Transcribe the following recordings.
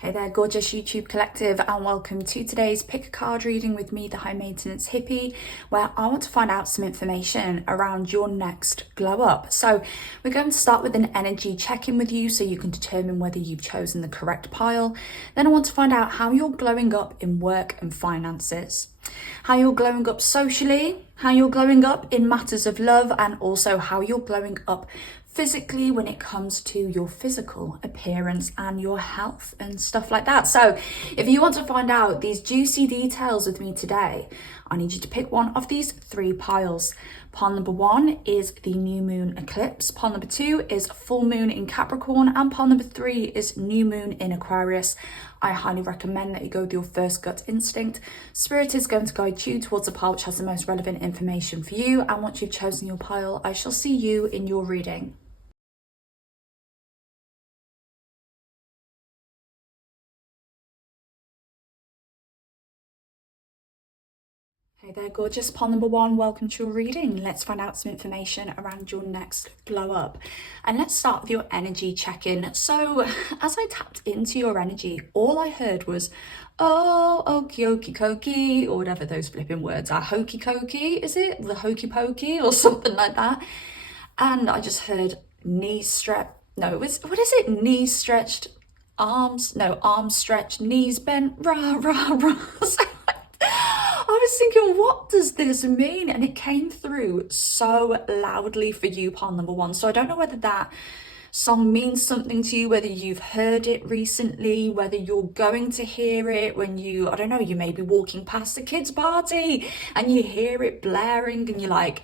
Hey there, gorgeous YouTube collective, and welcome to today's pick a card reading with me, the high maintenance hippie, where I want to find out some information around your next glow up. So we're going to start with an energy check-in with you so you can determine whether you've chosen the correct pile. Then I want to find out how you're glowing up in work and finances, how you're glowing up socially, how you're glowing up in matters of love, and also how you're glowing up physically when it comes to your physical appearance and your health and stuff like that. So if you want to find out these juicy details with me today, I need you to pick one of these three piles. Pile number 1 is the new moon eclipse. Pile number 2 is full moon in Capricorn, and pile number 3 is new moon in Aquarius. I highly recommend that you go with your first gut instinct. Spirit is going to guide you towards a pile which has the most relevant information for you, and once you've chosen your pile, I shall see you in your reading. Hey there, gorgeous. Pile number 1, welcome to your reading. Let's find out some information around your next glow up. And let's start with your energy check-in. So as I tapped into your energy, all I heard was, oh, okie okie cokey, or whatever those flipping words are. Hokey cokey, is it? The hokey pokey or something like that. And I just heard knees stretched. No, it was, what is it? Knees stretched, arms stretched, knees bent, rah, rah, rah. I was thinking, what does this mean? And it came through so loudly for you, pile number 1. So I don't know whether that song means something to you, whether you've heard it recently, whether you're going to hear it when you, I don't know, you may be walking past a kid's party and you hear it blaring and you're like,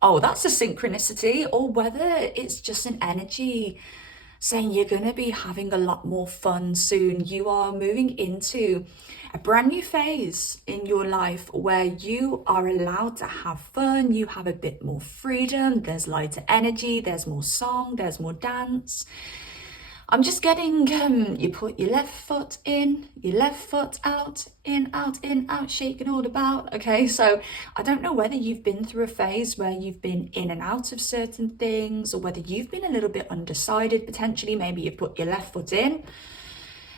oh, that's a synchronicity, or whether it's just an energy saying you're going to be having a lot more fun soon. You are moving into a brand new phase in your life where you are allowed to have fun. You have a bit more freedom. There's lighter energy. There's more song. There's more dance. I'm just getting, you put your left foot in, your left foot out, in, out, shaking all about. Okay, so I don't know whether you've been through a phase where you've been in and out of certain things, or whether you've been a little bit undecided potentially. Maybe you've put your left foot in,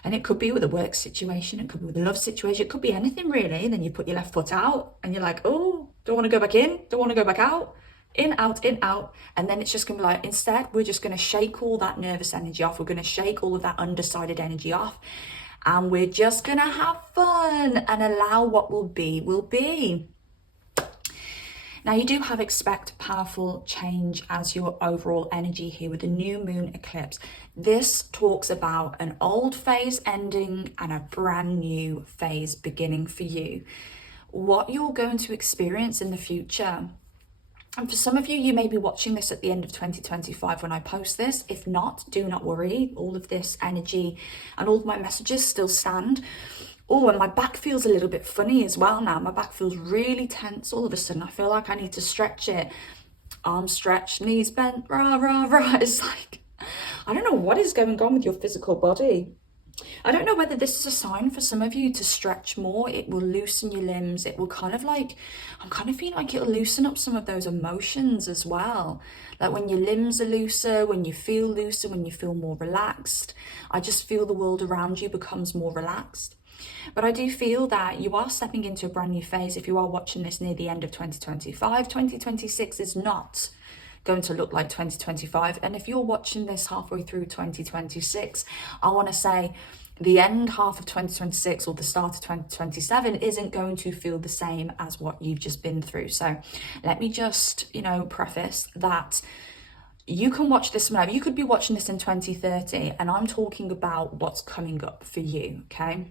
and it could be with a work situation, it could be with a love situation, it could be anything really. And then you put your left foot out and you're like, oh, don't want to go back in, don't want to go back out. In, out, and then it's just gonna be like, instead we're just gonna shake all that nervous energy off, we're gonna shake all of that undecided energy off, and we're just gonna have fun and allow what will be. Now you do have expect powerful change as your overall energy here with the new moon eclipse. This talks about an old phase ending and a brand new phase beginning for you. What you're going to experience in the future. And for some of you, you may be watching this at the end of 2025 when I post this. If not, do not worry. All of this energy and all of my messages still stand. Oh, and my back feels a little bit funny as well now. My back feels really tense all of a sudden. I feel like I need to stretch it. Arms stretched, knees bent, rah, rah, rah. It's like, I don't know what is going on with your physical body. I don't know whether this is a sign for some of you to stretch more. It will loosen your limbs. It will kind of like, I'm kind of feeling like it'll loosen up some of those emotions as well. Like when your limbs are looser, when you feel looser, when you feel more relaxed. I just feel the world around you becomes more relaxed. But I do feel that you are stepping into a brand new phase. If you are watching this near the end of 2025, 2026 is not going to look like 2025. And if you're watching this halfway through 2026, I want to say the end half of 2026 or the start of 2027 isn't going to feel the same as what you've just been through. So let me just, preface that you can watch this whenever. You could be watching this in 2030, and I'm talking about what's coming up for you, okay?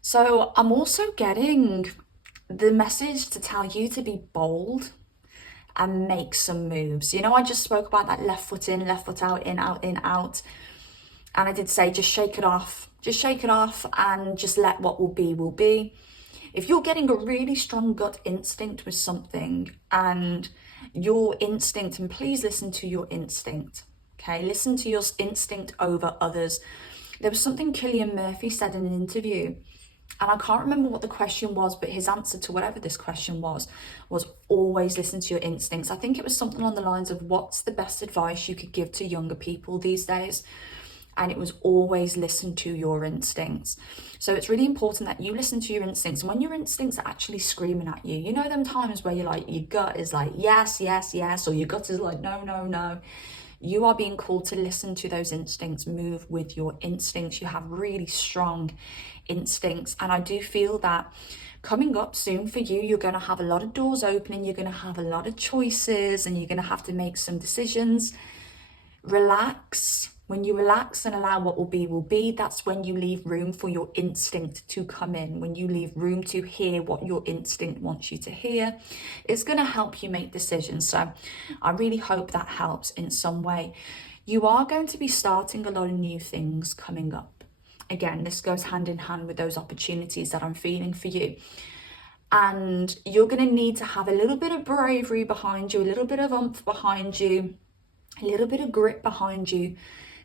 So I'm also getting the message to tell you to be bold and make some moves. I just spoke about that left foot in, left foot out, in, out, in, out. And I did say, just shake it off and just let what will be. If you're getting a really strong gut instinct with something, and your instinct, and please listen to your instinct, okay? Listen to your instinct over others. There was something Cillian Murphy said in an interview, and I can't remember what the question was, but his answer to whatever this question was always listen to your instincts. I think it was something along the lines of, what's the best advice you could give to younger people these days? and it was always listen to your instincts. So it's really important that you listen to your instincts. And when your instincts are actually screaming at you, you know them times where you're like, your gut is like, yes, yes, yes, or your gut is like, no, no, no. You are being called to listen to those instincts, move with your instincts. You have really strong instincts. And I do feel that coming up soon for you, you're going to have a lot of doors opening, you're going to have a lot of choices, and you're going to have to make some decisions. Relax. When you relax and allow what will be, that's when you leave room for your instinct to come in. When you leave room to hear what your instinct wants you to hear, it's going to help you make decisions. So I really hope that helps in some way. You are going to be starting a lot of new things coming up. Again, this goes hand in hand with those opportunities that I'm feeling for you. And you're going to need to have a little bit of bravery behind you, a little bit of oomph behind you, a little bit of grit behind you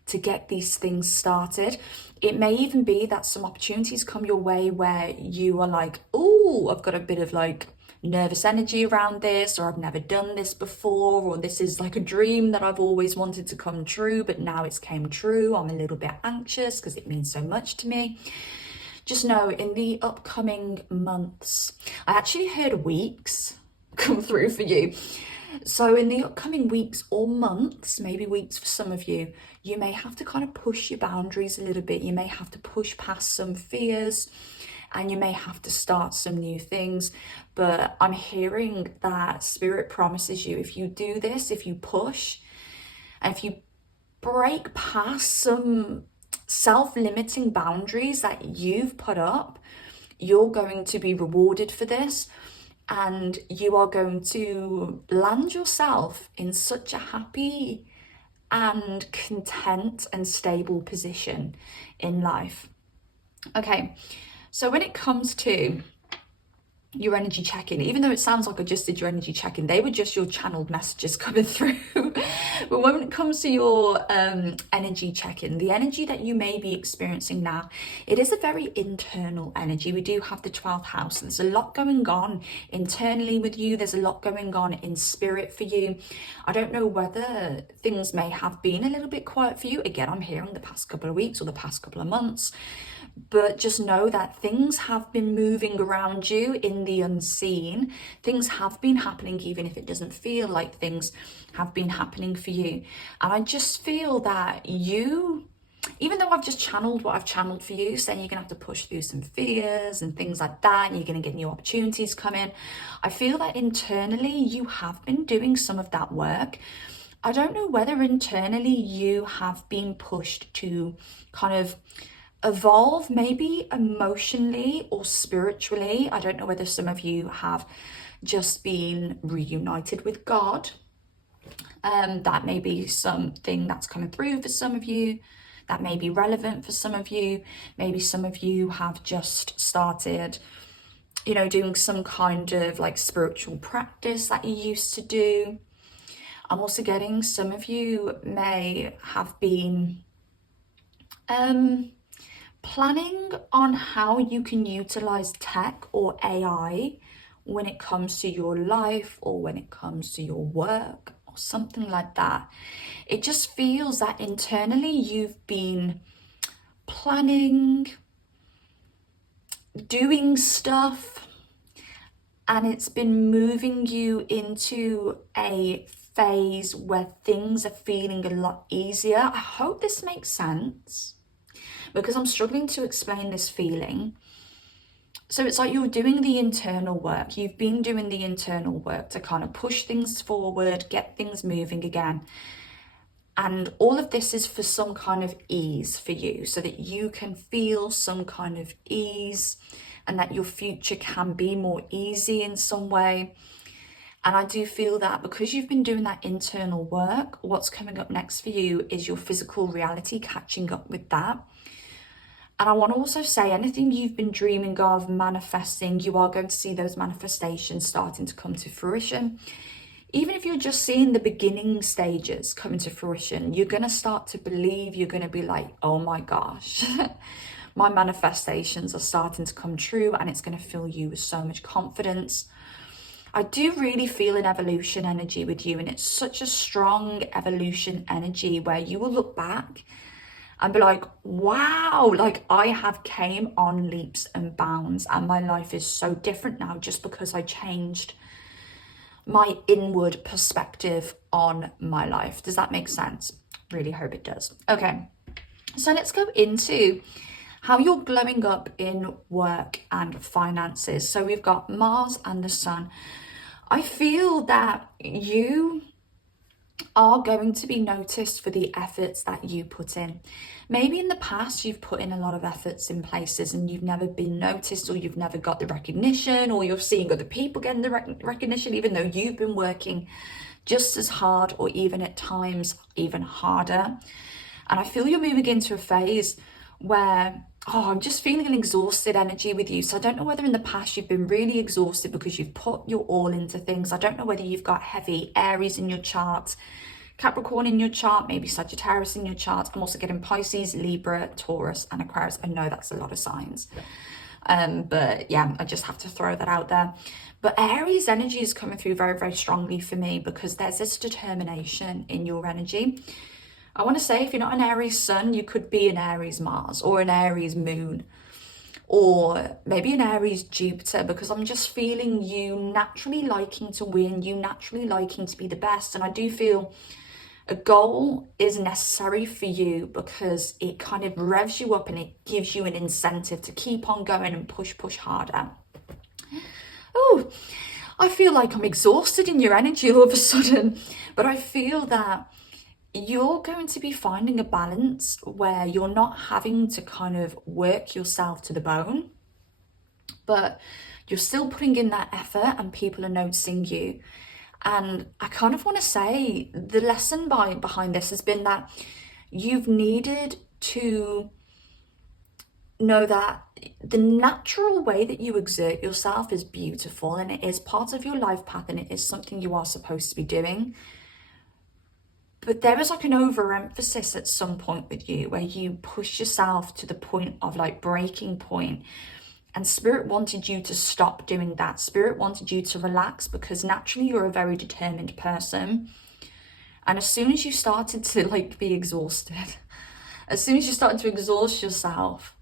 to get these things started. It may even be that some opportunities come your way where you are like, oh, I've got a bit of like nervous energy around this, or I've never done this before, or this is like a dream that I've always wanted to come true, but now it's came true. I'm a little bit anxious because it means so much to me. Just know in the upcoming months, I actually heard weeks come through for you. So in the upcoming weeks or months, maybe weeks for some of you, you may have to kind of push your boundaries a little bit. You may have to push past some fears, and you may have to start some new things. But I'm hearing that Spirit promises you, if you do this, if you push, and if you break past some self-limiting boundaries that you've put up, you're going to be rewarded for this. And you are going to land yourself in such a happy and content and stable position in life. Okay, so when it comes to your energy check-in, even though it sounds like I just did your energy check-in, they were just your channeled messages coming through. But when it comes to your energy check-in, the energy that you may be experiencing now, it is a very internal energy. We do have the 12th house. There's a lot going on internally with you. There's a lot going on in spirit for you. I don't know whether things may have been a little bit quiet for you. Again, I'm hearing the past couple of weeks or the past couple of months. But just know that things have been moving around you in the unseen. Things have been happening, even if it doesn't feel like things have been happening for you. And I just feel that you, even though I've just channeled what I've channeled for you, saying you're going to have to push through some fears and things like that, and you're going to get new opportunities come in, I feel that internally you have been doing some of that work. I don't know whether internally you have been pushed to kind of evolve, maybe emotionally or spiritually. I don't know whether some of you have just been reunited with God. That may be something that's coming through for some of you. That may be relevant for some of you. Maybe some of you have just started, you know, doing some kind of like spiritual practice that you used to do. I'm also getting some of you may have been planning on how you can utilize tech or AI when it comes to your life or when it comes to your work or something like that. It just feels that internally you've been planning, doing stuff, and it's been moving you into a phase where things are feeling a lot easier. I hope this makes sense, because I'm struggling to explain this feeling. So it's like you're doing the internal work. You've been doing the internal work to kind of push things forward, get things moving again. And all of this is for some kind of ease for you, so that you can feel some kind of ease and that your future can be more easy in some way. And I do feel that because you've been doing that internal work, what's coming up next for you is your physical reality catching up with that. And I want to also say, anything you've been dreaming of, manifesting, you are going to see those manifestations starting to come to fruition. Even if you're just seeing the beginning stages coming to fruition, you're going to start to believe, you're going to be like, oh my gosh, my manifestations are starting to come true, and it's going to fill you with so much confidence. I do really feel an evolution energy with you, and it's such a strong evolution energy where you will look back and be like, wow, like I have came on leaps and bounds and my life is so different now just because I changed my inward perspective on my life. Does that make sense? Really hope it does. Okay, so let's go into how you're glowing up in work and finances. So we've got Mars and the Sun. I feel that you are going to be noticed for the efforts that you put in. Maybe in the past you've put in a lot of efforts in places and you've never been noticed, or you've never got the recognition, or you're seeing other people getting the recognition even though you've been working just as hard, or even at times even harder. And I feel you're moving into a phase where, I'm just feeling an exhausted energy with you. So I don't know whether in the past you've been really exhausted because you've put your all into things. I don't know whether you've got heavy Aries in your chart, Capricorn in your chart, maybe Sagittarius in your chart. I'm also getting Pisces, Libra, Taurus, and Aquarius. I know that's a lot of signs. But yeah, I just have to throw that out there. But Aries energy is coming through very, very strongly for me because there's this determination in your energy. I want to say, if you're not an Aries sun, you could be an Aries Mars or an Aries moon, or maybe an Aries Jupiter, because I'm just feeling you naturally liking to win, you naturally liking to be the best. And I do feel a goal is necessary for you because it kind of revs you up and it gives you an incentive to keep on going and push harder. Oh, I feel like I'm exhausted in your energy all of a sudden, but I feel that you're going to be finding a balance where you're not having to kind of work yourself to the bone, but you're still putting in that effort and people are noticing you. And I kind of want to say the lesson behind this has been that you've needed to know that the natural way that you exert yourself is beautiful, and it is part of your life path, and it is something you are supposed to be doing. But there is like an overemphasis at some point with you where you push yourself to the point of like breaking point. And Spirit wanted you to stop doing that. Spirit wanted you to relax because naturally you're a very determined person. And as soon as you started to like be exhausted, as soon as you started to exhaust yourself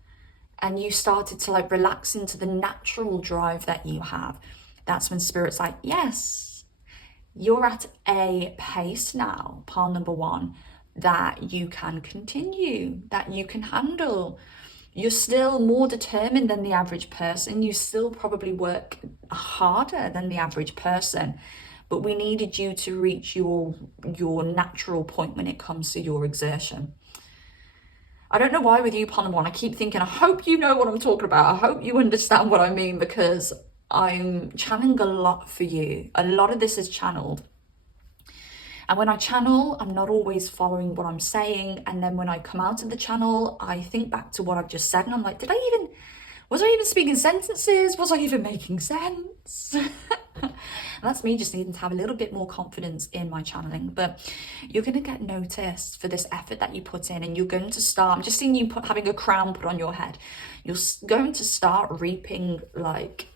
and you started to like relax into the natural drive that you have, that's when Spirit's like, yes, you're at a pace now, pile number one, that you can continue, that you can handle. You're still more determined than the average person. You still probably work harder than the average person, but we needed you to reach your natural point when it comes to your exertion. I don't know why with you, pile number one, I keep thinking, I hope you know what I'm talking about. I hope you understand what I mean, because I'm channeling a lot for you. A lot of this is channeled. And when I channel, I'm not always following what I'm saying. And then when I come out of the channel, I think back to what I've just said and I'm like, was I even speaking sentences? Was I even making sense? And that's me just needing to have a little bit more confidence in my channeling. But you're going to get noticed for this effort that you put in, and you're going to start, I'm just seeing you having a crown put on your head. You're going to start reaping like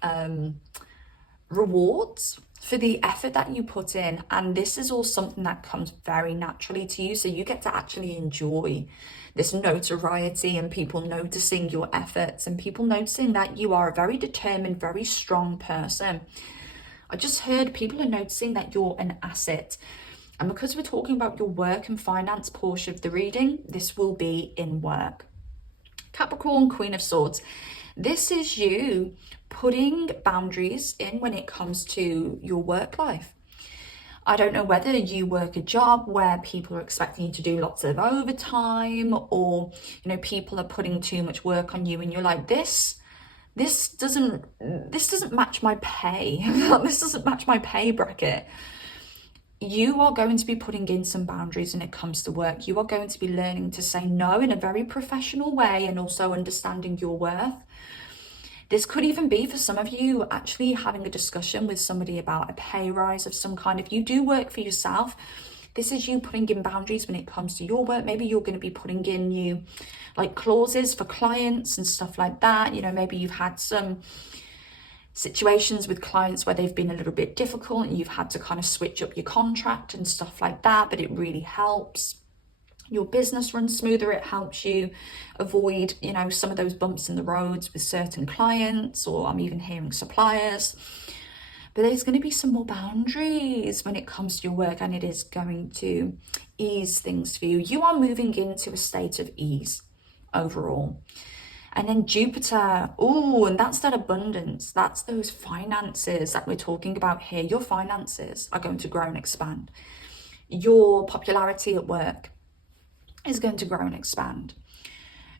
rewards for the effort that you put in. And this is all something that comes very naturally to you. So you get to actually enjoy this notoriety and people noticing your efforts and people noticing that you are a very determined, very strong person. I just heard people are noticing that you're an asset. And because we're talking about your work and finance portion of the reading, this will be in work. Capricorn, Queen of Swords. This is you putting boundaries in when it comes to your work life. I don't know whether you work a job where people are expecting you to do lots of overtime, or, you know, people are putting too much work on you and you're like, this doesn't match my pay. This doesn't match my pay bracket. You are going to be putting in some boundaries when it comes to work. You are going to be learning to say no in a very professional way and also understanding your worth. This could even be for some of you actually having a discussion with somebody about a pay rise of some kind. If you do work for yourself, this is you putting in boundaries when it comes to your work. Maybe you're going to be putting in new like clauses for clients and stuff like that. You know, maybe you've had some situations with clients where they've been a little bit difficult and you've had to kind of switch up your contract and stuff like that, but it really helps. your business runs smoother. It helps you avoid, you know, some of those bumps in the roads with certain clients, or I'm even hearing suppliers. But there's going to be some more boundaries when it comes to your work, and it is going to ease things for you. You are moving into a state of ease overall. And then Jupiter, oh, and that's that abundance. That's those finances that we're talking about here. Your finances are going to grow and expand. Your popularity at work is going to grow and expand.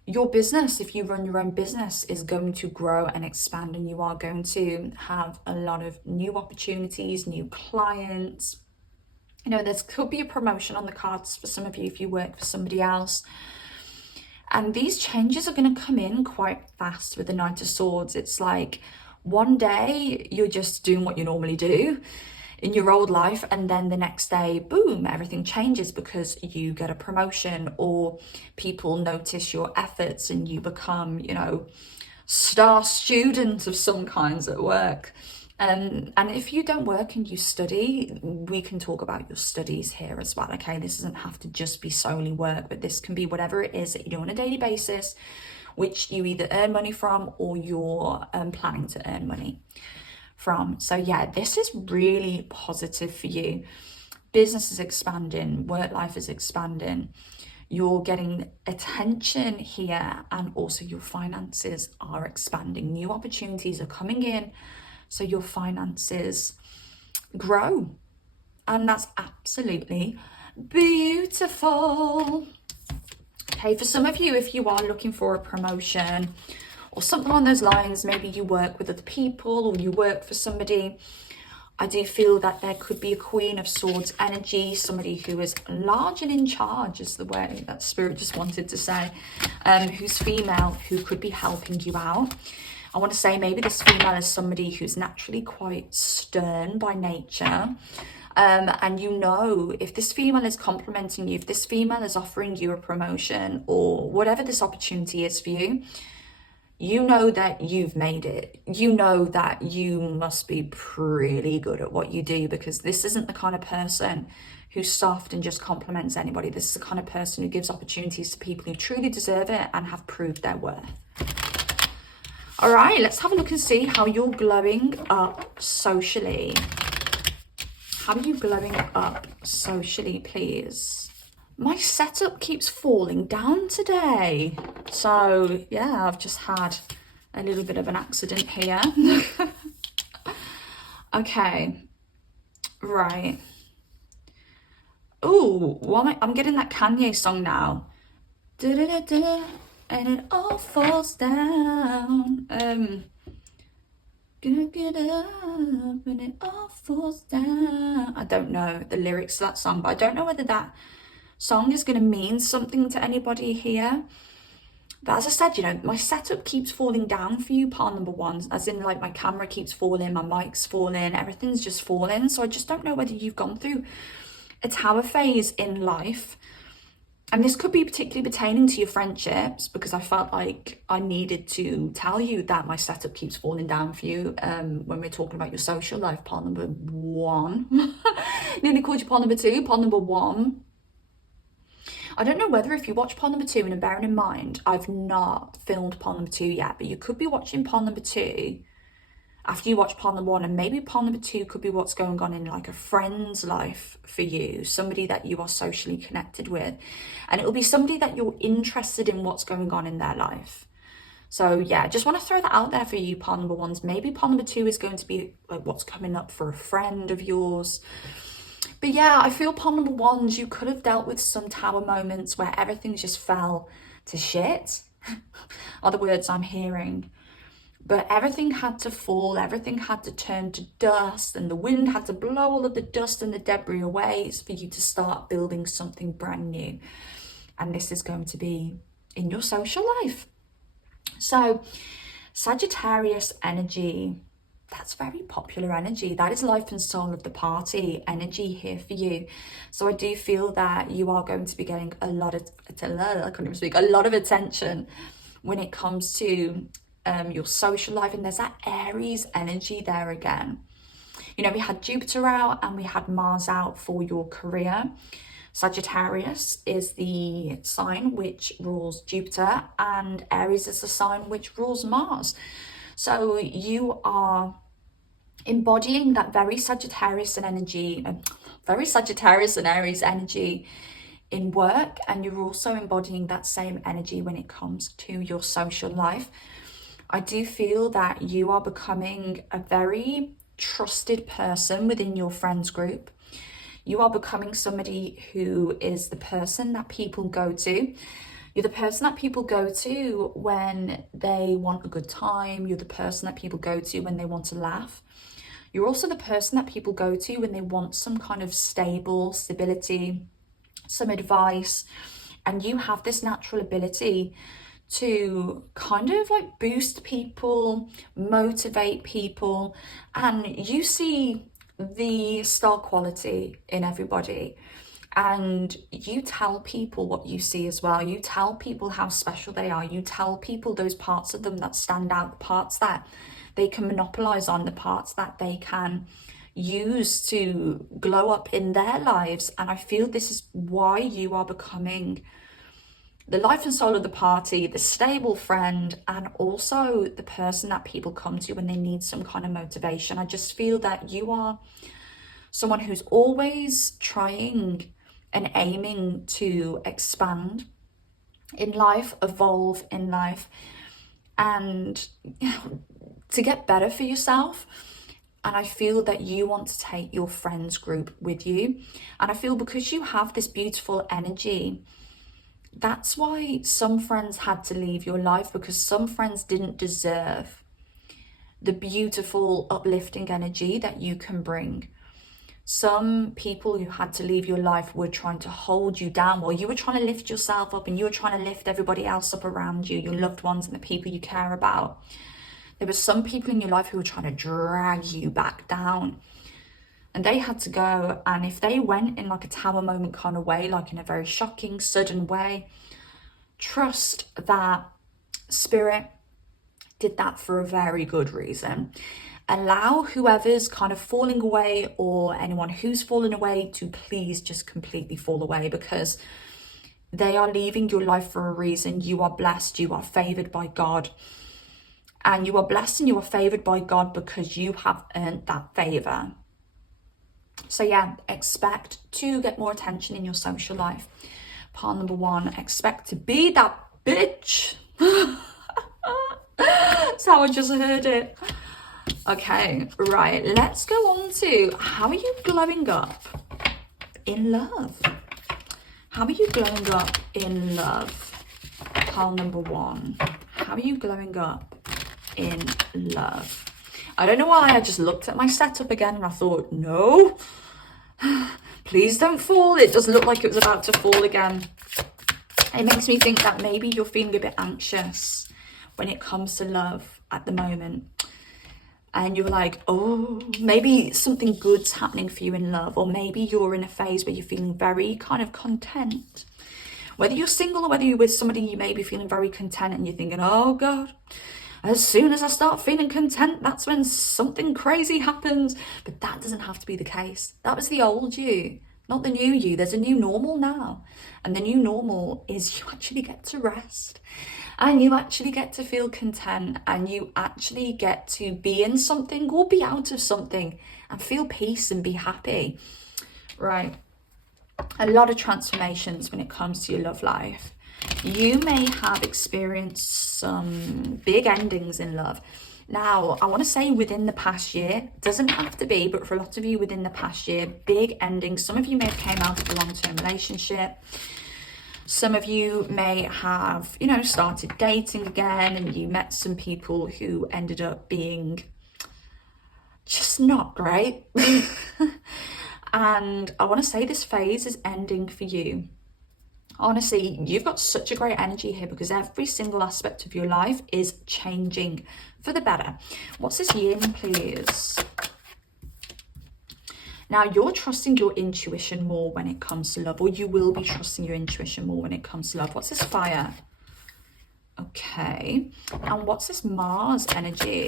Your business, if you run your own business, is going to grow and expand, and you are going to have a lot of new opportunities, new clients. You know, there could be a promotion on the cards for some of you if you work for somebody else. And these changes are going to come in quite fast with the Knight of Swords. It's like one day you're just doing what you normally do in your old life, and then the next day, boom, everything changes because you get a promotion, or people notice your efforts and you become, you know, star student of some kinds at work. And if you don't work and you study, we can talk about your studies here as well, okay? This doesn't have to just be solely work, but this can be whatever it is that you do on a daily basis, which you either earn money from or you're planning to earn money from. So yeah, this is really positive for you. Business is expanding, work life is expanding. You're getting attention here, and also your finances are expanding. New opportunities are coming in, so your finances grow, and that's absolutely beautiful. Okay, for some of you, if you are looking for a promotion or something on those lines, maybe you work with other people or you work for somebody, I do feel that there could be a Queen of Swords energy, somebody who is large and in charge, is the way that Spirit just wanted to say, who's female, who could be helping you out. I want to say maybe this female is somebody who's naturally quite stern by nature. And you know, if this female is complimenting you, if this female is offering you a promotion or whatever this opportunity is for you, you know that you've made it. You know that you must be pretty good at what you do, because this isn't the kind of person who's soft and just compliments anybody. This is the kind of person who gives opportunities to people who truly deserve it and have proved their worth. All right, let's have a look and see how you're glowing up socially. How are you glowing up socially, please? My setup keeps falling down today. So, yeah, I've just had a little bit of an accident here. Okay. Right. Oh, I'm getting that Kanye song now. Da-da-da-da, and it all falls down. Gonna get up and it all falls down. I don't know the lyrics to that song, but I don't know whether that song is going to mean something to anybody here. But as I said, you know, my setup keeps falling down for you, part number one, as in like my camera keeps falling, my mic's falling, everything's just falling. So I just don't know whether you've gone through a tower phase in life. And this could be particularly pertaining to your friendships, because I felt like I needed to tell you that my setup keeps falling down for you when we're talking about your social life, part number one. Nearly called you part number two, part number one. I don't know whether if you watch part number two, and bearing in mind, I've not filmed part number two yet, but you could be watching part number two after you watch part number one, and maybe part number two could be what's going on in like a friend's life for you, somebody that you are socially connected with, and it will be somebody that you're interested in what's going on in their life. So yeah, just want to throw that out there for you, part number ones. Maybe part number two is going to be like what's coming up for a friend of yours. But yeah, I feel part number ones, you could have dealt with some tower moments where everything just fell to shit, are the words I'm hearing. But everything had to fall, everything had to turn to dust, and the wind had to blow all of the dust and the debris away for you to start building something brand new. And this is going to be in your social life. So Sagittarius energy, that's very popular energy. That is life and soul of the party energy here for you. So I do feel that you are going to be getting a lot of attention when it comes to your social life. And there's that Aries energy there again. You know, we had Jupiter out and we had Mars out for your career. Sagittarius is the sign which rules Jupiter, and Aries is the sign which rules Mars. So you are embodying that very Sagittarius and Aries energy in work, and you're also embodying that same energy when it comes to your social life. I do feel that you are becoming a very trusted person within your friends group. You are becoming somebody who is the person that people go to. You're the person that people go to when they want a good time. You're the person that people go to when they want to laugh. You're also the person that people go to when they want some kind of stability, some advice. And you have this natural ability to kind of like boost people, motivate people, and you see the star quality in everybody, and you tell people what you see as well. You tell people how special they are. You tell people those parts of them that stand out, the parts that they can monopolize on, the parts that they can use to glow up in their lives. And I feel this is why you are becoming the life and soul of the party, the stable friend, and also the person that people come to when they need some kind of motivation. I just feel that you are someone who's always trying and aiming to expand in life, evolve in life, and to get better for yourself. And I feel that you want to take your friends group with you. And I feel because you have this beautiful energy, that's why some friends had to leave your life, because some friends didn't deserve the beautiful, uplifting energy that you can bring. Some people who had to leave your life were trying to hold you down while you were trying to lift yourself up, and you were trying to lift everybody else up around you, your loved ones and the people you care about. There were some people in your life who were trying to drag you back down, and they had to go. And if they went in like a tower moment kind of way, like in a very shocking, sudden way, trust that spirit did that for a very good reason. Allow whoever's kind of falling away, or anyone who's fallen away, to please just completely fall away, because they are leaving your life for a reason. You are blessed, you are favored by God. And you are blessed and you are favored by God because you have earned that favor. So yeah, expect to get more attention in your social life. Part number 1, expect to be that bitch. That's how I just heard it. Okay, right, let's go on to how are you glowing up in love? How are you glowing up in love? Pile number 1. How are you glowing up in love? I don't know why I just looked at my setup again and I thought, no, please don't fall. It does look like it was about to fall again. It makes me think that maybe you're feeling a bit anxious when it comes to love at the moment. And you're like, oh, maybe something good's happening for you in love, or maybe you're in a phase where you're feeling very kind of content. Whether you're single or whether you're with somebody, you may be feeling very content and you're thinking, oh God, as soon as I start feeling content, that's when something crazy happens. But that doesn't have to be the case. That was the old you, not the new you. There's a new normal now. And the new normal is you actually get to rest. And you actually get to feel content, and you actually get to be in something or be out of something and feel peace and be happy. Right. A lot of transformations when it comes to your love life. You may have experienced some big endings in love. Now, I want to say within the past year, doesn't have to be, but for a lot of you within the past year, big endings. Some of you may have came out of a long-term relationship. Some of you may have, started dating again, and you met some people who ended up being just not great. And I want to say this phase is ending for you. Honestly, you've got such a great energy here because every single aspect of your life is changing for the better. What's this yin, please? Now, you're trusting your intuition more when it comes to love, or you will be trusting your intuition more when it comes to love. What's this fire? Okay. And what's this Mars energy?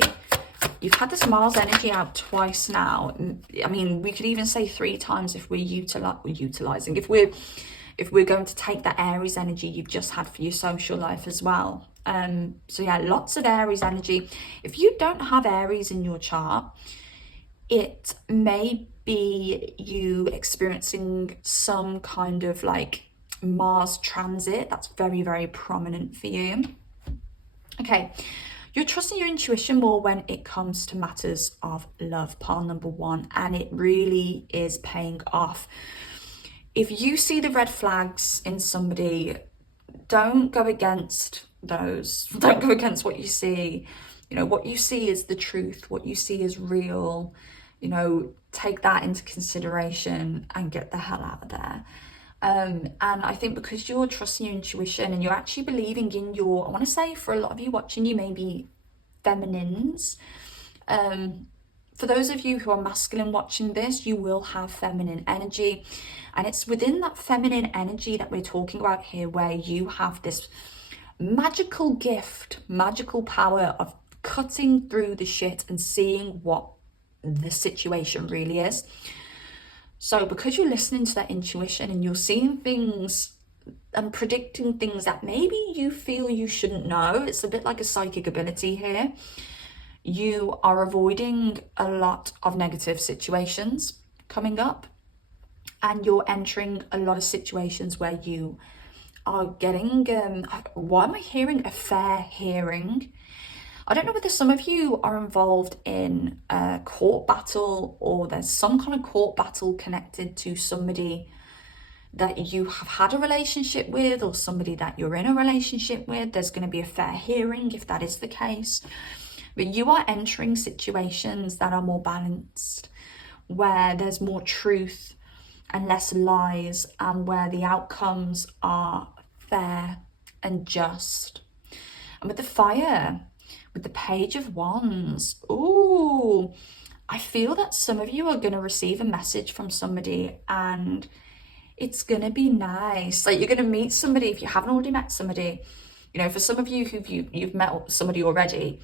You've had this Mars energy out twice now. I mean, we could even say 3 times if we're utilizing, if we're going to take that Aries energy you've just had for your social life as well. So yeah, lots of Aries energy. If you don't have Aries in your chart, it may be you experiencing some kind of like Mars transit that's very, very prominent for you. Okay, you're trusting your intuition more when it comes to matters of love, pile number 1, and it really is paying off. If you see the red flags in somebody, don't go against those. Don't go against what you see. You know, what you see is the truth. What you see is real. You know, take that into consideration and get the hell out of there. And I think because you're trusting your intuition and you're actually believing in your, I want to say for a lot of you watching, you may be feminines. For those of you who are masculine watching this, you will have feminine energy. And it's within that feminine energy that we're talking about here, where you have this magical gift, magical power of cutting through the shit and seeing what the situation really is. So because you're listening to that intuition and you're seeing things and predicting things that maybe you feel you shouldn't know, it's a bit like a psychic ability here. You are avoiding a lot of negative situations coming up, and you're entering a lot of situations where you are getting, why am I hearing a fair hearing? I don't know whether some of you are involved in a court battle, or there's some kind of court battle connected to somebody that you have had a relationship with, or somebody that you're in a relationship with. There's going to be a fair hearing if that is the case. But you are entering situations that are more balanced, where there's more truth and less lies, and where the outcomes are fair and just. And with the fire, with the Page of Wands, ooh, I feel that some of you are going to receive a message from somebody, and it's going to be nice. Like, you're going to meet somebody, if you haven't already met somebody. You know, for some of you you've met somebody already,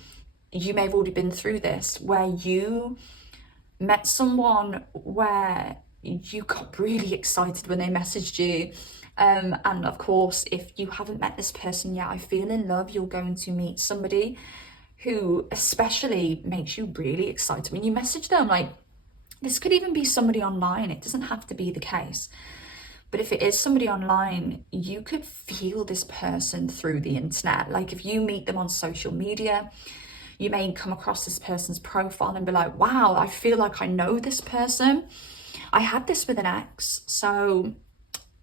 you may have already been through this, where you met someone where you got really excited when they messaged you. And of course, if you haven't met this person yet, I feel in love you're going to meet somebody who especially makes you really excited when you message them. Like, this could even be somebody online. It doesn't have to be the case. But if it is somebody online, you could feel this person through the internet. Like, if you meet them on social media, you may come across this person's profile and be like, wow, I feel like I know this person. I had this with an ex. So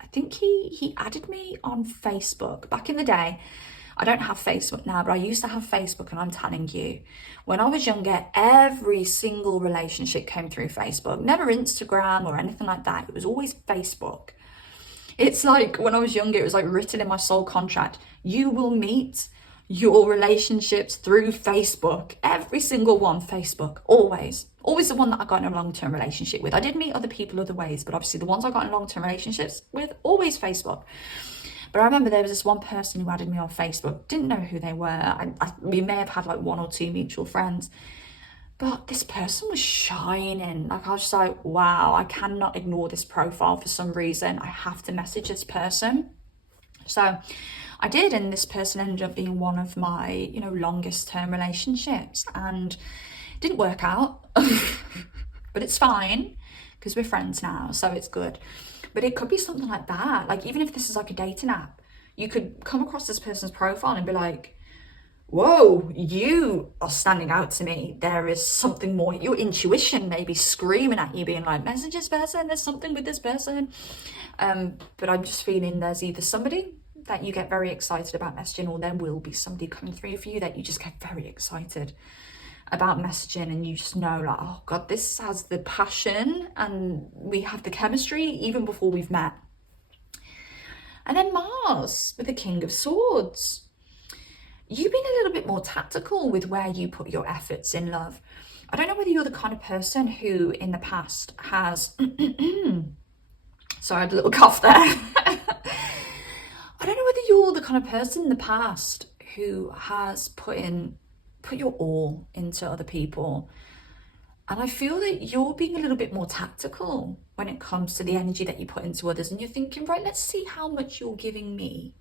I think he added me on Facebook back in the day. I don't have Facebook now, but I used to have Facebook, and I'm telling you, when I was younger, every single relationship came through Facebook. Never Instagram or anything like that. It was always Facebook. It's like, when I was younger, it was like written in my soul contract. You will meet your relationships through Facebook. Every single one, Facebook, always. Always the one that I got in a long-term relationship with. I did meet other people other ways, but obviously the ones I got in long-term relationships with, always Facebook. But I remember there was this one person who added me on Facebook. Didn't know who they were. We may have had like 1 or 2 mutual friends. But this person was shining. Like, I was just like, wow, I cannot ignore this profile for some reason. I have to message this person. So I did, and this person ended up being one of my, you know, longest term relationships, and it didn't work out. But it's fine because we're friends now, so it's good. But it could be something like that. Like, even if this is like a dating app, you could come across this person's profile and be like, whoa, you are standing out to me. There is something more. Your intuition may be screaming at you, being like, message this person, there's something with this person. But I'm just feeling there's either somebody that you get very excited about messaging, or there will be somebody coming through for you that you just get very excited about messaging, and you just know, like, oh God, this has the passion and we have the chemistry even before we've met. And then Mars with the King of Swords. You've been a little bit more tactical with where you put your efforts in love. I don't know whether you're the kind of person who in the past has sorry, I had a little cough there. I don't know whether you're the kind of person in the past who has put in put your all into other people. And I feel that you're being a little bit more tactical when it comes to the energy that you put into others. And you're thinking, right, let's see how much you're giving me.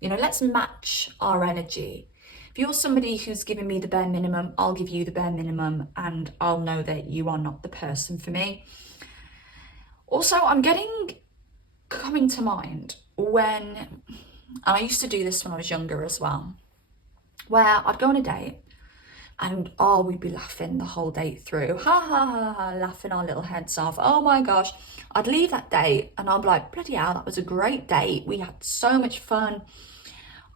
You know, let's match our energy. If you're somebody who's giving me the bare minimum, I'll give you the bare minimum, and I'll know that you are not the person for me. Also, coming to mind when, and I used to do this when I was younger as well, where I'd go on a date and we'd be laughing the whole date through, ha ha ha ha, laughing our little heads off. Oh my gosh, I'd leave that date and I'd be like, bloody hell, that was a great date. We had so much fun.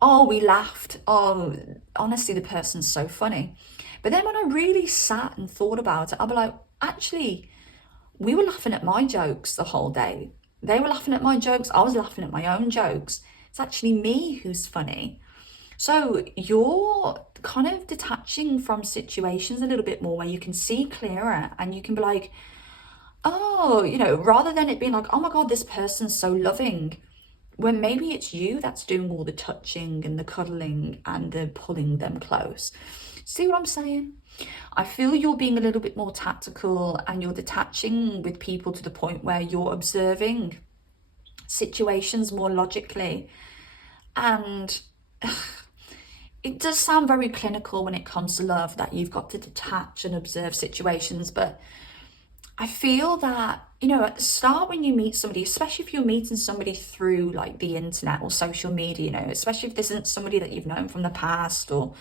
Oh, we laughed. Oh, honestly, the person's so funny. But then when I really sat and thought about it, I'd be like, actually, we were laughing at my jokes the whole day. They were laughing at my jokes. I was laughing at my own jokes. It's actually me who's funny. So you're kind of detaching from situations a little bit more, where you can see clearer and you can be like, oh, you know, rather than it being like, oh my God, this person's so loving, when maybe it's you that's doing all the touching and the cuddling and the pulling them close. See what I'm saying? I feel you're being a little bit more tactical and you're detaching with people to the point where you're observing situations more logically. And it does sound very clinical when it comes to love, that you've got to detach and observe situations. But I feel that, you know, at the start when you meet somebody, especially if you're meeting somebody through like the internet or social media, you know, especially if this isn't somebody that you've known from the past, or,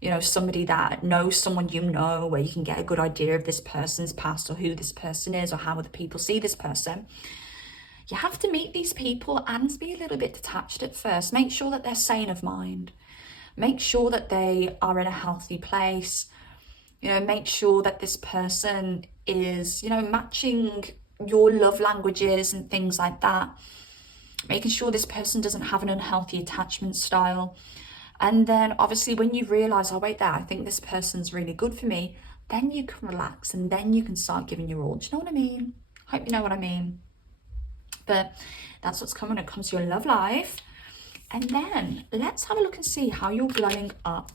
you know, somebody that knows someone you know, where you can get a good idea of this person's past or who this person is or how other people see this person. You have to meet these people and be a little bit detached at first. Make sure that they're sane of mind. Make sure that they are in a healthy place. You know, make sure that this person is, you know, matching your love languages and things like that. Making sure this person doesn't have an unhealthy attachment style. And then obviously when you realize, oh wait there, I think this person's really good for me, then you can relax and then you can start giving your all. Do you know what I mean? Hope you know what I mean. But that's what's coming when it comes to your love life. And then let's have a look and see how you're glowing up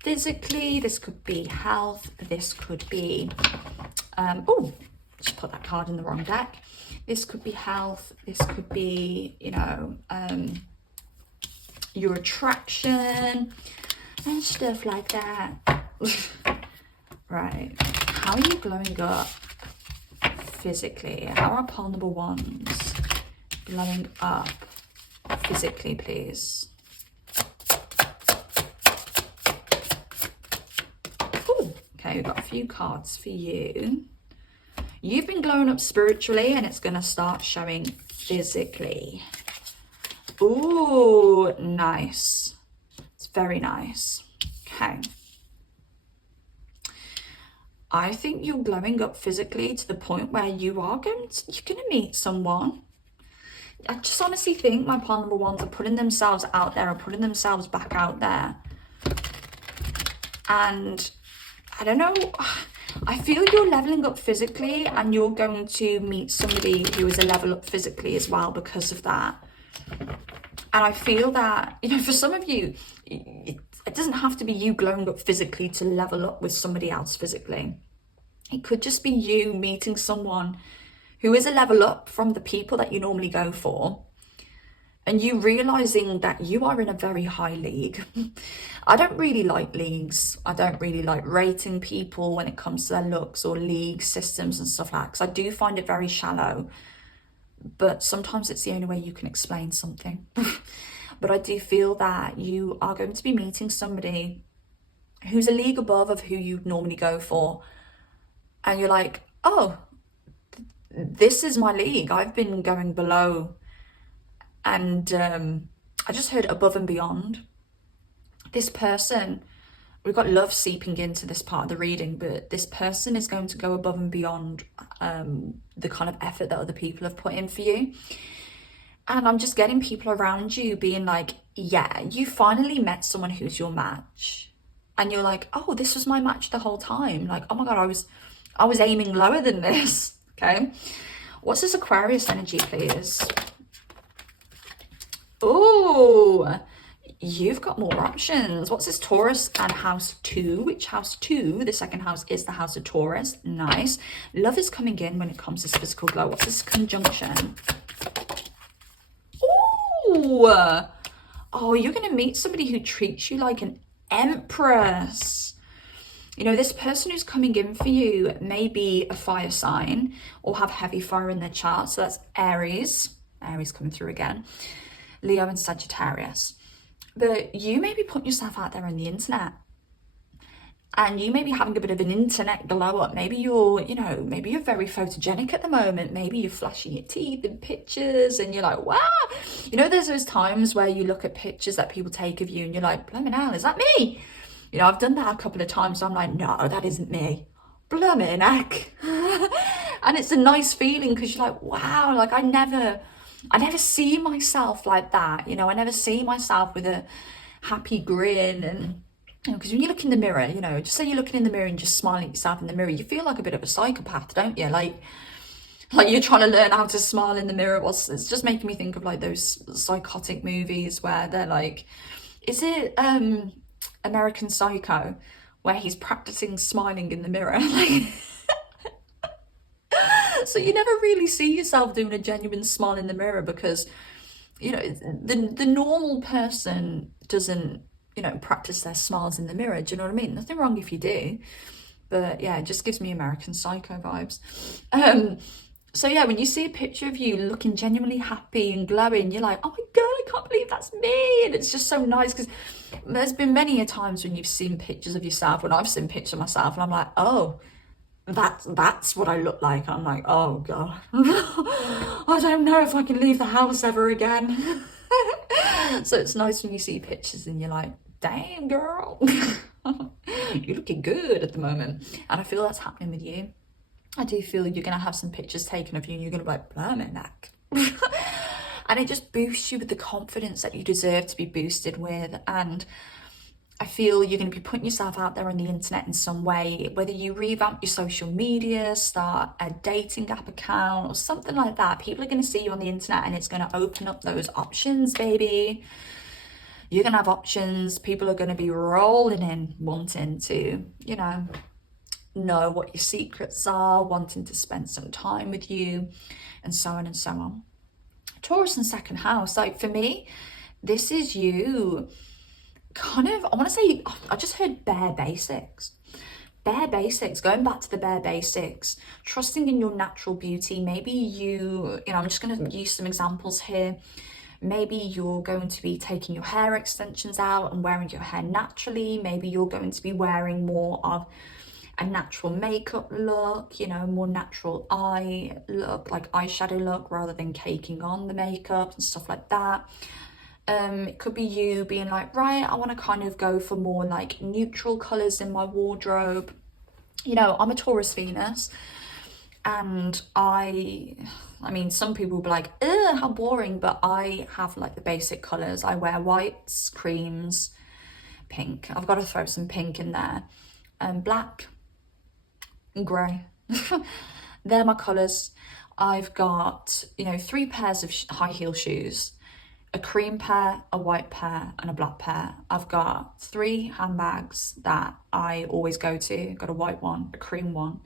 physically. This could be health. This could be, oh, just put that card in the wrong deck. This could be health. This could be, you know, your attraction and stuff like that. Right. How are you glowing up physically? How are pile number ones glowing up physically, please? Ooh, okay, we've got a few cards for you. You've been glowing up spiritually and it's going to start showing physically. Ooh, nice. It's very nice. Okay. I think you're glowing up physically to the point where you're going to meet someone. I just honestly think my pile number ones are putting themselves out there and putting themselves back out there. And I don't know, I feel you're leveling up physically and you're going to meet somebody who is a level up physically as well because of that. And I feel that, you know, for some of you, it doesn't have to be you glowing up physically to level up with somebody else physically. It could just be you meeting someone who is a level up from the people that you normally go for, and you realizing that you are in a very high league. I don't really like leagues. I don't really like rating people when it comes to their looks or league systems and stuff like that, because I do find it very shallow. But sometimes it's the only way you can explain something. But I do feel that you are going to be meeting somebody who's a league above of who you'd normally go for. And you're like, oh, this is my league. I've been going below. And I just heard above and beyond. This person, we've got love seeping into this part of the reading, but this person is going to go above and beyond the kind of effort that other people have put in for you. And I'm just getting people around you being like, yeah, you finally met someone who's your match. And you're like, oh, this was my match the whole time. Like, oh my God, I was aiming lower than this. Okay. What's this Aquarius energy, please? Oh, you've got more options. What's this? Taurus and house 2. Which house 2? The second house is the house of Taurus. Nice. Love is coming in when it comes to this physical glow. What's this conjunction? Ooh. Oh, you're going to meet somebody who treats you like an empress. You know, this person who's coming in for you may be a fire sign or have heavy fire in their chart. So that's Aries. Aries coming through again. Leo and Sagittarius. But you may be putting yourself out there on the internet. And you may be having a bit of an internet glow up. Maybe you're, you know, maybe you're very photogenic at the moment. Maybe you're flashing your teeth in pictures and you're like, wow. You know, there's those times where you look at pictures that people take of you and you're like, blimey hell, is that me? You know, I've done that a couple of times. So I'm like, no, that isn't me. Blimey heck. And it's a nice feeling because you're like, wow, like I never see myself like that. You know, I never see myself with a happy grin. And you know, because when you look in the mirror, you know, just say you're looking in the mirror and just smiling at yourself in the mirror, you feel like a bit of a psychopath, don't you? Like you're trying to learn how to smile in the mirror. It's just making me think of like those psychotic movies where they're like, is it American Psycho, where he's practicing smiling in the mirror? Like, so you never really see yourself doing a genuine smile in the mirror because, you know, the normal person doesn't, you know, practice their smiles in the mirror. Do you know what I mean? Nothing wrong if you do, but yeah, it just gives me American Psycho vibes. So yeah, when you see a picture of you looking genuinely happy and glowing, you're like, oh my God, I can't believe that's me. And it's just so nice because there's been many a times when you've seen pictures of yourself, when I've seen pictures of myself and I'm like, oh, that's what I look like. I'm like, oh God, I don't know if I can leave the house ever again. So it's nice when you see pictures and you're like, damn girl, you're looking good at the moment. And I feel that's happening with you. I do feel you're going to have some pictures taken of you and you're going to be like, blimey neck. And it just boosts you with the confidence that you deserve to be boosted with. And I feel you're going to be putting yourself out there on the internet in some way, whether you revamp your social media, start a dating app account or something like that. People are going to see you on the internet and it's going to open up those options, baby. You're going to have options. People are going to be rolling in, wanting to, you know what your secrets are, wanting to spend some time with you, and so on and so on. Taurus in second house, like for me, this is you kind of, I want to say, I just heard bare basics, going back to the bare basics, trusting in your natural beauty. Maybe you know, I'm just going to use some examples here. Maybe you're going to be taking your hair extensions out and wearing your hair naturally. Maybe you're going to be wearing more of a natural makeup look, you know, more natural eye look, like eyeshadow look, rather than caking on the makeup and stuff like that. It could be you being like, right, I want to kind of go for more like neutral colors in my wardrobe. You know, I'm a Taurus Venus, and I mean, some people will be like, ugh, how boring, but I have like the basic colors. I wear whites, creams, pink. I've got to throw some pink in there, black and grey. They're my colors. I've got, you know, 3 pairs of high heel shoes, a cream pair, a white pair, and a black pair. I've got 3 handbags that I always go to. I've got a white one, a cream one,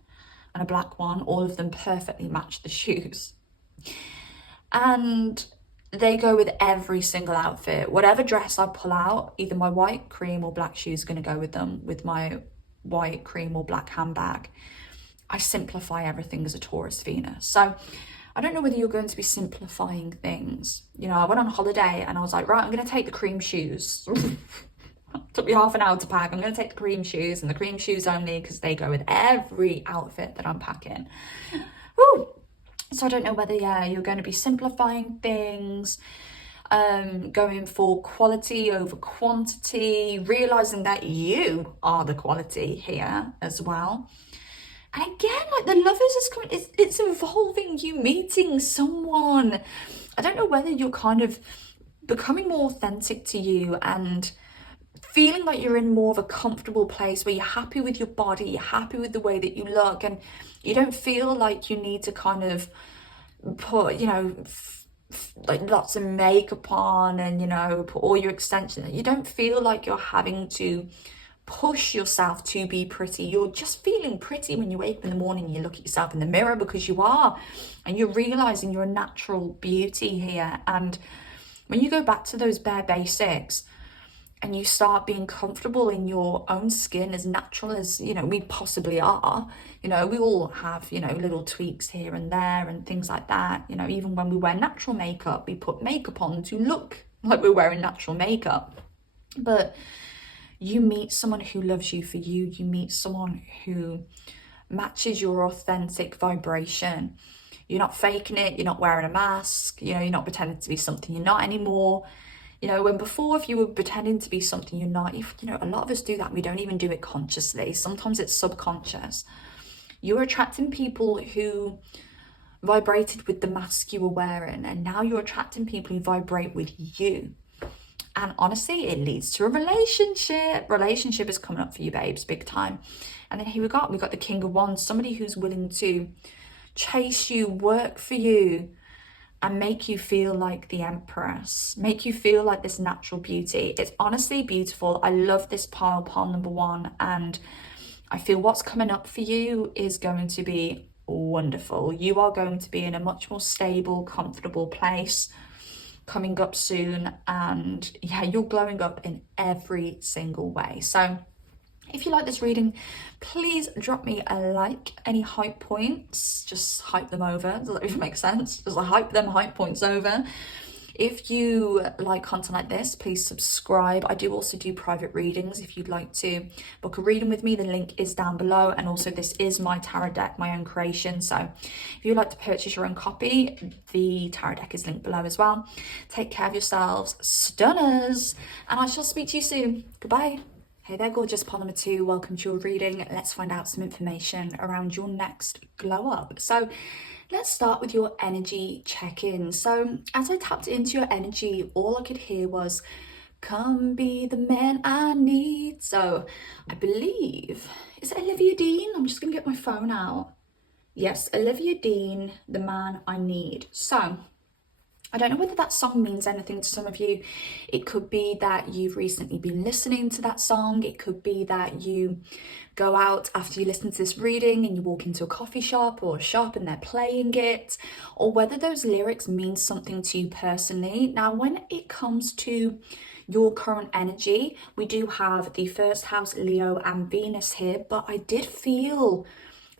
and a black one. All of them perfectly match the shoes. And they go with every single outfit. Whatever dress I pull out, either my white, cream, or black shoes are going to go with them, with my white, cream, or black handbag. I simplify everything as a Taurus Venus. So I don't know whether you're going to be simplifying things. You know, I went on holiday and I was like, right, I'm going to take the cream shoes. Took me half an hour to pack. I'm going to take the cream shoes, and the cream shoes only because they go with every outfit that I'm packing. Woo! So I don't know whether, yeah, you're going to be simplifying things, going for quality over quantity, realizing that you are the quality here as well. And again, like the lovers is coming, it's involving you meeting someone. I don't know whether you're kind of becoming more authentic to you and feeling like you're in more of a comfortable place where you're happy with your body, you're happy with the way that you look, and you don't feel like you need to kind of put, you know, like lots of makeup on and, you know, put all your extensions. You don't feel like you're having to push yourself to be pretty. You're just feeling pretty when you wake up in the morning and you look at yourself in the mirror, because you are, and you're realizing you're a natural beauty here. And when you go back to those bare basics and you start being comfortable in your own skin, as natural as, you know, we possibly are, you know, we all have, you know, little tweaks here and there and things like that. You know, even when we wear natural makeup, we put makeup on to look like we're wearing natural makeup. But you meet someone who loves you for you. You meet someone who matches your authentic vibration. You're not faking it. You're not wearing a mask. You know, you're not pretending to be something you're not anymore. You know, when before, if you were pretending to be something you're not, if, you know, a lot of us do that. We don't even do it consciously. Sometimes it's subconscious. You're attracting people who vibrated with the mask you were wearing, and now you're attracting people who vibrate with you. And honestly, it leads to a relationship. Relationship is coming up for you, babes, big time. And then here we got the King of Wands, somebody who's willing to chase you, work for you, and make you feel like the Empress, make you feel like this natural beauty. It's honestly beautiful. I love this pile number 1, and I feel what's coming up for you is going to be wonderful. You are going to be in a much more stable, comfortable place coming up soon, and yeah, you're glowing up in every single way. So if you like this reading, please drop me a like. Any hype points, just hype them over. Does that even make sense? Just hype them hype points over. If you like content like this, please subscribe. I do also do private readings. If you'd like to book a reading with me, the link is down below. And also, this is my tarot deck, my own creation. So if you'd like to purchase your own copy, the tarot deck is linked below as well. Take care of yourselves, stunners, and I shall speak to you soon. Goodbye. Hey there, gorgeous pile number 2. Welcome to your reading. Let's find out some information around your next glow up. So let's start with your energy check-in. So as I tapped into your energy, all I could hear was, come be the man I need. So I believe, is it Olivia Dean? I'm just gonna get my phone out. Yes, Olivia Dean, the man I need. So I don't know whether that song means anything to some of you. It could be that you've recently been listening to that song. It could be that you go out after you listen to this reading and you walk into a coffee shop or a shop and they're playing it, or whether those lyrics mean something to you personally. Now, when it comes to your current energy, we do have the first house, Leo and Venus here, but I did feel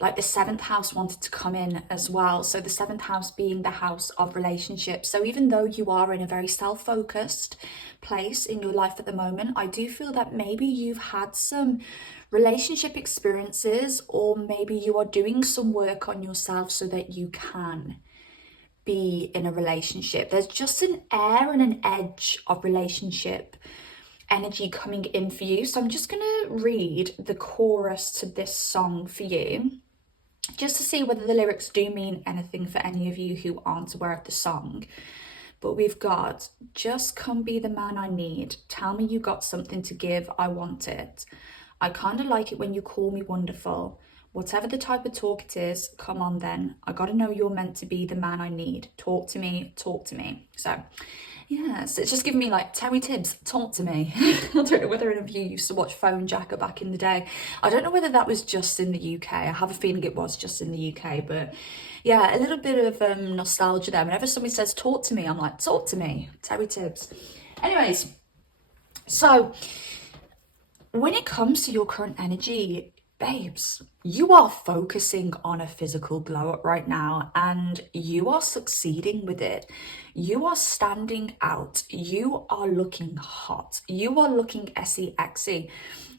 like the 7th house wanted to come in as well. So the 7th house being the house of relationships. So even though you are in a very self-focused place in your life at the moment, I do feel that maybe you've had some relationship experiences, or maybe you are doing some work on yourself so that you can be in a relationship. There's just an air and an edge of relationship energy coming in for you. So I'm just going to read the chorus to this song for you, just to see whether the lyrics do mean anything for any of you who aren't aware of the song. But we've got, just come be the man I need. Tell me you got something to give, I want it. I kind of like it when you call me wonderful. Whatever the type of talk it is, come on then. I gotta know you're meant to be the man I need. Talk to me, talk to me. So yes, it's just giving me like, Terry Tibbs, talk to me. I don't know whether any of you used to watch Phone Jacker back in the day. I don't know whether that was just in the UK. I have a feeling it was just in the UK, but yeah, a little bit of nostalgia there. Whenever somebody says talk to me, I'm like, talk to me, Terry Tibbs. Anyways, so when it comes to your current energy, babes, you are focusing on a physical glow up right now, and you are succeeding with it. You are standing out. You are looking hot. You are looking sexy,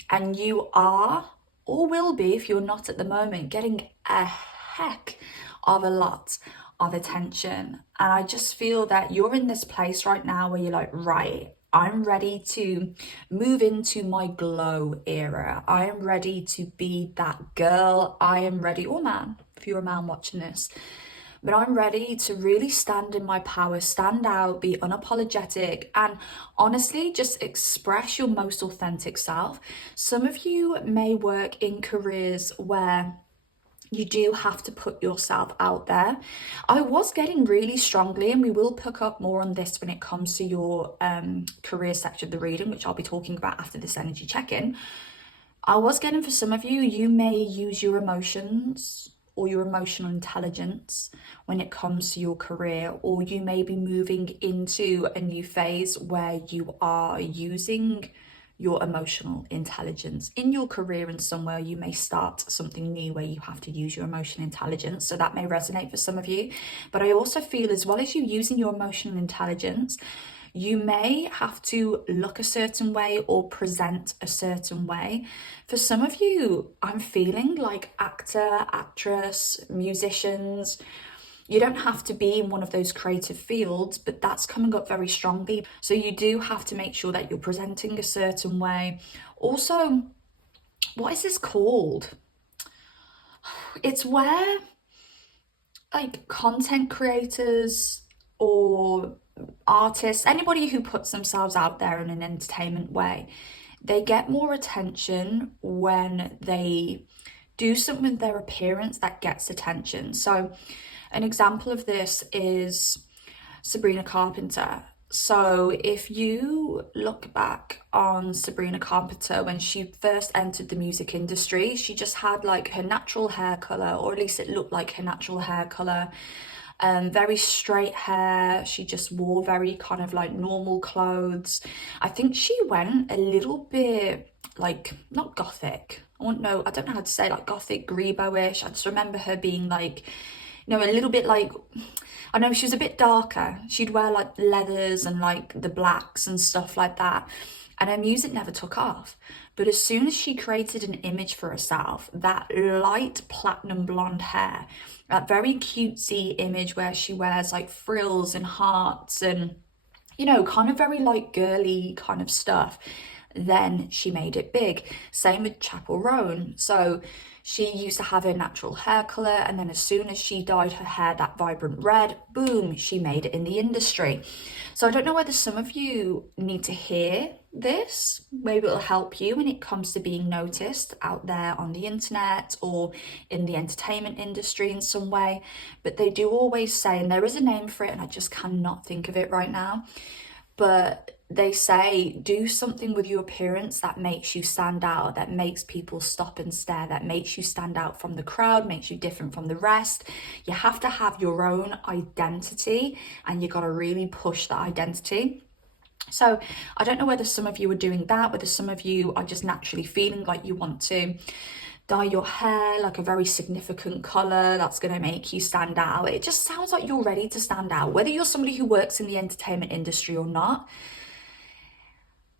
and you are, or will be if you're not at the moment, getting a heck of a lot of attention. And I just feel that you're in this place right now where you're like, right, I'm ready to move into my glow era. I am ready to be that girl. I am ready, or man, if you're a man watching this, but I'm ready to really stand in my power, stand out, be unapologetic, and honestly, just express your most authentic self. Some of you may work in careers where You do have to put yourself out there. I was getting really strongly, and we will pick up more on this when it comes to your career section of the reading, which I'll be talking about after this energy check-in. I was getting, for some of you, you may use your emotions or your emotional intelligence when it comes to your career, or you may be moving into a new phase where you are using your emotional intelligence in your career, and somewhere you may start something new where you have to use your emotional intelligence. So that may resonate for some of you. But I also feel, as well as you using your emotional intelligence, you may have to look a certain way or present a certain way. For some of you, I'm feeling like actor, actress, musicians. You don't have to be in one of those creative fields, but that's coming up very strongly. So you do have to make sure that you're presenting a certain way. Also, what is this called? It's where like content creators or artists, anybody who puts themselves out there in an entertainment way, they get more attention when they do something with their appearance that gets attention. So an example of this is Sabrina Carpenter. So if you look back on Sabrina Carpenter, when she first entered the music industry, she just had like her natural hair color, or at least it looked like her natural hair color. Very straight hair. She just wore very kind of like normal clothes. I think she went a little bit like, not gothic, I don't know how to say, like gothic grebo-ish. I just remember her being like, you know, a little bit like, I know she was a bit darker. She'd wear like leathers and like the blacks and stuff like that. And her music never took off. But as soon as she created an image for herself, that light platinum blonde hair, that very cutesy image where she wears like frills and hearts and, you know, kind of very like girly kind of stuff, then she made it big. Same with Chapel Roan. So she used to have her natural hair color, and then as soon as she dyed her hair that vibrant red, boom, she made it in the industry. So I don't know whether some of you need to hear this. Maybe it'll help you when it comes to being noticed out there on the internet or in the entertainment industry in some way. But they do always say, and there is a name for it and I just cannot think of it right now, but they say, do something with your appearance that makes you stand out, that makes people stop and stare, that makes you stand out from the crowd, makes you different from the rest. You have to have your own identity, and you got to really push that identity. So I don't know whether some of you are doing that, whether some of you are just naturally feeling like you want to dye your hair like a very significant color that's going to make you stand out. It just sounds like you're ready to stand out, whether you're somebody who works in the entertainment industry or not.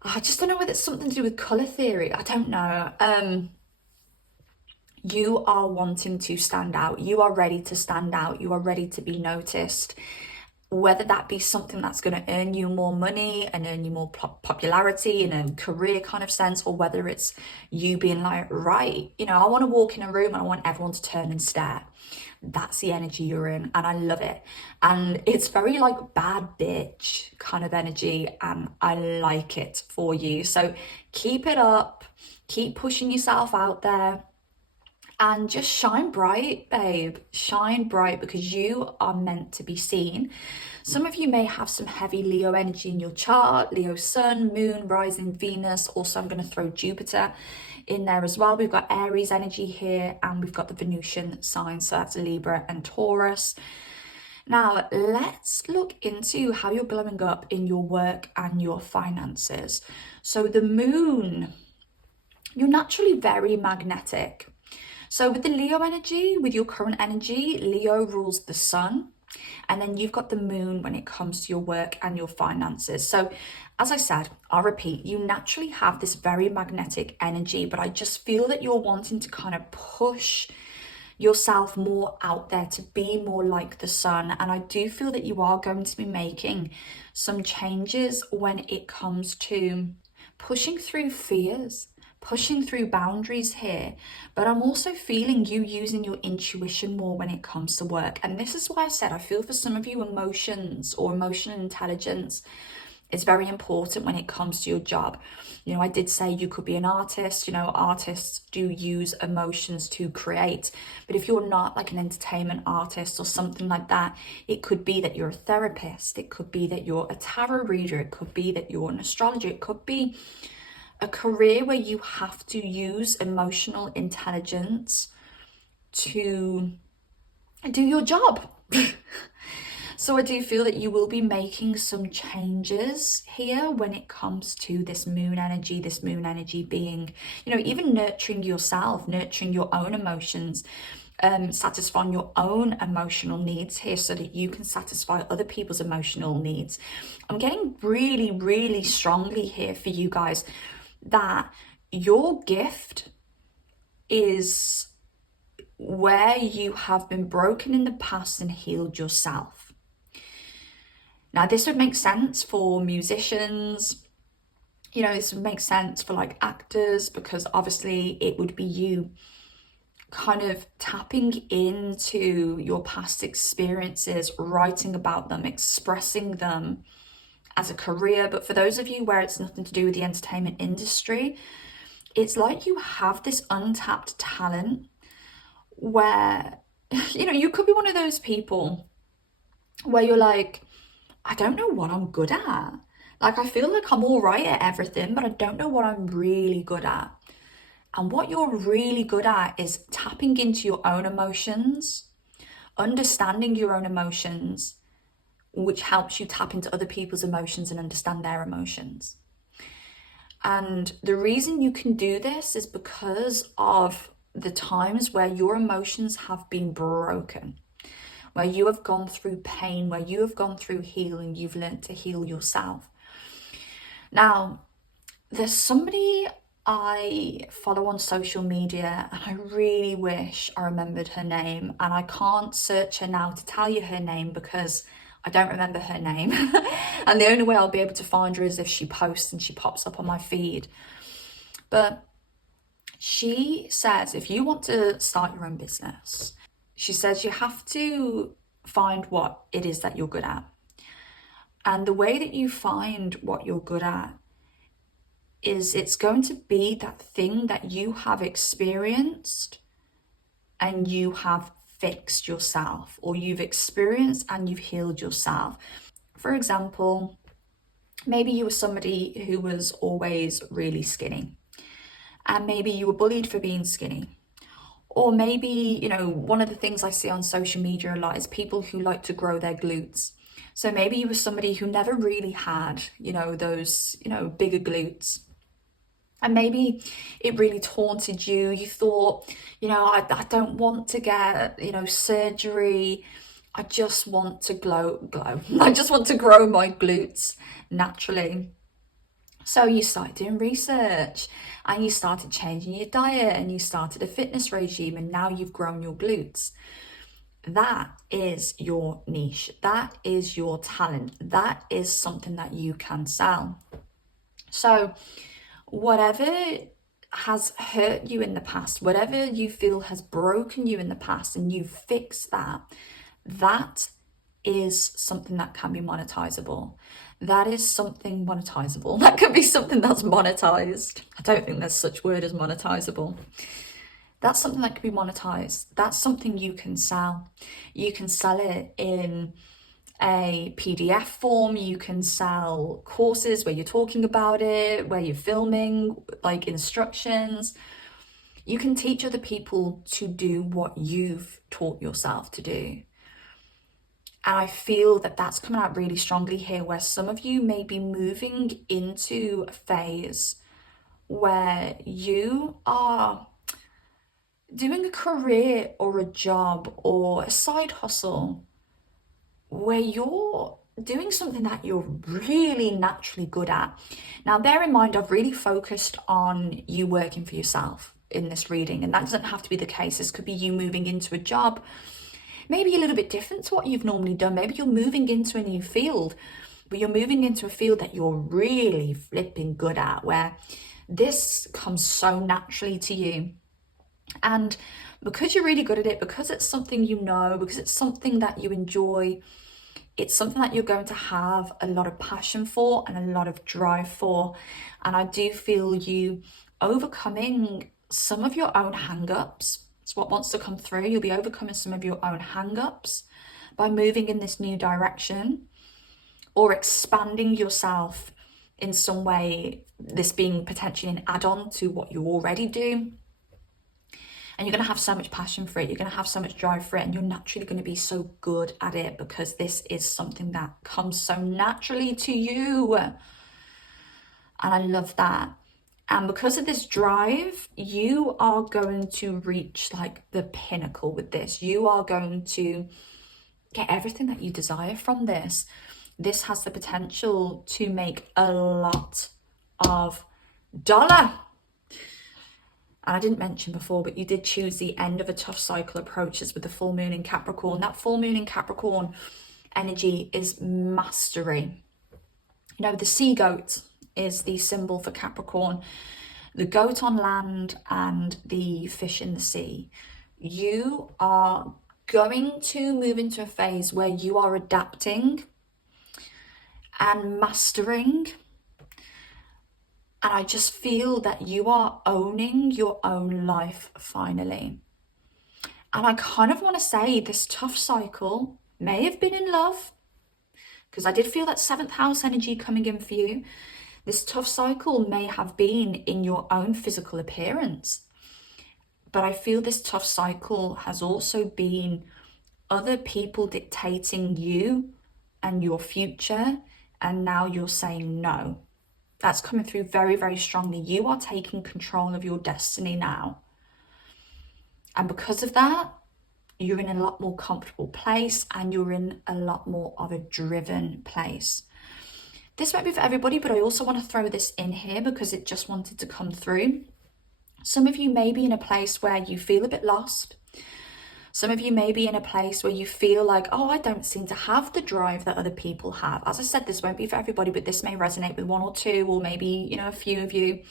I just don't know whether it's something to do with color theory. I don't know. You are wanting to stand out. You are ready to stand out. You are ready to be noticed. Whether that be something that's going to earn you more money and earn you more popularity in a career kind of sense, or whether it's you being like, right, you know, I want to walk in a room and I want everyone to turn and stare. That's the energy you're in, and I love it. And it's very like bad bitch kind of energy, and I like it for you. So keep it up, keep pushing yourself out there, and just shine bright, babe. Shine bright, because you are meant to be seen. Some of you may have some heavy Leo energy in your chart. Leo sun, moon, rising, Venus. Also, I'm going to throw Jupiter in there as well. We've got Aries energy here, and we've got the Venusian sign. So that's Libra and Taurus. Now, let's look into how you're glowing up in your work and your finances. So the moon, you're naturally very magnetic. So with the Leo energy, with your current energy, Leo rules the sun, and then you've got the moon when it comes to your work and your finances. So as I said, I'll repeat, you naturally have this very magnetic energy, but I just feel that you're wanting to kind of push yourself more out there to be more like the sun. And I do feel that you are going to be making some changes when it comes to pushing through fears, pushing through boundaries here. But I'm also feeling you using your intuition more when it comes to work. And this is why I said I feel for some of you, emotions or emotional intelligence is very important when it comes to your job. You know, I did say you could be an artist. You know, artists do use emotions to create. But if you're not like an entertainment artist or something like that, it could be that you're a therapist. It could be that you're a tarot reader. It could be that you're an astrologer. It could be a career where you have to use emotional intelligence to do your job. So I do feel that you will be making some changes here when it comes to this moon energy being, you know, even nurturing yourself, nurturing your own emotions, satisfying your own emotional needs here so that you can satisfy other people's emotional needs. I'm getting really, really strongly here for you guys that your gift is where you have been broken in the past and healed yourself. Now, this would make sense for musicians, you know, this would make sense for like actors, because obviously it would be you kind of tapping into your past experiences, writing about them, expressing them as a career. But for those of you where it's nothing to do with the entertainment industry, it's like you have this untapped talent where, you know, you could be one of those people where you're like, I don't know what I'm good at. Like, I feel like I'm all right at everything, but I don't know what I'm really good at. And what you're really good at is tapping into your own emotions, understanding your own emotions, which helps you tap into other people's emotions and understand their emotions. And the reason you can do this is because of the times where your emotions have been broken, where you have gone through pain, where you have gone through healing, you've learned to heal yourself. Now, there's somebody I follow on social media, and I really wish I remembered her name, and I can't search her now to tell you her name because I don't remember her name. And the only way I'll be able to find her is if she posts and she pops up on my feed. But she says, if you want to start your own business, she says you have to find what it is that you're good at. And the way that you find what you're good at is it's going to be that thing that you have experienced and you have fixed yourself, or you've experienced and you've healed yourself. For example, maybe you were somebody who was always really skinny, and maybe you were bullied for being skinny. Or maybe, you know, one of the things I see on social media a lot is people who like to grow their glutes. So maybe you were somebody who never really had, you know, those, you know, bigger glutes. And maybe it really taunted you. You thought, you know, I don't want to get, you know, surgery. I just want to glow. I just want to grow my glutes naturally. So you started doing research and you started changing your diet and you started a fitness regime, and now you've grown your glutes. That is your niche. That is your talent. That is something that you can sell. So whatever has hurt you in the past, whatever you feel has broken you in the past, and you fix that, that is something that can be monetizable. That is something monetizable. That could be something that's monetized. I don't think there's such word as monetizable. That's something that can be monetized. That's something you can sell. You can sell it in a PDF form. You can sell courses where you're talking about it, where you're filming like instructions. You can teach other people to do what you've taught yourself to do. And I feel that that's coming out really strongly here, where some of you may be moving into a phase where you are doing a career or a job or a side hustle where you're doing something that you're really naturally good at. Now, bear in mind, I've really focused on you working for yourself in this reading, and that doesn't have to be the case. This could be you moving into a job, maybe a little bit different to what you've normally done. Maybe you're moving into a new field, but you're moving into a field that you're really flipping good at, where this comes so naturally to you. And because you're really good at it, because it's something you know, because it's something that you enjoy, it's something that you're going to have a lot of passion for and a lot of drive for. And I do feel you overcoming some of your own hang-ups. It's what wants to come through. You'll be overcoming some of your own hang-ups by moving in this new direction, or expanding yourself in some way, this being potentially an add-on to what you already do. And you're going to have so much passion for it, you're going to have so much drive for it, and you're naturally going to be so good at it because this is something that comes so naturally to you. And I love that. And because of this drive, you are going to reach like the pinnacle with this. You are going to get everything that you desire from this. This has the potential to make a lot of dollar. And I didn't mention before, but you did choose the end of a tough cycle approaches with the full moon in Capricorn. That full moon in Capricorn energy is mastery. You know, the sea goat is the symbol for Capricorn. The goat on land and the fish in the sea. You are going to move into a phase where you are adapting and mastering. And I just feel that you are owning your own life finally. And I kind of want to say this tough cycle may have been in love, because I did feel that 7th house energy coming in for you. This tough cycle may have been in your own physical appearance. But I feel this tough cycle has also been other people dictating you and your future. And now you're saying no. That's coming through very, very strongly. You are taking control of your destiny now. And because of that, you're in a lot more comfortable place and you're in a lot more of a driven place. This might be for everybody, but I also want to throw this in here because it just wanted to come through. Some of you may be in a place where you feel a bit lost. Some of you may be in a place where you feel like, oh, I don't seem to have the drive that other people have. As I said, this won't be for everybody, but this may resonate with one or two, or maybe, you know, a few of you.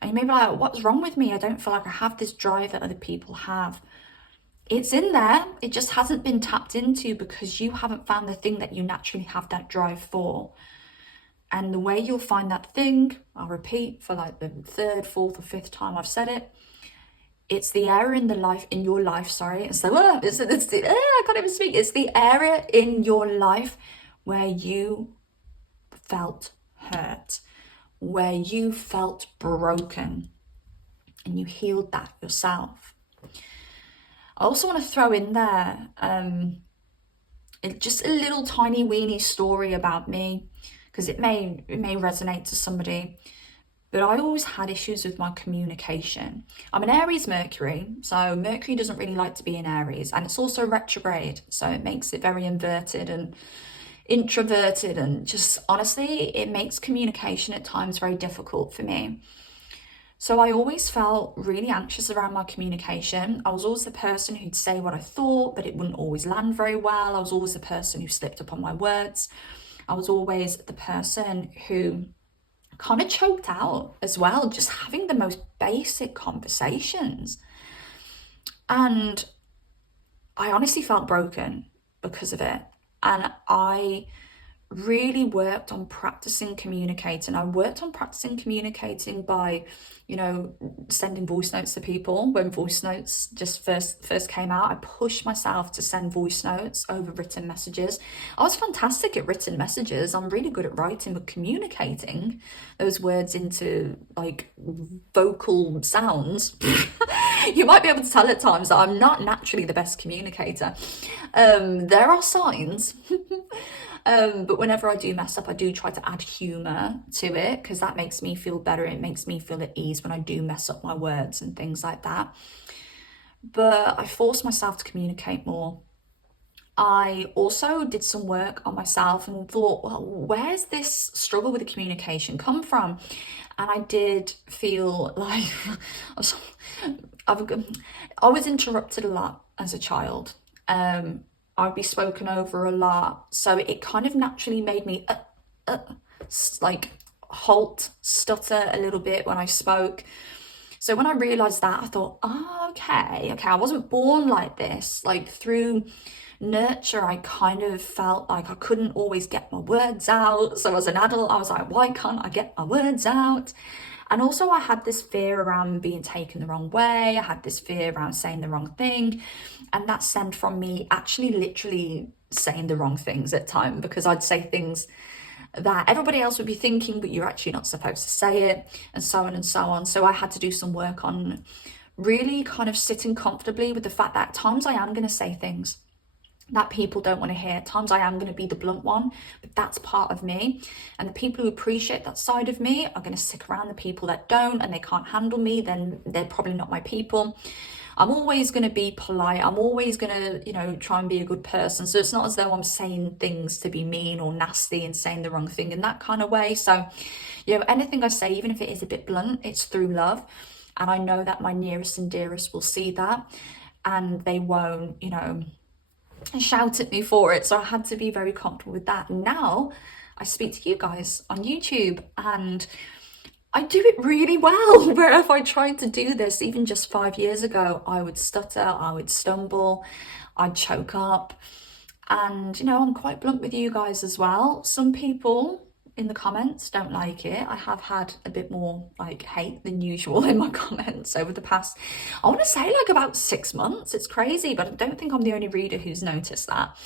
And you may be like, what's wrong with me? I don't feel like I have this drive that other people have. It's in there. It just hasn't been tapped into because you haven't found the thing that you naturally have that drive for. And the way you'll find that thing, I'll repeat for like the 3rd, 4th or 5th time I've said it, it's the area in your life, sorry. It's like, I can't even speak. It's the area in your life where you felt hurt, where you felt broken, and you healed that yourself. I also want to throw in there just a little tiny weeny story about me, because it may resonate to somebody. But I always had issues with my communication. I'm an Aries Mercury, so Mercury doesn't really like to be in Aries, and it's also retrograde, so it makes it very inverted and introverted, and just honestly, it makes communication at times very difficult for me. So I always felt really anxious around my communication. I was always the person who'd say what I thought, but it wouldn't always land very well. I was always the person who slipped up on my words. I was always the person who kind of choked out as well, just having the most basic conversations. And I honestly felt broken because of it. And I really worked on practicing communicating. I worked on practicing communicating by, you know, sending voice notes to people. When voice notes just first came out, I pushed myself to send voice notes over written messages. I was fantastic at written messages. I'm really good at writing, but communicating those words into like vocal sounds, you might be able to tell at times that I'm not naturally the best communicator. There are signs. But whenever I do mess up, I do try to add humour to it, because that makes me feel better. It makes me feel at ease when I do mess up my words and things like that. But I forced myself to communicate more. I also did some work on myself and thought, well, where's this struggle with the communication come from? And I did feel like I was interrupted a lot as a child. I'd be spoken over a lot. So it kind of naturally made me like halt, stutter a little bit when I spoke. So when I realized that, I thought, oh, okay, I wasn't born like this. Like through nurture, I kind of felt like I couldn't always get my words out. So as an adult, I was like, why can't I get my words out? And also I had this fear around being taken the wrong way. I had this fear around saying the wrong thing. And that stemmed from me actually literally saying the wrong things at time, because I'd say things that everybody else would be thinking, but you're actually not supposed to say it, and so on and so on. So I had to do some work on really kind of sitting comfortably with the fact that at times I am going to say things that people don't want to hear. At times I am going to be the blunt one, but that's part of me. And the people who appreciate that side of me are going to stick around. The people that don't and they can't handle me, then they're probably not my people. I'm always going to be polite. I'm always going to, try and be a good person. So it's not as though I'm saying things to be mean or nasty and saying the wrong thing in that kind of way. So, anything I say, even if it is a bit blunt, it's through love. And I know that my nearest and dearest will see that, and they won't, shout at me for it. So I had to be very comfortable with that. Now I speak to you guys on YouTube and I do it really well. Where if I tried to do this even just 5 years ago, I would stutter, I would stumble, I'd choke up. And I'm quite blunt with you guys as well. Some people in the comments don't like it. I have had a bit more like hate than usual in my comments over the past, I want to say like about 6 months. It's crazy, but I don't think I'm the only reader who's noticed that.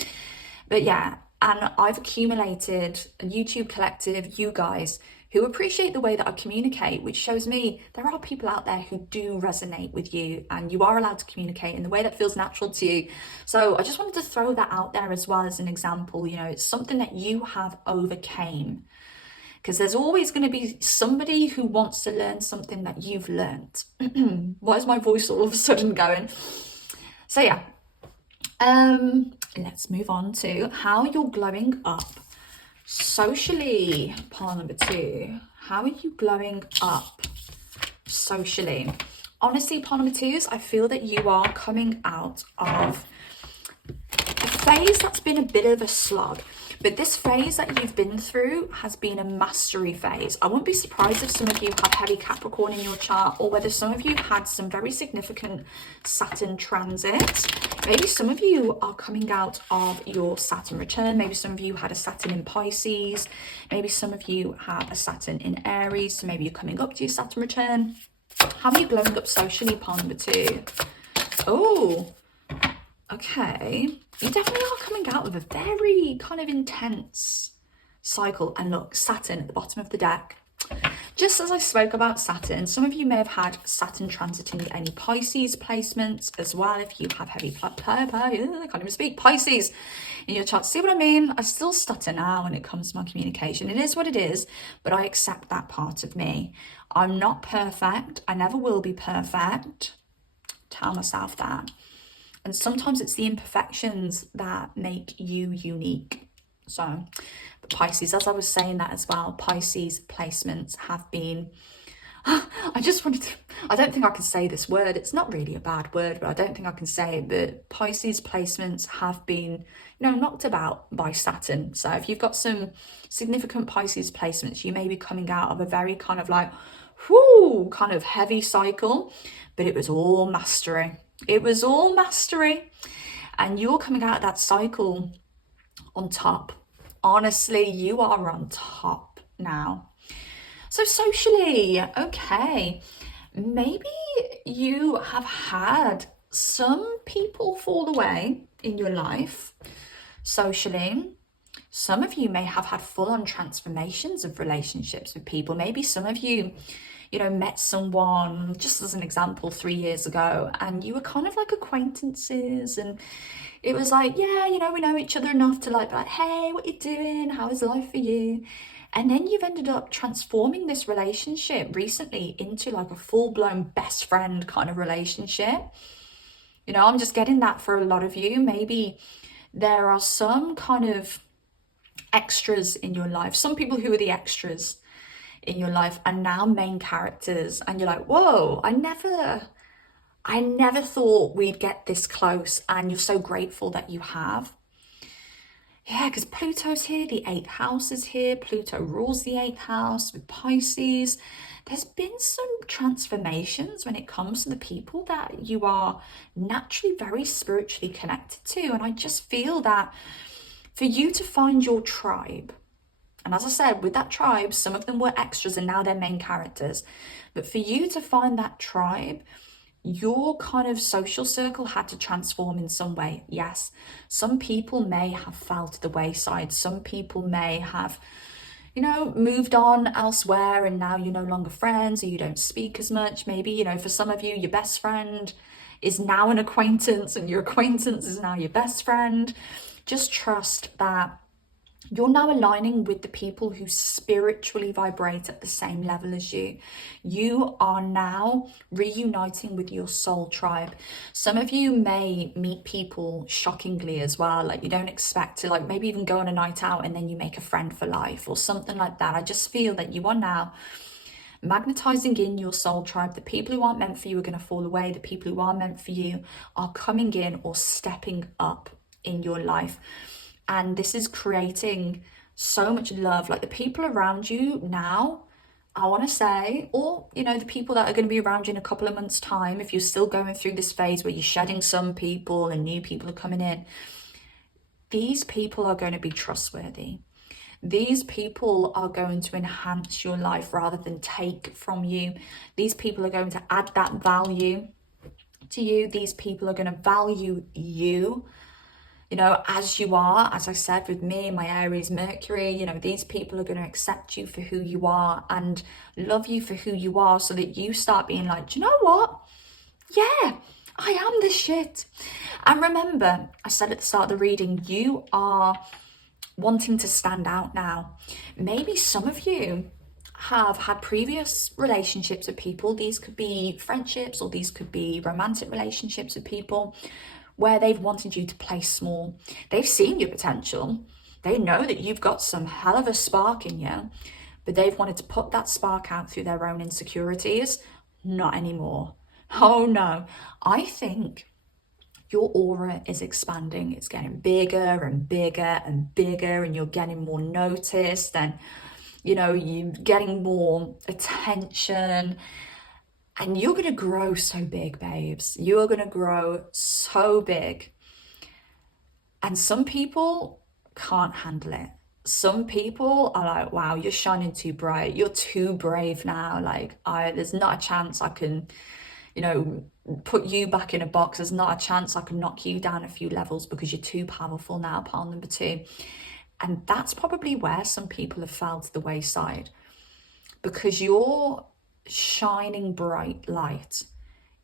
But yeah, and I've accumulated a YouTube collective, you guys, who appreciate the way that I communicate, which shows me there are people out there who do resonate with you, and you are allowed to communicate in the way that feels natural to you. So I just wanted to throw that out there as well as an example. It's something that you have overcame, because there's always going to be somebody who wants to learn something that you've learned. Why is my voice all of a sudden going? So yeah, let's move on to how you're glowing up socially. Pile number 2. How are you glowing up socially? Honestly, pile number 2s, I feel that you are coming out of a phase that's been a bit of a slog. But this phase that you've been through has been a mastery phase. I wouldn't be surprised if some of you have heavy Capricorn in your chart, or whether some of you had some very significant Saturn transits. Maybe some of you are coming out of your Saturn return. Maybe some of you had a Saturn in Pisces. Maybe some of you have a Saturn in Aries. So maybe you're coming up to your Saturn return. How are you glowing up socially, pile number 2? Oh, okay. You definitely are coming out of a very kind of intense cycle. And look, Saturn at the bottom of the deck. Just as I spoke about Saturn, some of you may have had Saturn transiting any Pisces placements as well. If you have heavy, I can't even speak, Pisces in your chart. See what I mean? I still stutter now when it comes to my communication. It is what it is, but I accept that part of me. I'm not perfect. I never will be perfect. Tell myself that. And sometimes it's the imperfections that make you unique. So, but Pisces, as I was saying that as well, Pisces placements have been, I don't think I can say this word. It's not really a bad word, but I don't think I can say it. But Pisces placements have been, knocked about by Saturn. So if you've got some significant Pisces placements, you may be coming out of a very kind of like, kind of heavy cycle, but it was all mastery. It was all mastery, and you're coming out of that cycle on top. Honestly, you are on top now. So socially, okay, maybe you have had some people fall away in your life socially. Some of you may have had full-on transformations of relationships with people. Maybe some of you met someone, just as an example, 3 years ago, and you were kind of like acquaintances, and it was like, yeah, we know each other enough to like, hey, what you doing? How is life for you? And then you've ended up transforming this relationship recently into like a full-blown best friend kind of relationship. I'm just getting that for a lot of you. Maybe there are some kind of extras in your life, some people who are the extras in your life are now main characters, and you're like, whoa, I never thought we'd get this close, and you're so grateful that you have. Yeah, because Pluto's here, the 8th house is here. Pluto rules the 8th house with Pisces. There's been some transformations when it comes to the people that you are naturally very spiritually connected to. And I just feel that for you to find your tribe, and as I said, with that tribe, some of them were extras and now they're main characters. But for you to find that tribe, your kind of social circle had to transform in some way. Yes, some people may have fell to the wayside. Some people may have, moved on elsewhere and now you're no longer friends or you don't speak as much. Maybe, for some of you, your best friend is now an acquaintance and your acquaintance is now your best friend. Just trust that you're now aligning with the people who spiritually vibrate at the same level as you. You are now reuniting with your soul tribe. Some of you may meet people shockingly as well. Like you don't expect to, like maybe even go on a night out and then you make a friend for life or something like that. I just feel that you are now magnetizing in your soul tribe. The people who aren't meant for you are going to fall away. The people who are meant for you are coming in or stepping up in your life. And this is creating so much love. Like the people around you now, I want to say, or, the people that are going to be around you in a couple of months' time, if you're still going through this phase where you're shedding some people and new people are coming in, these people are going to be trustworthy. These people are going to enhance your life rather than take from you. These people are going to add that value to you. These people are going to value you, as you are. As I said, with me, my Aries Mercury, these people are going to accept you for who you are and love you for who you are, so that you start being like, do you know what? Yeah, I am the shit. And remember, I said at the start of the reading, you are wanting to stand out now. Maybe some of you have had previous relationships with people. These could be friendships or these could be romantic relationships with people where they've wanted you to play small. They've seen your potential. They know that you've got some hell of a spark in you, but they've wanted to put that spark out through their own insecurities. Not anymore. Oh no. I think your aura is expanding. It's getting bigger and bigger and bigger, and you're getting more noticed, and you're getting more attention. And you're going to grow so big, babes. You are going to grow so big. And some people can't handle it. Some people are like, wow, you're shining too bright. You're too brave now. Like, there's not a chance I can, put you back in a box. There's not a chance I can knock you down a few levels because you're too powerful now, pile number 2. And that's probably where some people have fell to the wayside, because you're shining bright light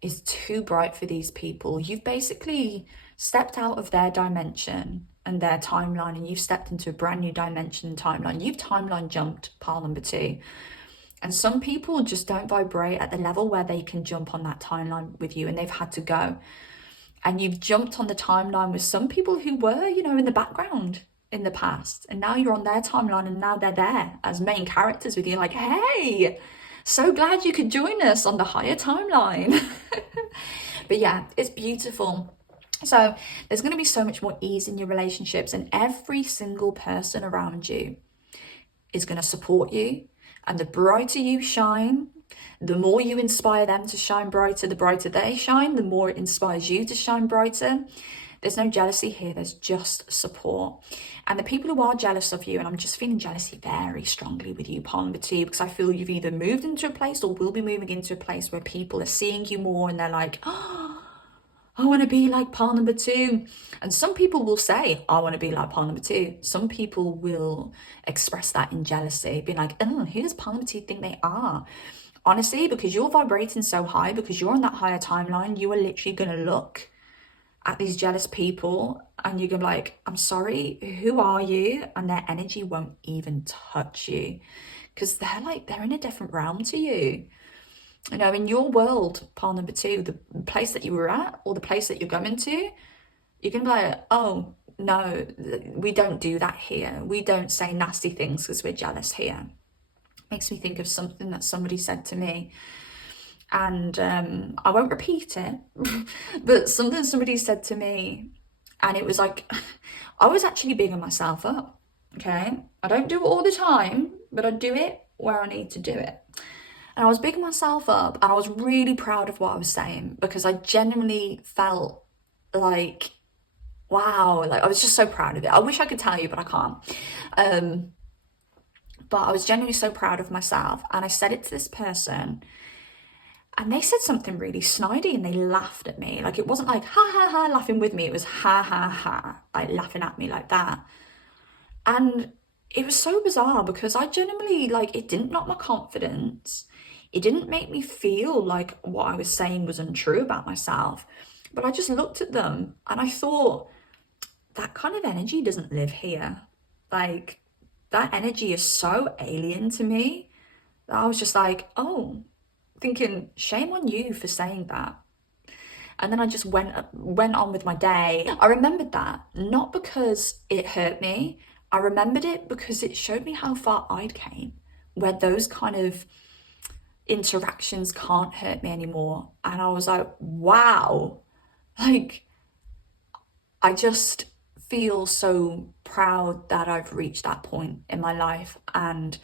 is too bright for these people. You've basically stepped out of their dimension and their timeline, and you've stepped into a brand new dimension and timeline. You've timeline jumped, pile number 2. And some people just don't vibrate at the level where they can jump on that timeline with you, and they've had to go. And you've jumped on the timeline with some people who were, in the background in the past, and now you're on their timeline, and now they're there as main characters with you. Like, hey, so glad you could join us on the higher timeline. But yeah, it's beautiful. So there's going to be so much more ease in your relationships, and every single person around you is going to support you. And the brighter you shine, the more you inspire them to shine brighter. The brighter they shine, the more it inspires you to shine brighter. There's no jealousy here, there's just support. And the people who are jealous of you, and I'm just feeling jealousy very strongly with you, pile number 2, because I feel you've either moved into a place or will be moving into a place where people are seeing you more and they're like, oh, I want to be like pile number 2. And some people will say, I want to be like pile number 2. Some people will express that in jealousy, being like, oh, who does pile number 2 think they are? Honestly, because you're vibrating so high, because you're on that higher timeline, you are literally going to look at these jealous people and you're gonna be like, I'm sorry, who are you? And their energy won't even touch you, because they're in a different realm to you. In your world, pile number 2, the place that you were at or the place that you're going to, you're gonna be like, oh no, we don't do that here. We don't say nasty things because we're jealous here. Makes me think of something that somebody said to me, and I won't repeat it, but something somebody said to me, And it was like, I was actually bigging myself up, okay? I don't do it all the time, but I do it where I need to do it. And I was bigging myself up, and I was really proud of what I was saying, because I genuinely felt like, wow, like I was just so proud of it. I wish I could tell you, but I can't. But I was genuinely so proud of myself, and I said it to this person, and they said something really snidey, and they laughed at me. Like, it wasn't like ha ha ha laughing with me, it was ha ha ha, like laughing at me like that. And it was so bizarre, because I genuinely, like, it didn't knock my confidence. It didn't make me feel like what I was saying was untrue about myself. But I just looked at them and I thought, that kind of energy doesn't live here. Like, that energy is so alien to me that I was just like, oh, thinking, shame on you for saying that. And then I just went on with my day. I remembered that, not because it hurt me. I remembered it because it showed me how far I'd came, where those kind of interactions can't hurt me anymore. And I was like, wow, like, I just feel so proud that I've reached that point in my life, and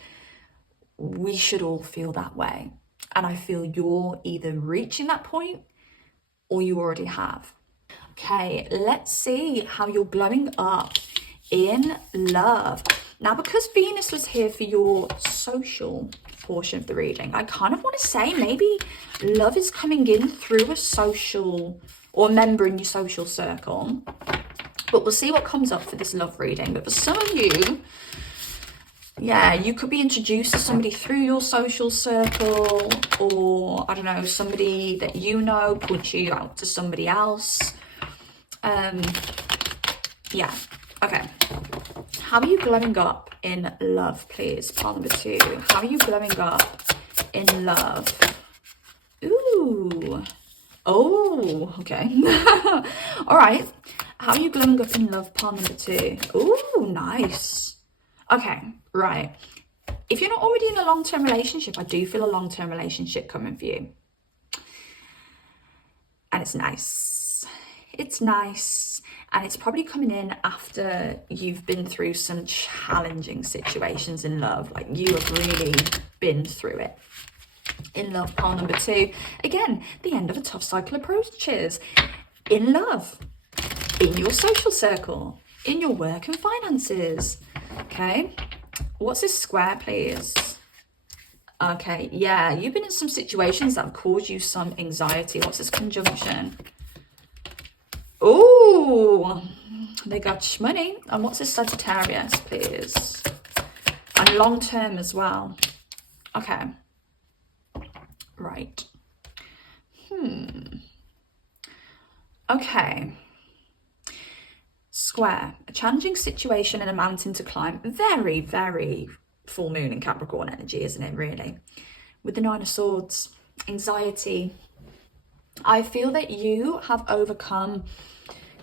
we should all feel that way. And I feel you're either reaching that point or you already have. Okay, let's see how you're glowing up in love. Now, because Venus was here for your social portion of the reading, I kind of want to say maybe love is coming in through a social or member in your social circle. But we'll see what comes up for this love reading. But for some of you, yeah, you could be introduced to somebody through your social circle, or I don't know, somebody that you know points you out to somebody else. Yeah, okay. How are you glowing up in love, please? Part number 2. How are you glowing up in love? Ooh. Oh, okay. All right. How are you glowing up in love, part number 2? Ooh, nice. Okay, right. If you're not already in a long-term relationship, I do feel a long-term relationship coming for you. And it's nice. It's nice. And it's probably coming in after you've been through some challenging situations in love. Like, you have really been through it. In love, part number 2. Again, the end of a tough cycle approaches. In love. In your social circle. In your work and finances. Okay. What's this square, please? Okay, yeah, you've been in some situations that have caused you some anxiety. What's this conjunction? Oh, they got money. And what's this Sagittarius, please? And long term as well. Okay. Right. Okay. Square. A challenging situation and a mountain to climb. Very, very full moon in Capricorn energy, isn't it, really? With the 9 of Swords. Anxiety. I feel that you have overcome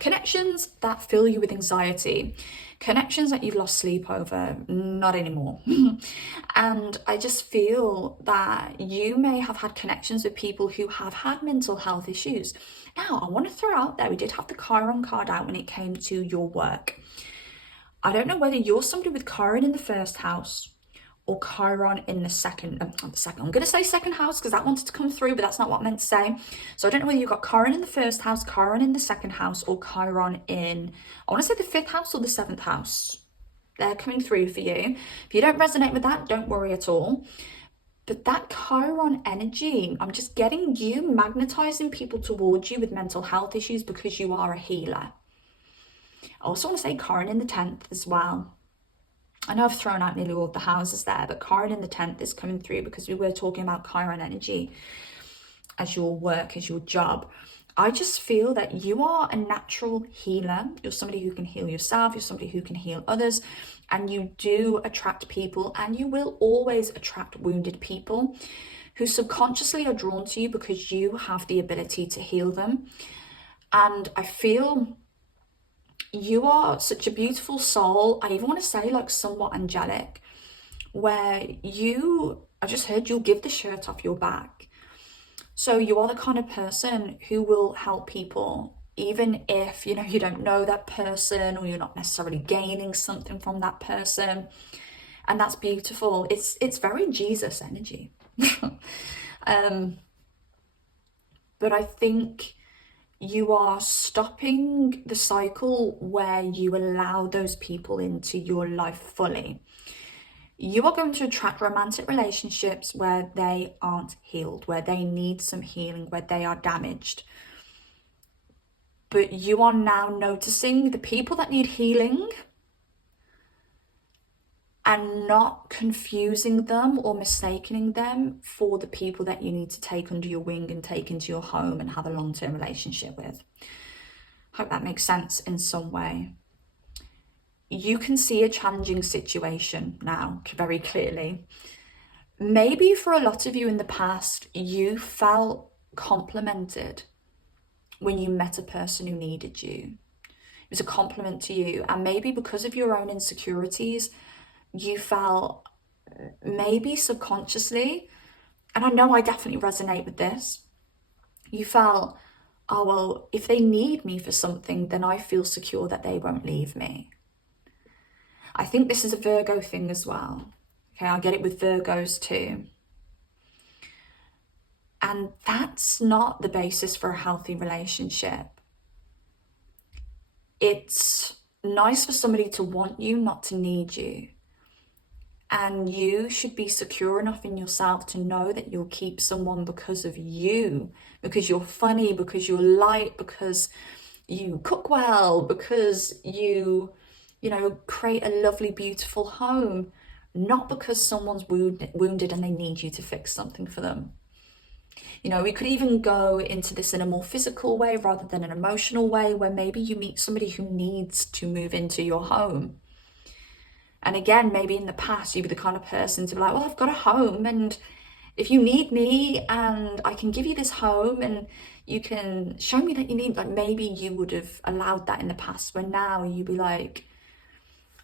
connections that fill you with anxiety. Connections that you've lost sleep over, not anymore. And I just feel that you may have had connections with people who have had mental health issues. Now, I want to throw out there, we did have the Chiron card out when it came to your work. I don't know whether you're somebody with Chiron in the 1st house or Chiron in the second, I'm going to say 2nd house because that wanted to come through, but that's not what I meant to say. So I don't know whether you've got Chiron in the 1st house, Chiron in the 2nd house, or Chiron in, I want to say the 5th house or the 7th house. They're coming through for you. If you don't resonate with that, don't worry at all. But that Chiron energy, I'm just getting you magnetizing people towards you with mental health issues because you are a healer. I also want to say Chiron in the 10th as well. I know I've thrown out nearly all of the houses there, but Chiron in the 10th is coming through because we were talking about Chiron energy as your work, as your job. I just feel that you are a natural healer. You're somebody who can heal yourself. You're somebody who can heal others. And you do attract people, and you will always attract wounded people who subconsciously are drawn to you because you have the ability to heal them. And I feel you are such a beautiful soul. I even want to say like somewhat angelic, where I just heard you'll give the shirt off your back. So you are the kind of person who will help people even if, you know, you don't know that person or you're not necessarily gaining something from that person. And that's beautiful. It's very Jesus energy. But I think you are stopping the cycle where you allow those people into your life fully. You are going to attract romantic relationships where they aren't healed, where they need some healing, where they are damaged. But you are now noticing the people that need healing and not confusing them or mistaking them for the people that you need to take under your wing and take into your home and have a long-term relationship with. Hope that makes sense in some way. You can see a challenging situation now very clearly. Maybe for a lot of you in the past, you felt complimented when you met a person who needed you. It was a compliment to you. And maybe because of your own insecurities, you felt maybe subconsciously, and I know I definitely resonate with this, you felt, oh, well, if they need me for something, then I feel secure that they won't leave me. I think this is a Virgo thing as well. Okay, I get it with Virgos too. And that's not the basis for a healthy relationship. It's nice for somebody to want you, not to need you. And you should be secure enough in yourself to know that you'll keep someone because of you, because you're funny, because you're light, because you cook well, because you know, create a lovely, beautiful home, not because someone's wounded and they need you to fix something for them. You know, we could even go into this in a more physical way rather than an emotional way, where maybe you meet somebody who needs to move into your home. And again, maybe in the past, you were the kind of person to be like, well, I've got a home, and if you need me and I can give you this home and you can show me that you need, like maybe you would have allowed that in the past, where now you'd be like,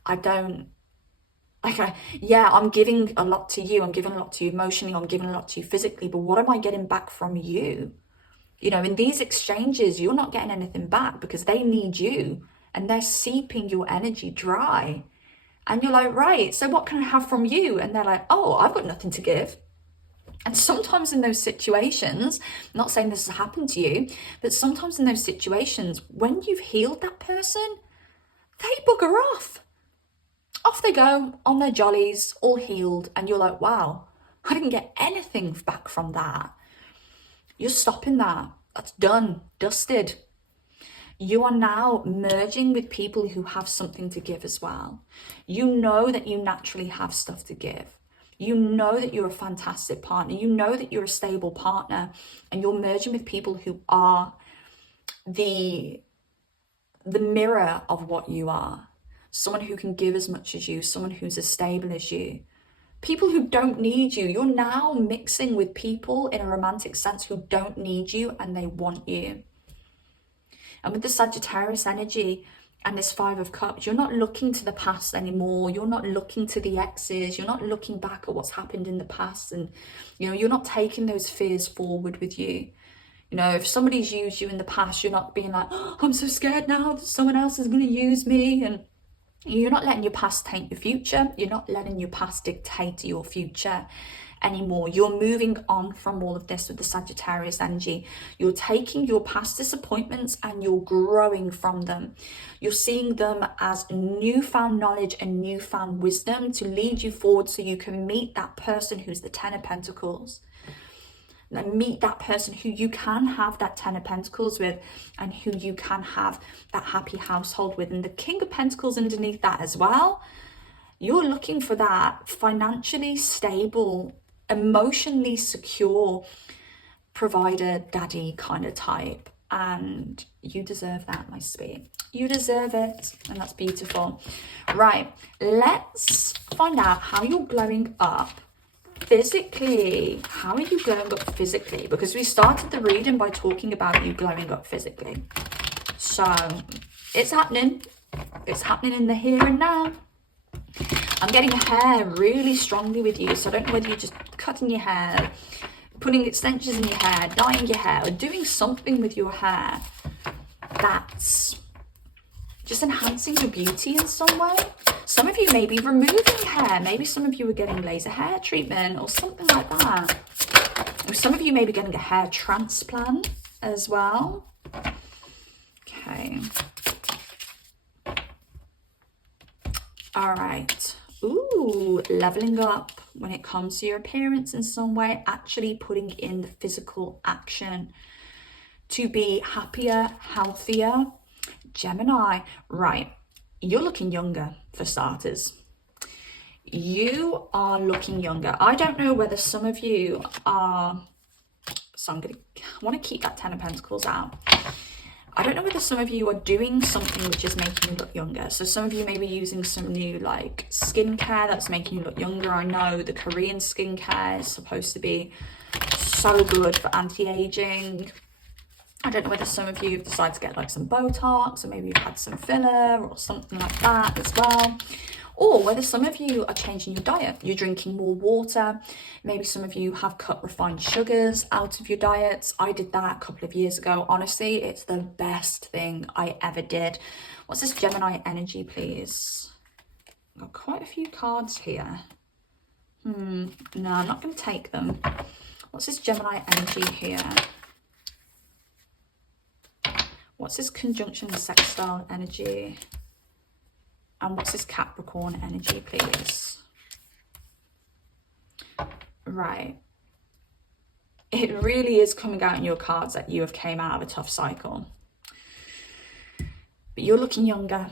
I don't, okay, yeah, I'm giving a lot to you. I'm giving a lot to you emotionally. I'm giving a lot to you physically, but what am I getting back from you? You know, in these exchanges, you're not getting anything back because they need you and they're seeping your energy dry. And you're like, right, so what can I have from you? And they're like, oh, I've got nothing to give. And sometimes in those situations, I'm not saying this has happened to you, but sometimes in those situations, when you've healed that person, they bugger off. Off they go on their jollies, all healed. And you're like, wow, I didn't get anything back from that. You're stopping that. That's done, dusted. You are now merging with people who have something to give as well. You know that you naturally have stuff to give. You know that you're a fantastic partner. You know that you're a stable partner, and you're merging with people who are the mirror of what you are. Someone who can give as much as you, someone who's as stable as you. People who don't need you. You're now mixing with people in a romantic sense who don't need you and they want you. And with the Sagittarius energy and this 5 of Cups, you're not looking to the past anymore. You're not looking to the exes. You're not looking back at what's happened in the past. And, you know, you're not taking those fears forward with you. You know, if somebody's used you in the past, you're not being like, oh, I'm so scared now that someone else is going to use me. And you're not letting your past taint your future. You're not letting your past dictate your future anymore. You're moving on from all of this with the Sagittarius energy. You're taking your past disappointments and you're growing from them. You're seeing them as newfound knowledge and newfound wisdom to lead you forward so you can meet that person who's the 10 of Pentacles. And meet that person who you can have that 10 of Pentacles with and who you can have that happy household with. And the King of Pentacles underneath that as well. You're looking for that financially stable, emotionally secure provider, daddy kind of type. And you deserve that, my sweet. You deserve it. And that's beautiful. Right, let's find out how you're glowing up physically. How are you glowing up physically? Because we started the reading by talking about you glowing up physically. So it's happening. It's happening in the here and now. I'm getting hair really strongly with you. So I don't know whether you're just cutting your hair, putting extensions in your hair, dyeing your hair, or doing something with your hair. that's just enhancing your beauty in some way. Some of you may be removing hair. Maybe some of you are getting laser hair treatment or something like that. Or some of you may be getting a hair transplant as well. Okay. All right. Ooh, leveling up when it comes to your appearance in some way, actually putting in the physical action to be happier, healthier. Gemini, right, you're looking younger for starters. You are looking younger. I don't know whether some of you are, so I want to keep that 10 of Pentacles out. I don't know whether some of you are doing something which is making you look younger. So some of you may be using some new like skincare that's making you look younger. I know the Korean skincare is supposed to be so good for anti-aging. I don't know whether some of you have decided to get like some Botox, or maybe you've had some filler or something like that as well. Or whether some of you are changing your diet. You're drinking more water. Maybe some of you have cut refined sugars out of your diets. I did that a couple of years ago. Honestly, it's the best thing I ever did. What's this Gemini energy, please? I've got quite a few cards here. No, I'm not going to take them. What's this Gemini energy here? What's this conjunction sextile energy? And what's this Capricorn energy, please? Right. It really is coming out in your cards that you have came out of a tough cycle. But you're looking younger.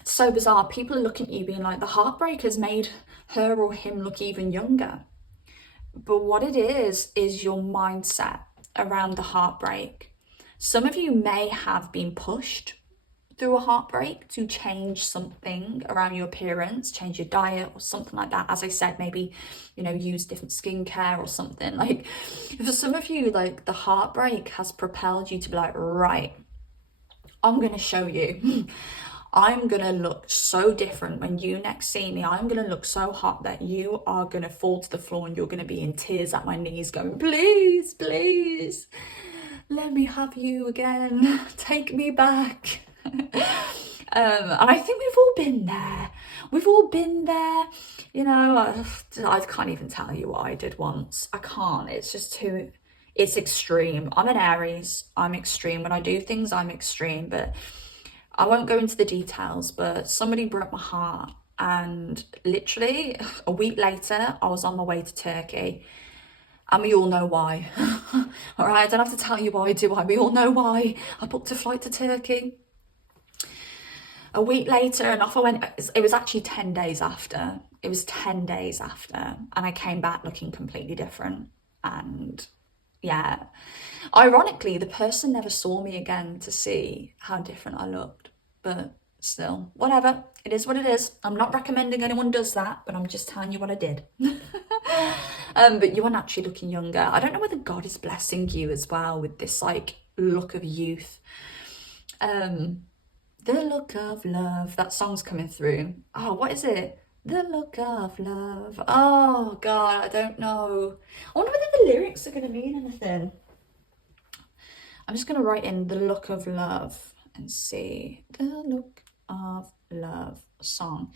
It's so bizarre. People are looking at you being like, the heartbreak has made her or him look even younger. But what it is your mindset around the heartbreak. Some of you may have been pushed through a heartbreak to change something around your appearance, change your diet or something like that. As I said, maybe, you know, use different skincare or something. Like for some of you, like the heartbreak has propelled you to be like, right, I'm going to show you. I'm going to look so different when you next see me. I'm going to look so hot that you are going to fall to the floor and you're going to be in tears at my knees going, please, please, let me have you again. Take me back. And I think we've all been there. We've all been there. You know, I can't even tell you what I did once. I can't. It's just too, it's extreme. I'm an Aries. I'm extreme. When I do things, I'm extreme. But I won't go into the details. But somebody broke my heart. And literally a week later, I was on my way to Turkey. And we all know why. All right, I don't have to tell you why, do I? We all know why. I booked a flight to Turkey. A week later, and off I went. It was actually 10 days after. It was 10 days after. And I came back looking completely different. And yeah, ironically, the person never saw me again to see how different I looked. But still, whatever. It is what it is. I'm not recommending anyone does that, but I'm just telling you what I did. But you are naturally looking younger. I don't know whether God is blessing you as well with this like look of youth. The look of love. That song's coming through. Oh, what is it? The look of love. Oh God, I don't know. I wonder whether the lyrics are going to mean anything. I'm just going to write in the look of love and see. The look of love song.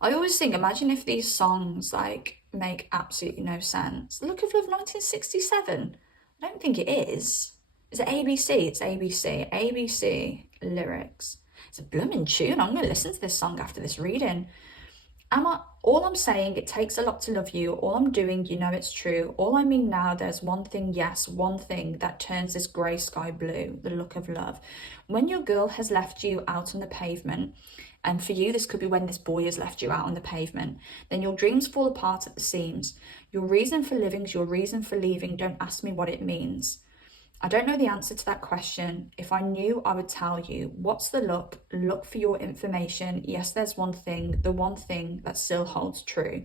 I always think, imagine if these songs like make absolutely no sense. The Look of Love 1967. I don't think it is. Is it ABC? It's ABC. ABC lyrics. It's a blooming tune. I'm going to listen to this song after this reading. All I'm saying, it takes a lot to love you. All I'm doing, you know it's true. All I mean now, there's one thing, yes, one thing that turns this grey sky blue, the look of love. When your girl has left you out on the pavement, and for you, this could be when this boy has left you out on the pavement, then your dreams fall apart at the seams. Your reason for living's your reason for leaving. Don't ask me what it means. I don't know the answer to that question. If I knew, I would tell you. What's the look? Look for your information. Yes, there's one thing, the one thing that still holds true.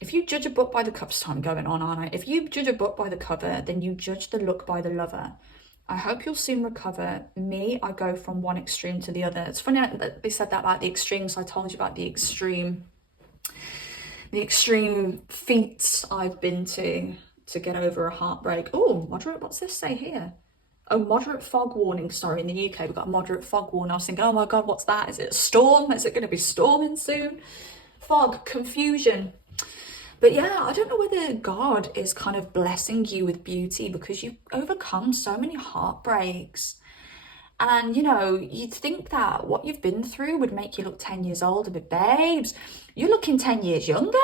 If you judge a book by the cover, I'm going on, aren't I? If you judge a book by the cover, then you judge the look by the lover. I hope you'll soon recover. Me, I go from one extreme to the other. It's funny that they said that about the extremes. I told you about the extreme feats I've been to get over a heartbreak. Oh, what's this say here? a moderate fog warning. Sorry, in the UK we've got a moderate fog warning. I was thinking, oh my god, what's that? Is it a storm? Is it going to be storming soon? Fog, confusion. But yeah, I don't know whether God is kind of blessing you with beauty because you've overcome so many heartbreaks. And you know, you'd think that what you've been through would make you look 10 years older, but babes, you're looking 10 years younger.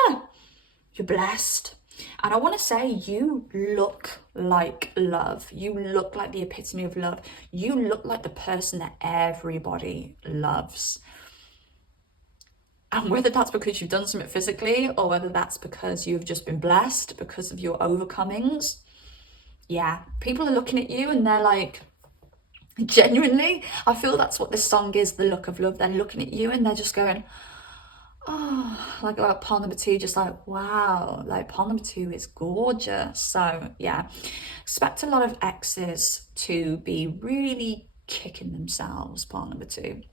You're blessed. And I want to say, you look like love. You look like the epitome of love. You look like the person that everybody loves. And whether that's because you've done something physically or whether that's because you've just been blessed because of your overcomings, yeah, people are looking at you and they're like, genuinely, I feel that's what this song is, the look of love. They're looking at you and they're just going, oh, like pawn number 2, just like, wow, like pawn number 2 is gorgeous. So yeah, expect a lot of exes to be really kicking themselves, pawn number 2.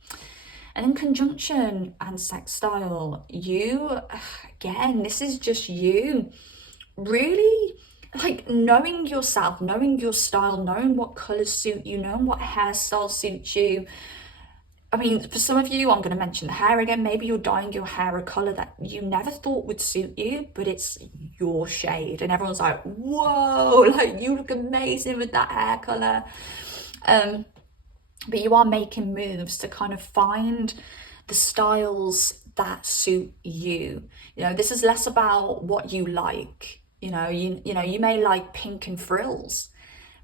And in conjunction and sextile, you, again, this is just you really like knowing yourself, knowing your style, knowing what colors suit you, knowing what hairstyle suits you. I mean, for some of you, I'm going to mention the hair again. Maybe you're dyeing your hair a color that you never thought would suit you, but it's your shade. And everyone's like, whoa, like you look amazing with that hair color. But you are making moves to kind of find the styles that suit you. You know, this is less about what you like. You know, you may like pink and frills,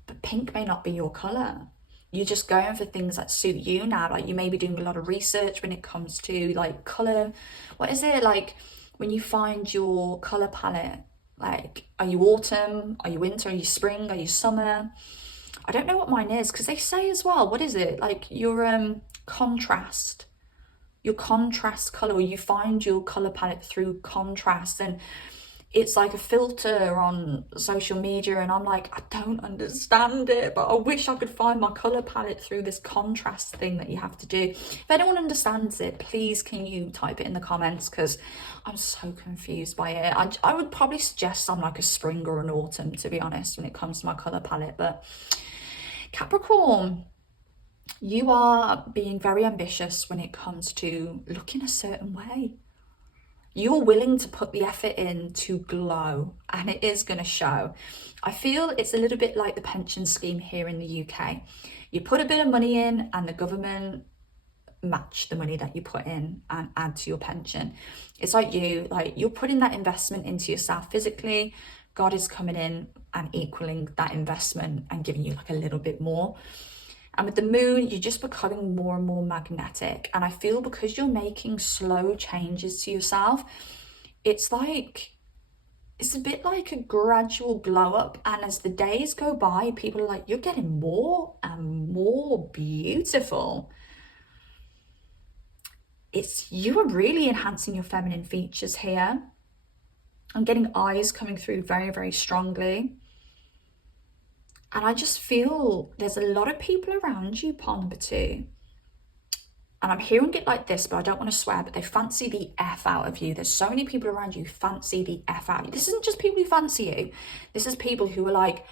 but pink may not be your color. You're just going for things that suit you now. Like you may be doing a lot of research when it comes to like color. What is it like when you find your color palette? Like, are you autumn? Are you winter? Are you spring? Are you summer? I don't know what mine is because they say as well, what is it? Like your contrast color, or you find your color palette through contrast, and it's like a filter on social media, and I'm like, I don't understand it, but I wish I could find my color palette through this contrast thing that you have to do. If anyone understands it, please can you type it in the comments, because I'm so confused by it. I would probably suggest I'm like a spring or an autumn, to be honest, when it comes to my color palette. But Capricorn, you are being very ambitious when it comes to looking a certain way. You're willing to put the effort in to glow, and it is going to show. I feel it's a little bit like the pension scheme here in the UK. You put a bit of money in and the government match the money that you put in and add to your pension. It's like you're putting that investment into yourself physically. God is coming in and equaling that investment and giving you like a little bit more. And with the moon, you're just becoming more and more magnetic. And I feel because you're making slow changes to yourself, it's a bit like a gradual glow up. And as the days go by, people are like, you're getting more and more beautiful. You are really enhancing your feminine features here. I'm getting eyes coming through very, very strongly. And I just feel there's a lot of people around you, pawn number 2. And I'm hearing it like this, but I don't want to swear, but they fancy the F out of you. There's so many people around you who fancy the F out of you. This isn't just people who fancy you. This is people who are like,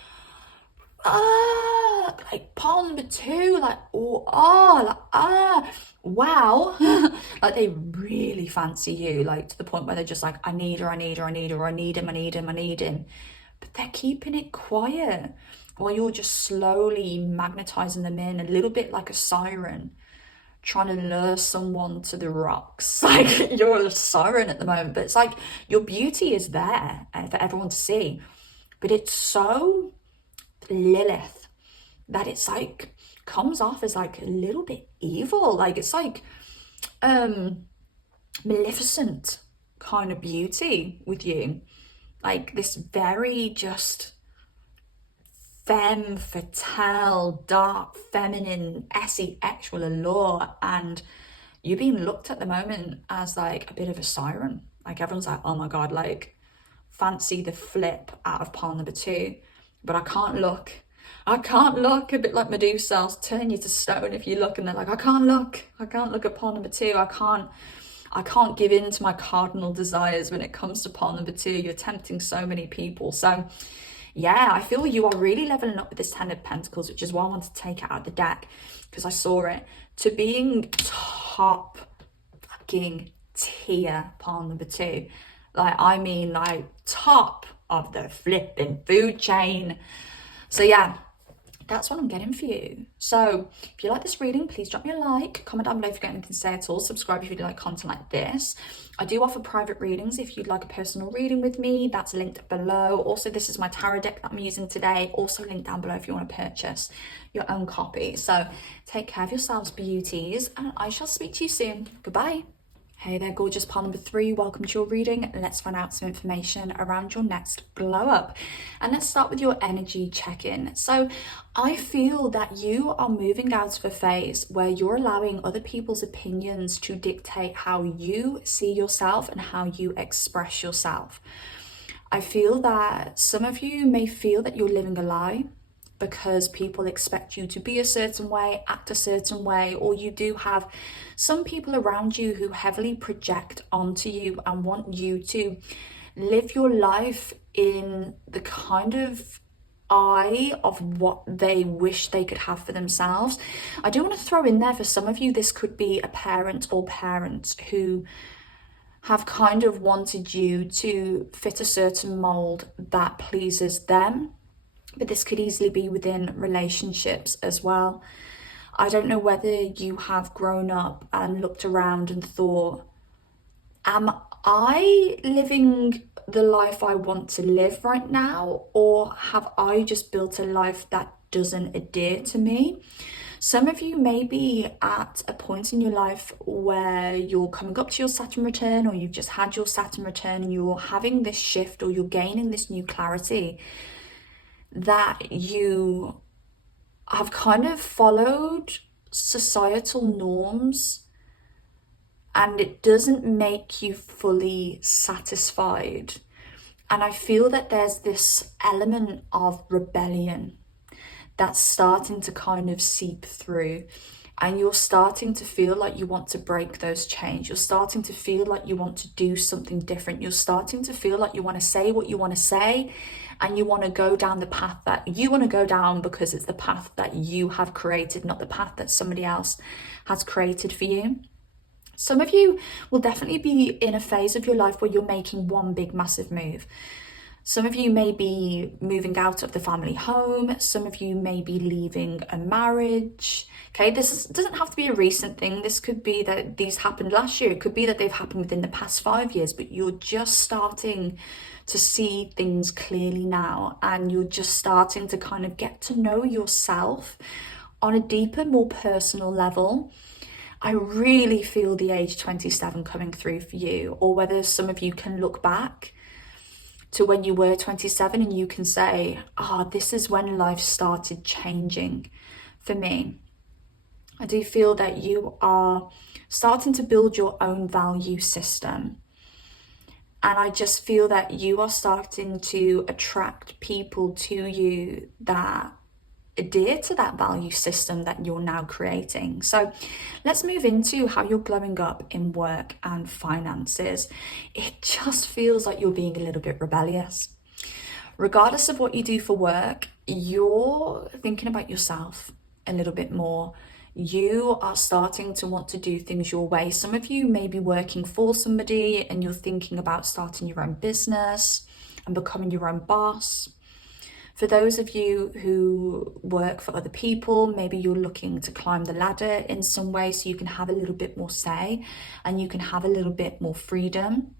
like pawn number 2, like, wow. Like they really fancy you, like to the point where they're just like, I need her, I need her, I need her, I need him, I need him, I need him. But they're keeping it quiet while you're just slowly magnetizing them in, a little bit like a siren, trying to lure someone to the rocks. Like you're a siren at the moment, but it's like your beauty is there for everyone to see. But it's so Lilith that it's like comes off as like a little bit evil. Like it's like Maleficent kind of beauty with you. Like this very just femme fatale, dark, feminine, asexual allure, and you're being looked at the moment as like a bit of a siren. Like everyone's like, oh my god, like fancy the flip out of pawn number 2, but I can't look, a bit like Medusa. I'll turn you to stone if you look. And they're like, I can't look at pawn number 2. I can't give in to my cardinal desires when it comes to pawn number 2. You're tempting so many people. So Yeah, I feel you are really leveling up with this Ten of Pentacles, which is why I wanted to take it out of the deck, because I saw it, to being top fucking tier pile number 2. Like, I mean, like, top of the flipping food chain. So yeah, that's what I'm getting for you. So if you like this reading, please drop me a like, comment down below if you've got anything to say at all, subscribe if you like content like this. I do offer private readings if you'd like a personal reading with me. That's linked below. Also, this is my tarot deck that I'm using today, also linked down below if you want to purchase your own copy. So take care of yourselves, beauties, and I shall speak to you soon. Goodbye. Hey there, gorgeous pile number 3. Welcome to your reading. Let's find out some information around your next glow up. And let's start with your energy check-in. So I feel that you are moving out of a phase where you're allowing other people's opinions to dictate how you see yourself and how you express yourself. I feel that some of you may feel that you're living a lie, because people expect you to be a certain way, act a certain way, or you do have some people around you who heavily project onto you and want you to live your life in the kind of eye of what they wish they could have for themselves. I do want to throw in there, for some of you, this could be a parent or parents who have kind of wanted you to fit a certain mold that pleases them. But this could easily be within relationships as well. I don't know whether you have grown up and looked around and thought, am I living the life I want to live right now? Or have I just built a life that doesn't adhere to me? Some of you may be at a point in your life where you're coming up to your Saturn return, or you've just had your Saturn return, and you're having this shift, or you're gaining this new clarity that you have kind of followed societal norms and it doesn't make you fully satisfied. And I feel that there's this element of rebellion that's starting to kind of seep through, and you're starting to feel like you want to break those chains. You're starting to feel like you want to do something different. You're starting to feel like you want to say what you want to say, and you want to go down the path that you want to go down, because it's the path that you have created, not the path that somebody else has created for you. Some of you will definitely be in a phase of your life where you're making one big massive move. Some of you may be moving out of the family home. Some of you may be leaving a marriage. Okay, doesn't have to be a recent thing. This could be that these happened last year. It could be that they've happened within the past 5 years, but you're just starting to see things clearly now, and you're just starting to kind of get to know yourself on a deeper, more personal level. I really feel the age 27 coming through for you, or whether some of you can look back to when you were 27 and you can say, this is when life started changing for me. I do feel that you are starting to build your own value system. And I just feel that you are starting to attract people to you that adhere to that value system that you're now creating. So let's move into how you're glowing up in work and finances. It just feels like you're being a little bit rebellious. Regardless of what you do for work, you're thinking about yourself a little bit more. You are starting to want to do things your way. Some of you may be working for somebody and you're thinking about starting your own business and becoming your own boss. For those of you who work for other people, maybe you're looking to climb the ladder in some way so you can have a little bit more say and you can have a little bit more freedom.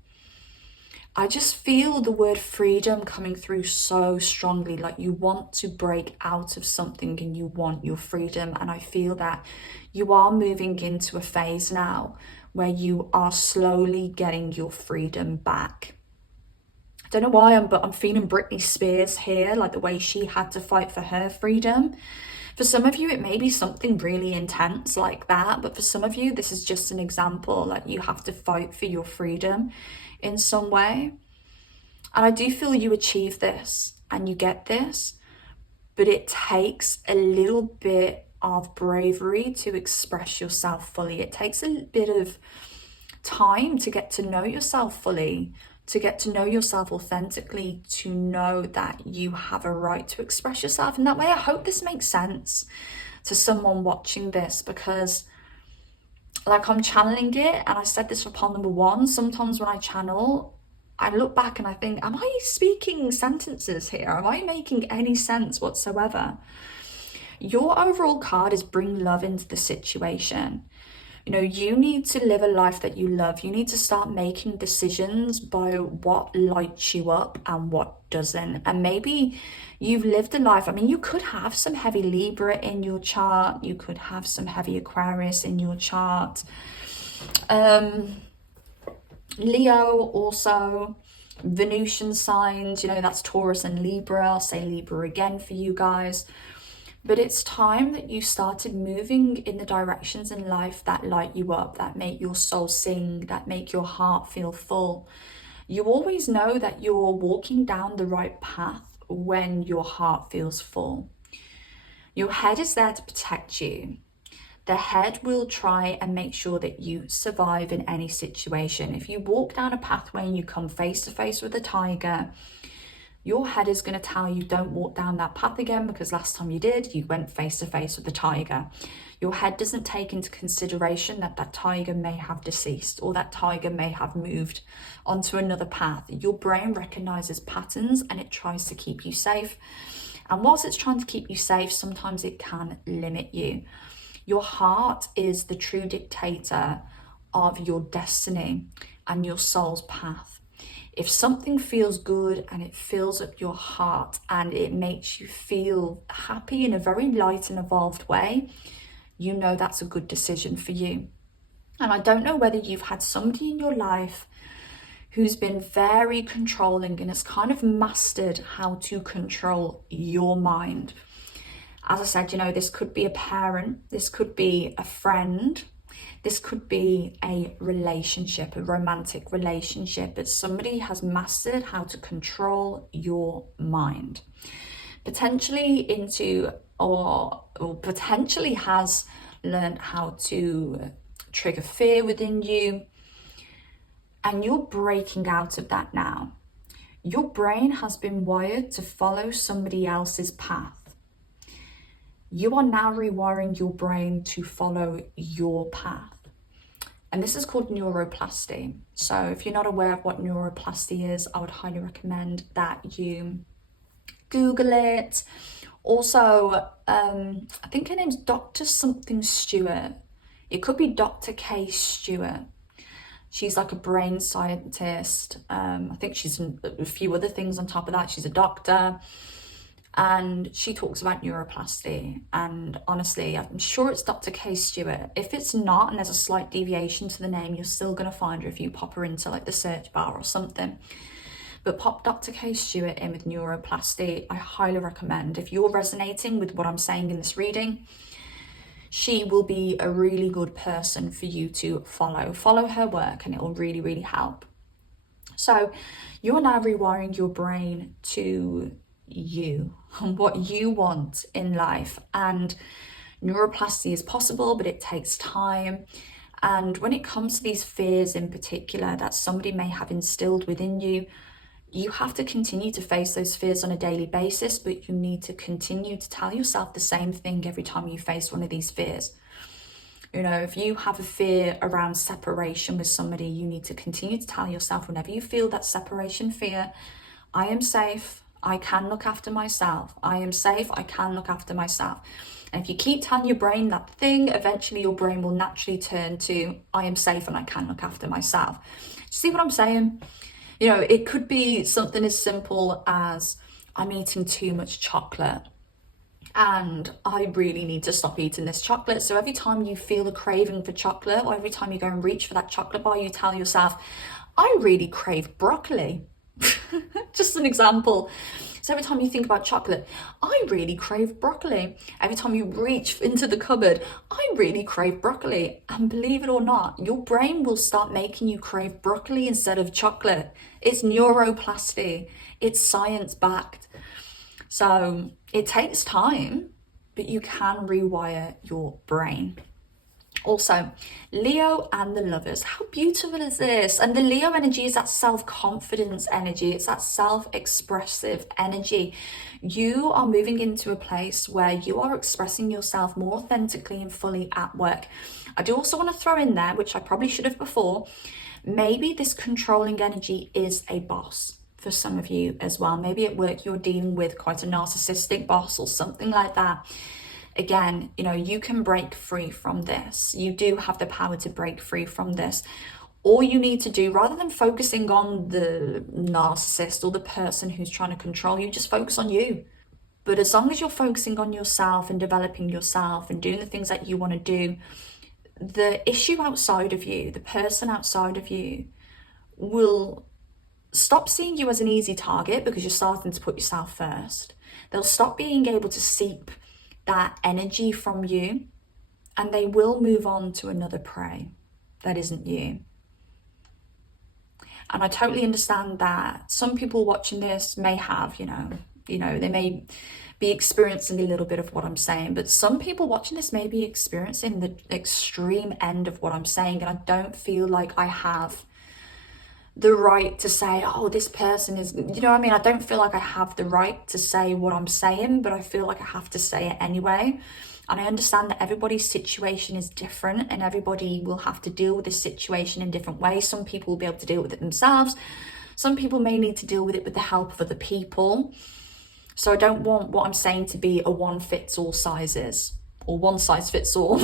I just feel the word freedom coming through so strongly, like you want to break out of something and you want your freedom. And I feel that you are moving into a phase now where you are slowly getting your freedom back. I don't know why, but I'm feeling Britney Spears here, like the way she had to fight for her freedom. For some of you, it may be something really intense like that, but for some of you, this is just an example, like you have to fight for your freedom in some way. And I do feel you achieve this and you get this, but it takes a little bit of bravery to express yourself fully. It takes a bit of time to get to know yourself fully, to get to know yourself authentically, to know that you have a right to express yourself in that way. I hope this makes sense to someone watching this, because like I'm channeling it, and I said this for pond number one, sometimes when I channel, I look back and I think, am I speaking sentences here? Am I making any sense whatsoever? Your overall card is bring love into the situation. You know, you need to live a life that you love. You need to start making decisions by what lights you up and what doesn't. And maybe you've lived a life, I mean, you could have some heavy Libra in your chart. You could have some heavy Aquarius in your chart. Leo also, Venusian signs, you know, that's Taurus and Libra. I'll say Libra again for you guys. But it's time that you started moving in the directions in life that light you up, that make your soul sing, that make your heart feel full. You always know that you're walking down the right path when your heart feels full. Your head is there to protect you. The head will try and make sure that you survive in any situation. If you walk down a pathway and you come face to face with a tiger, your head is going to tell you don't walk down that path again, because last time you did, you went face to face with the tiger. Your head doesn't take into consideration that that tiger may have deceased, or that tiger may have moved onto another path. Your brain recognizes patterns and it tries to keep you safe. And whilst it's trying to keep you safe, sometimes it can limit you. Your heart is the true dictator of your destiny and your soul's path. If something feels good and it fills up your heart and it makes you feel happy in a very light and evolved way, you know that's a good decision for you. And I don't know whether you've had somebody in your life who's been very controlling and has kind of mastered how to control your mind. As I said, you know, this could be a parent, this could be a friend, this could be a relationship, a romantic relationship, but somebody has mastered how to control your mind. Potentially or potentially has learned how to trigger fear within you. And you're breaking out of that now. Your brain has been wired to follow somebody else's path. You are now rewiring your brain to follow your path. And this is called neuroplasty. So if you're not aware of what neuroplasty is, I would highly recommend that you Google it. Also, I think her name's Dr. something Stewart. It could be Dr. K. Stewart. She's like a brain scientist. I think she's a few other things on top of that. She's a doctor. And she talks about neuroplasty, and honestly, I'm sure it's Dr. K. Stewart. If it's not, and there's a slight deviation to the name, you're still going to find her if you pop her into like the search bar or something. But pop Dr. K. Stewart in with neuroplasty. I highly recommend. If you're resonating with what I'm saying in this reading, she will be a really good person for you to follow. Follow her work and it will really, really help. So you're now rewiring your brain to you and what you want in life, and neuroplasty is possible, but it takes time. And when it comes to these fears in particular that somebody may have instilled within you, you have to continue to face those fears on a daily basis, but you need to continue to tell yourself the same thing every time you face one of these fears. You know, if you have a fear around separation with somebody, you need to continue to tell yourself whenever you feel that separation fear, I am safe, I can look after myself. I am safe, I can look after myself. And if you keep telling your brain that thing, eventually your brain will naturally turn to, I am safe and I can look after myself. See what I'm saying? You know, it could be something as simple as, I'm eating too much chocolate and I really need to stop eating this chocolate. So every time you feel a craving for chocolate, or every time you go and reach for that chocolate bar, you tell yourself, I really crave broccoli. Just an example. So every time you think about chocolate, I really crave broccoli. Every time you reach into the cupboard, I really crave broccoli. And believe it or not, your brain will start making you crave broccoli instead of chocolate. It's neuroplasty. It's science backed. So it takes time, but you can rewire your brain. Also, Leo and the Lovers. How beautiful is this? And the Leo energy is that self-confidence energy. It's that self-expressive energy. You are moving into a place where you are expressing yourself more authentically and fully at work. I do also want to throw in there, which I probably should have before, maybe this controlling energy is a boss for some of you as well. Maybe at work you're dealing with quite a narcissistic boss or something like that. Again, you know, you can break free from this. You do have the power to break free from this. All you need to do, rather than focusing on the narcissist or the person who's trying to control you, just focus on you. But as long as you're focusing on yourself and developing yourself and doing the things that you want to do, the issue outside of you, the person outside of you, will stop seeing you as an easy target because you're starting to put yourself first. They'll stop being able to seep that energy from you, and they will move on to another prey that isn't you. And I totally understand that some people watching this may have, you know, they may be experiencing a little bit of what I'm saying, but some people watching this may be experiencing the extreme end of what I'm saying, and I don't feel like I have the right to say, oh, this person is, you know what I mean? I don't feel like I have the right to say what I'm saying, but I feel like I have to say it anyway. And I understand that everybody's situation is different and everybody will have to deal with this situation in different ways. Some people will be able to deal with it themselves. Some people may need to deal with it with the help of other people. So I don't want what I'm saying to be a one fits all sizes or one size fits all.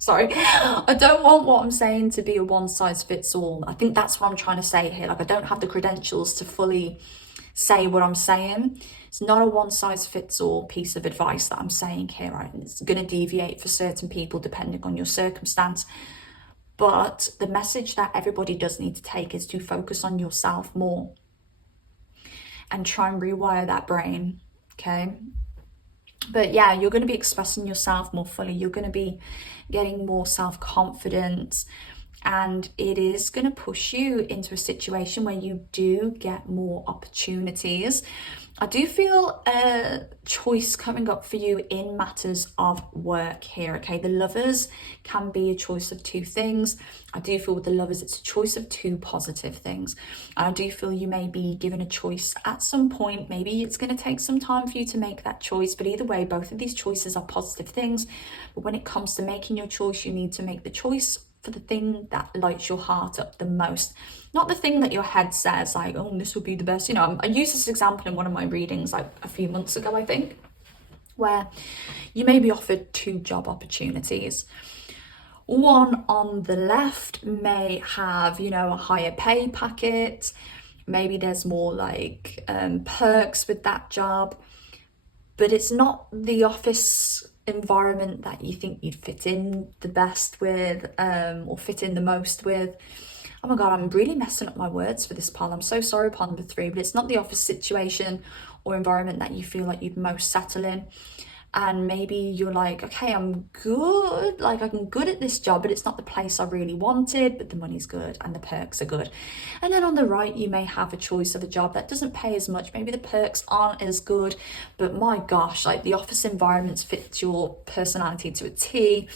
Sorry, I don't want what I'm saying to be a one size fits all. I think that's what I'm trying to say here. Like, I don't have the credentials to fully say what I'm saying. It's not a one size fits all piece of advice that I'm saying here, right? It's going to deviate for certain people depending on your circumstance. But the message that everybody does need to take is to focus on yourself more and try and rewire that brain, okay? But yeah, you're going to be expressing yourself more fully. You're going to be getting more self-confidence, and it is going to push you into a situation where you do get more opportunities. I do feel a choice coming up for you in matters of work here, okay? The Lovers can be a choice of two things. I do feel with the Lovers, it's a choice of two positive things. I do feel you may be given a choice at some point. Maybe it's going to take some time for you to make that choice, but either way, both of these choices are positive things. But when it comes to making your choice, you need to make the choice for the thing that lights your heart up the most, not the thing that your head says like, oh, this will be the best. You know, I used this example in one of my readings like a few months ago, I think, where you may be offered two job opportunities. One on the left may have, you know, a higher pay packet. Maybe there's more like perks with that job, but it's not the office environment that you think you'd fit in the best with, or fit in the most with. Oh my god, I'm really messing up my words for this pile. I'm so sorry, pile number 3, but it's not the office situation or environment that you feel like you'd most settle in. And maybe you're like, okay, I'm good, like I'm good at this job, but it's not the place I really wanted, but the money's good and the perks are good. And then on the right, you may have a choice of a job that doesn't pay as much. Maybe the perks aren't as good, but my gosh, like the office environments fit your personality to a T.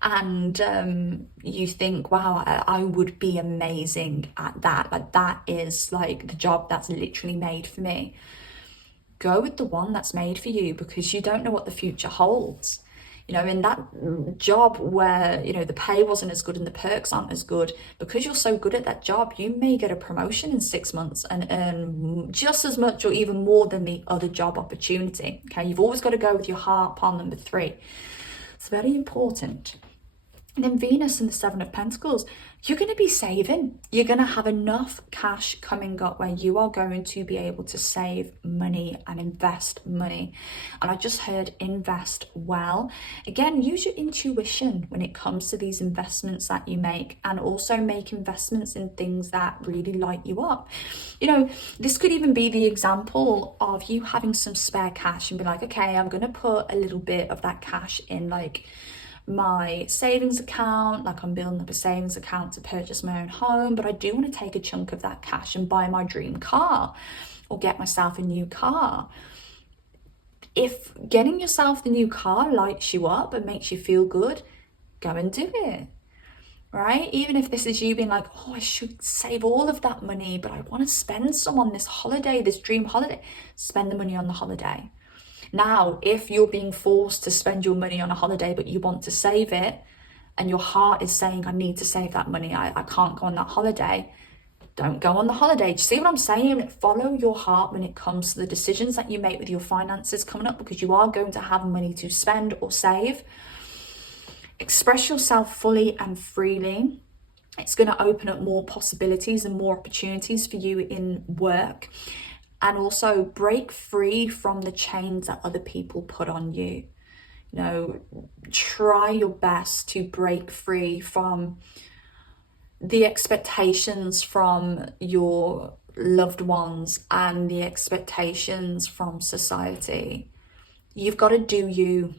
And you think, wow, I would be amazing at that. Like that is like the job that's literally made for me. Go with the one that's made for you, because you don't know what the future holds. You know, in that job where, you know, the pay wasn't as good and the perks aren't as good, because you're so good at that job, you may get a promotion in 6 months and earn just as much or even more than the other job opportunity. Okay, you've always got to go with your heart, pile number 3. It's very important. And then Venus and the 7 of Pentacles, you're going to be saving. You're going to have enough cash coming up where you are going to be able to save money and invest money. And I just heard invest well. Again, use your intuition when it comes to these investments that you make, and also make investments in things that really light you up. You know, this could even be the example of you having some spare cash and be like, okay, I'm going to put a little bit of that cash in like my savings account, like I'm building up a savings account to purchase my own home, but I do want to take a chunk of that cash and buy my dream car or get myself a new car. If getting yourself the new car lights you up and makes you feel good, go and do it, right? Even if this is you being like, oh, I should save all of that money, but I want to spend some on this holiday, this dream holiday, spend the money on the holiday. Now, if you're being forced to spend your money on a holiday, but you want to save it, and your heart is saying, I need to save that money, I can't go on that holiday, don't go on the holiday. Do you see what I'm saying? Follow your heart when it comes to the decisions that you make with your finances coming up, because you are going to have money to spend or save. Express yourself fully and freely. It's going to open up more possibilities and more opportunities for you in work. And also break free from the chains that other people put on you. You know, try your best to break free from the expectations from your loved ones and the expectations from society. You've got to do you,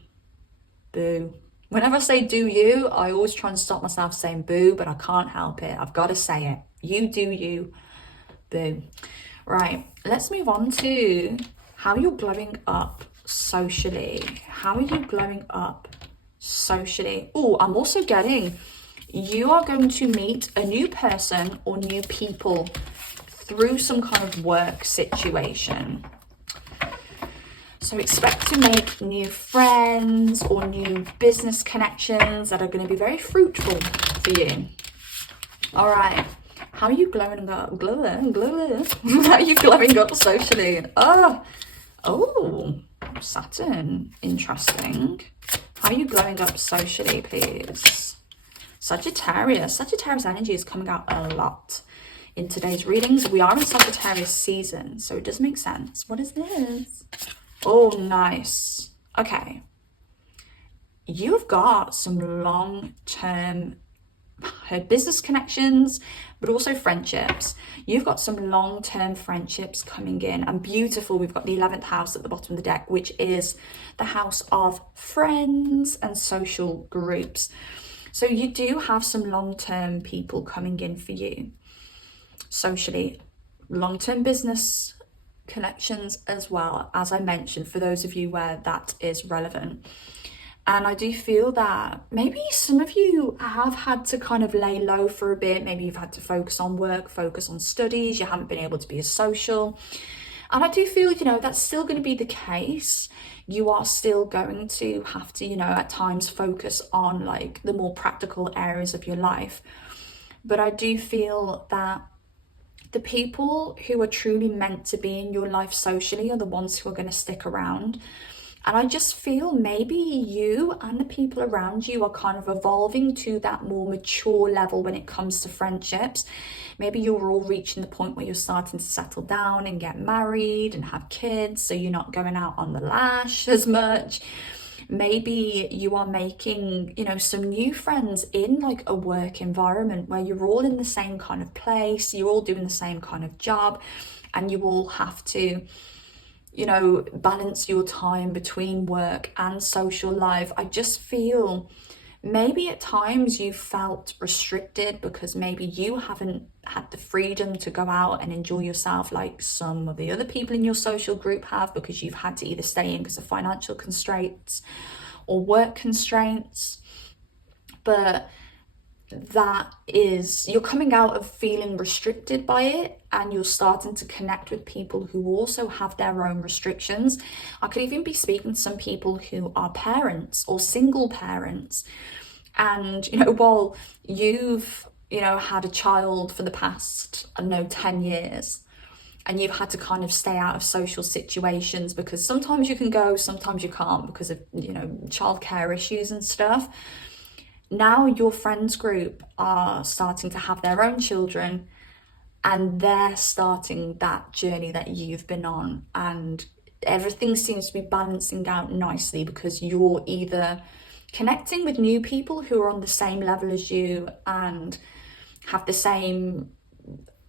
boo. Whenever I say do you, I always try and stop myself saying boo, but I can't help it. I've got to say it. You do you, boo. Right, let's move on to how you're glowing up socially. How are you glowing up socially? Oh, I'm also getting you are going to meet a new person or new people through some kind of work situation. So expect to make new friends or new business connections that are going to be very fruitful for you. All right. How are you glowing up? How are you glowing up socially? Oh, Saturn. Interesting. How are you glowing up socially, please? Sagittarius. Sagittarius energy is coming out a lot in today's readings. We are in Sagittarius season, so it does make sense. What is this? Oh, nice. Okay. You've got some long-term business connections, but also friendships. You've got some long-term friendships coming in, and beautiful. We've got the 11th house at the bottom of the deck, which is the house of friends and social groups. So you do have some long-term people coming in for you socially, long-term business connections as well, as I mentioned, for those of you where that is relevant. And I do feel that maybe some of you have had to kind of lay low for a bit. Maybe you've had to focus on work, focus on studies. You haven't been able to be as social. And I do feel, that's still going to be the case. You are still going to have to, at times focus on like the more practical areas of your life. But I do feel that the people who are truly meant to be in your life socially are the ones who are going to stick around. And I just feel maybe you and the people around you are kind of evolving to that more mature level when it comes to friendships. Maybe you're all reaching the point where you're starting to settle down and get married and have kids, so you're not going out on the lash as much. Maybe you are making, some new friends in like a work environment where you're all in the same kind of place, you're all doing the same kind of job, and you all have to balance your time between work and social life. I just feel maybe at times you felt restricted because maybe you haven't had the freedom to go out and enjoy yourself like some of the other people in your social group have, because you've had to either stay in because of financial constraints or work constraints. But you're coming out of feeling restricted by it, and you're starting to connect with people who also have their own restrictions. I could even be speaking to some people who are parents or single parents, and while you've had a child for the past 10 years, and you've had to kind of stay out of social situations because sometimes you can go, sometimes you can't because of childcare issues and stuff. Now your friends group are starting to have their own children, and they're starting that journey that you've been on, and everything seems to be balancing out nicely because you're either connecting with new people who are on the same level as you and have the same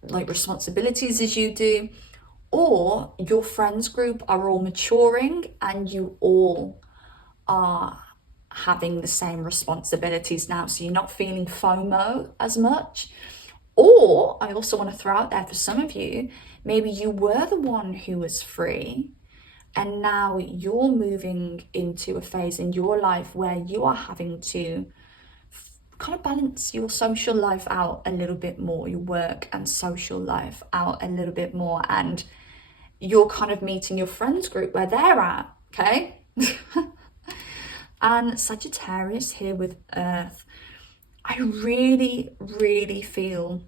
like responsibilities as you do, or your friends group are all maturing and you all are having the same responsibilities now, so you're not feeling FOMO as much. Or I also want to throw out there for some of you, maybe you were the one who was free, and now you're moving into a phase in your life where you are having to kind of balance your social life out a little bit more, your work and social life out a little bit more, and you're kind of meeting your friends group where they're at, okay? And Sagittarius here with Earth, I really, really feel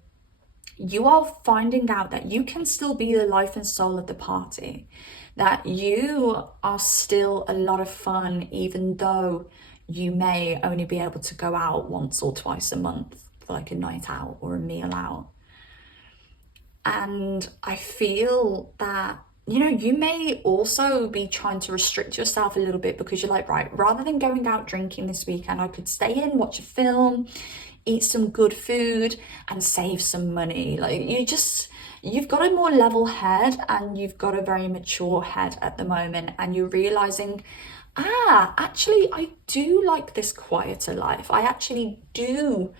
you are finding out that you can still be the life and soul of the party, that you are still a lot of fun, even though you may only be able to go out once or twice a month for like a night out or a meal out. And I feel that, you know, you may also be trying to restrict yourself a little bit because you're like, right, rather than going out drinking this weekend, I could stay in, watch a film, eat some good food and save some money. Like, you've got a more level head and you've got a very mature head at the moment, and you're realizing, actually I do like this quieter life. I actually do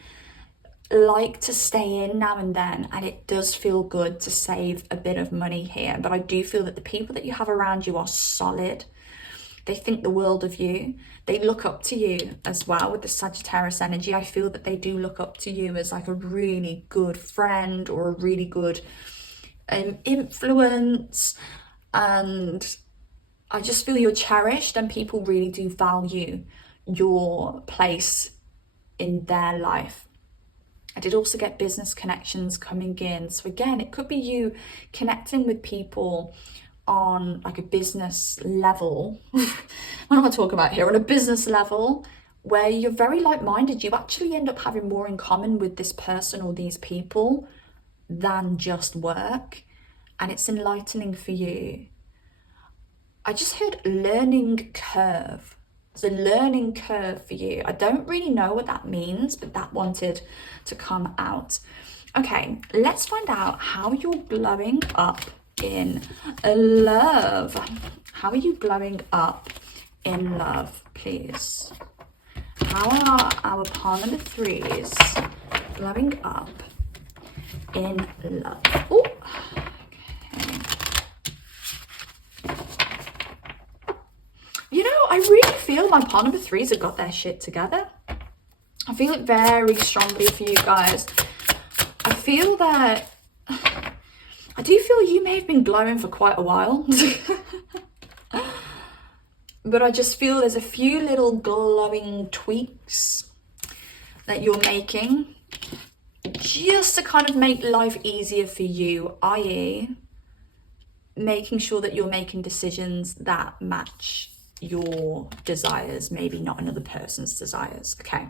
like to stay in now and then, and it does feel good to save a bit of money here. But I do feel that the people that you have around you are solid. They think the world of you. They look up to you as well with the Sagittarius energy. I feel that they do look up to you as like a really good friend or a really good influence. And I just feel you're cherished, and people really do value your place in their life. I did also get business connections coming in. So again, it could be you connecting with people on like a business level. What am I talking about here? On a business level where you're very like-minded. You actually end up having more in common with this person or these people than just work. And it's enlightening for you. I just heard learning curve. It's a learning curve for you. I don't really know what that means, but that wanted to come out. Okay, let's find out how you're glowing up in love. How are you glowing up in love, please? How are our pile number threes glowing up in love? Oh, okay. You know, I really feel my pile number threes have got their shit together. I feel it very strongly for you guys. I feel that I do feel you may have been glowing for quite a while. But I just feel there's a few little glowing tweaks that you're making just to kind of make life easier for you, i.e. making sure that you're making decisions that match your desires, maybe not another person's desires. Okay.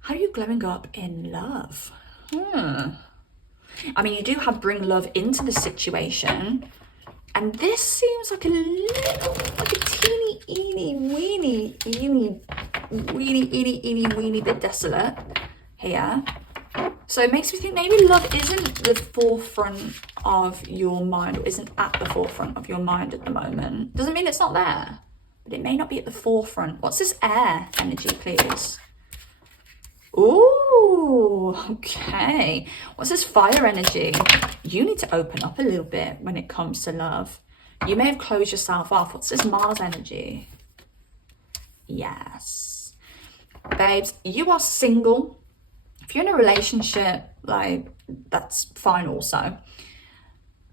How are you glowing up in love? I mean, you do have bring love into the situation, and this seems like a little, like a teeny, weeny bit desolate here. So it makes me think maybe love isn't the forefront of your mind, or isn't at the forefront of your mind at the moment. Doesn't mean it's not there, but it may not be at the forefront. What's this air energy, please? Ooh, okay. What's this fire energy? You need to open up a little bit when it comes to love. You may have closed yourself off. What's this Mars energy? Yes. Babes, you are single. If you're in a relationship, like, that's fine also.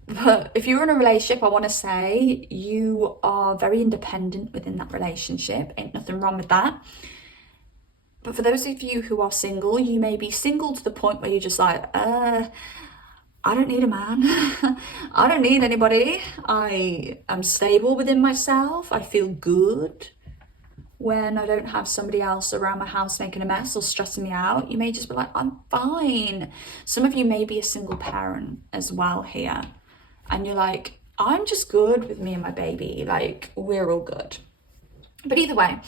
But if you're in a relationship, I want to say you are very independent within that relationship. Ain't nothing wrong with that. But for those of you who are single, you may be single to the point where you're just like, I don't need a man. I don't need anybody. I am stable within myself. I feel good when I don't have somebody else around my house making a mess or stressing me out. You may just be like, I'm fine. Some of you may be a single parent as well here. And you're like, I'm just good with me and my baby. Like, we're all good. But either way,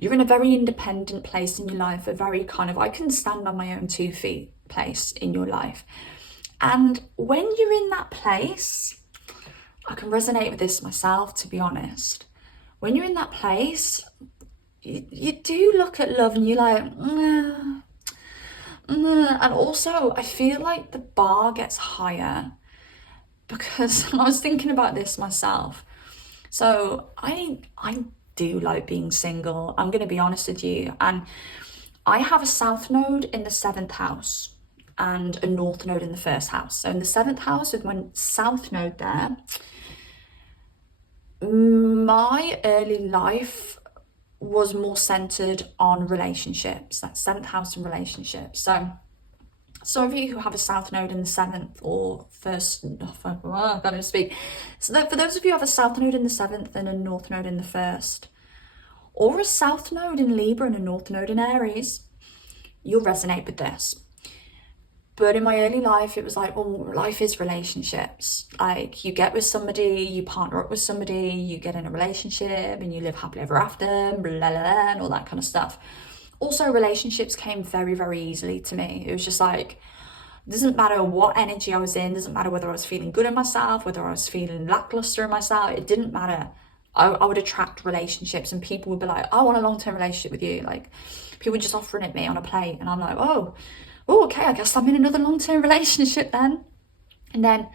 you're in a very independent place in your life, a very kind of, I can stand on my own 2 feet place in your life. And when you're in that place, I can resonate with this myself, to be honest. When you're in that place, you do look at love and you're like, and also I feel like the bar gets higher, because I was thinking about this myself. So I do like being single. I'm going to be honest with you. And I have a south node in the 7th house and a north node in the 1st house. So in the 7th house with my south node there, my early life was more centered on relationships. That's 7th house and relationships. So some of you who have a south node in the 7th or first, I can't even speak. So for those of you who have a south node in the 7th and a north node in the 1st, or a south node in Libra and a north node in Aries, you'll resonate with this. But in my early life, it was like, well, life is relationships. Like, you get with somebody, you partner up with somebody, you get in a relationship and you live happily ever after, blah, blah, blah, and all that kind of stuff. Also, relationships came very, very easily to me. It was just like, it doesn't matter what energy I was in, it doesn't matter whether I was feeling good in myself, whether I was feeling lackluster in myself, it didn't matter. I would attract relationships and people would be like, I want a long-term relationship with you. Like, people just offering it me on a plate and I'm like, oh, okay, I guess I'm in another long-term relationship then. And then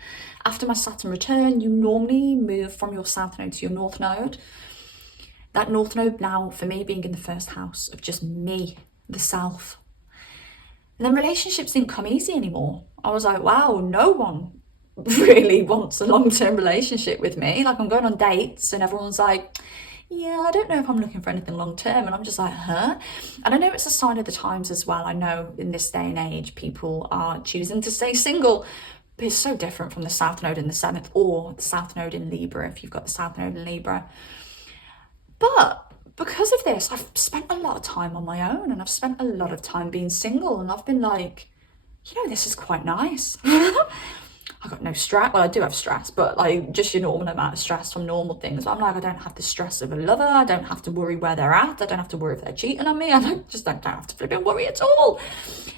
after my Saturn return, you normally move from your south node to your north node. That north node now, for me, being in the 1st house of just me, the self. And then relationships didn't come easy anymore. I was like, wow, no one really wants a long-term relationship with me. Like, I'm going on dates and everyone's like, yeah, I don't know if I'm looking for anything long-term. And I'm just like, huh? And I know it's a sign of the times as well. I know in this day and age, people are choosing to stay single. But it's so different from the south node in the 7th or the south node in Libra, if you've got the south node in Libra. But because of this, I've spent a lot of time on my own and I've spent a lot of time being single. And I've been like, this is quite nice. I got no stress. Well, I do have stress, but like just your normal amount of stress from normal things. I'm like, I don't have the stress of a lover. I don't have to worry where they're at. I don't have to worry if they're cheating on me. I don't have to flipping worry at all.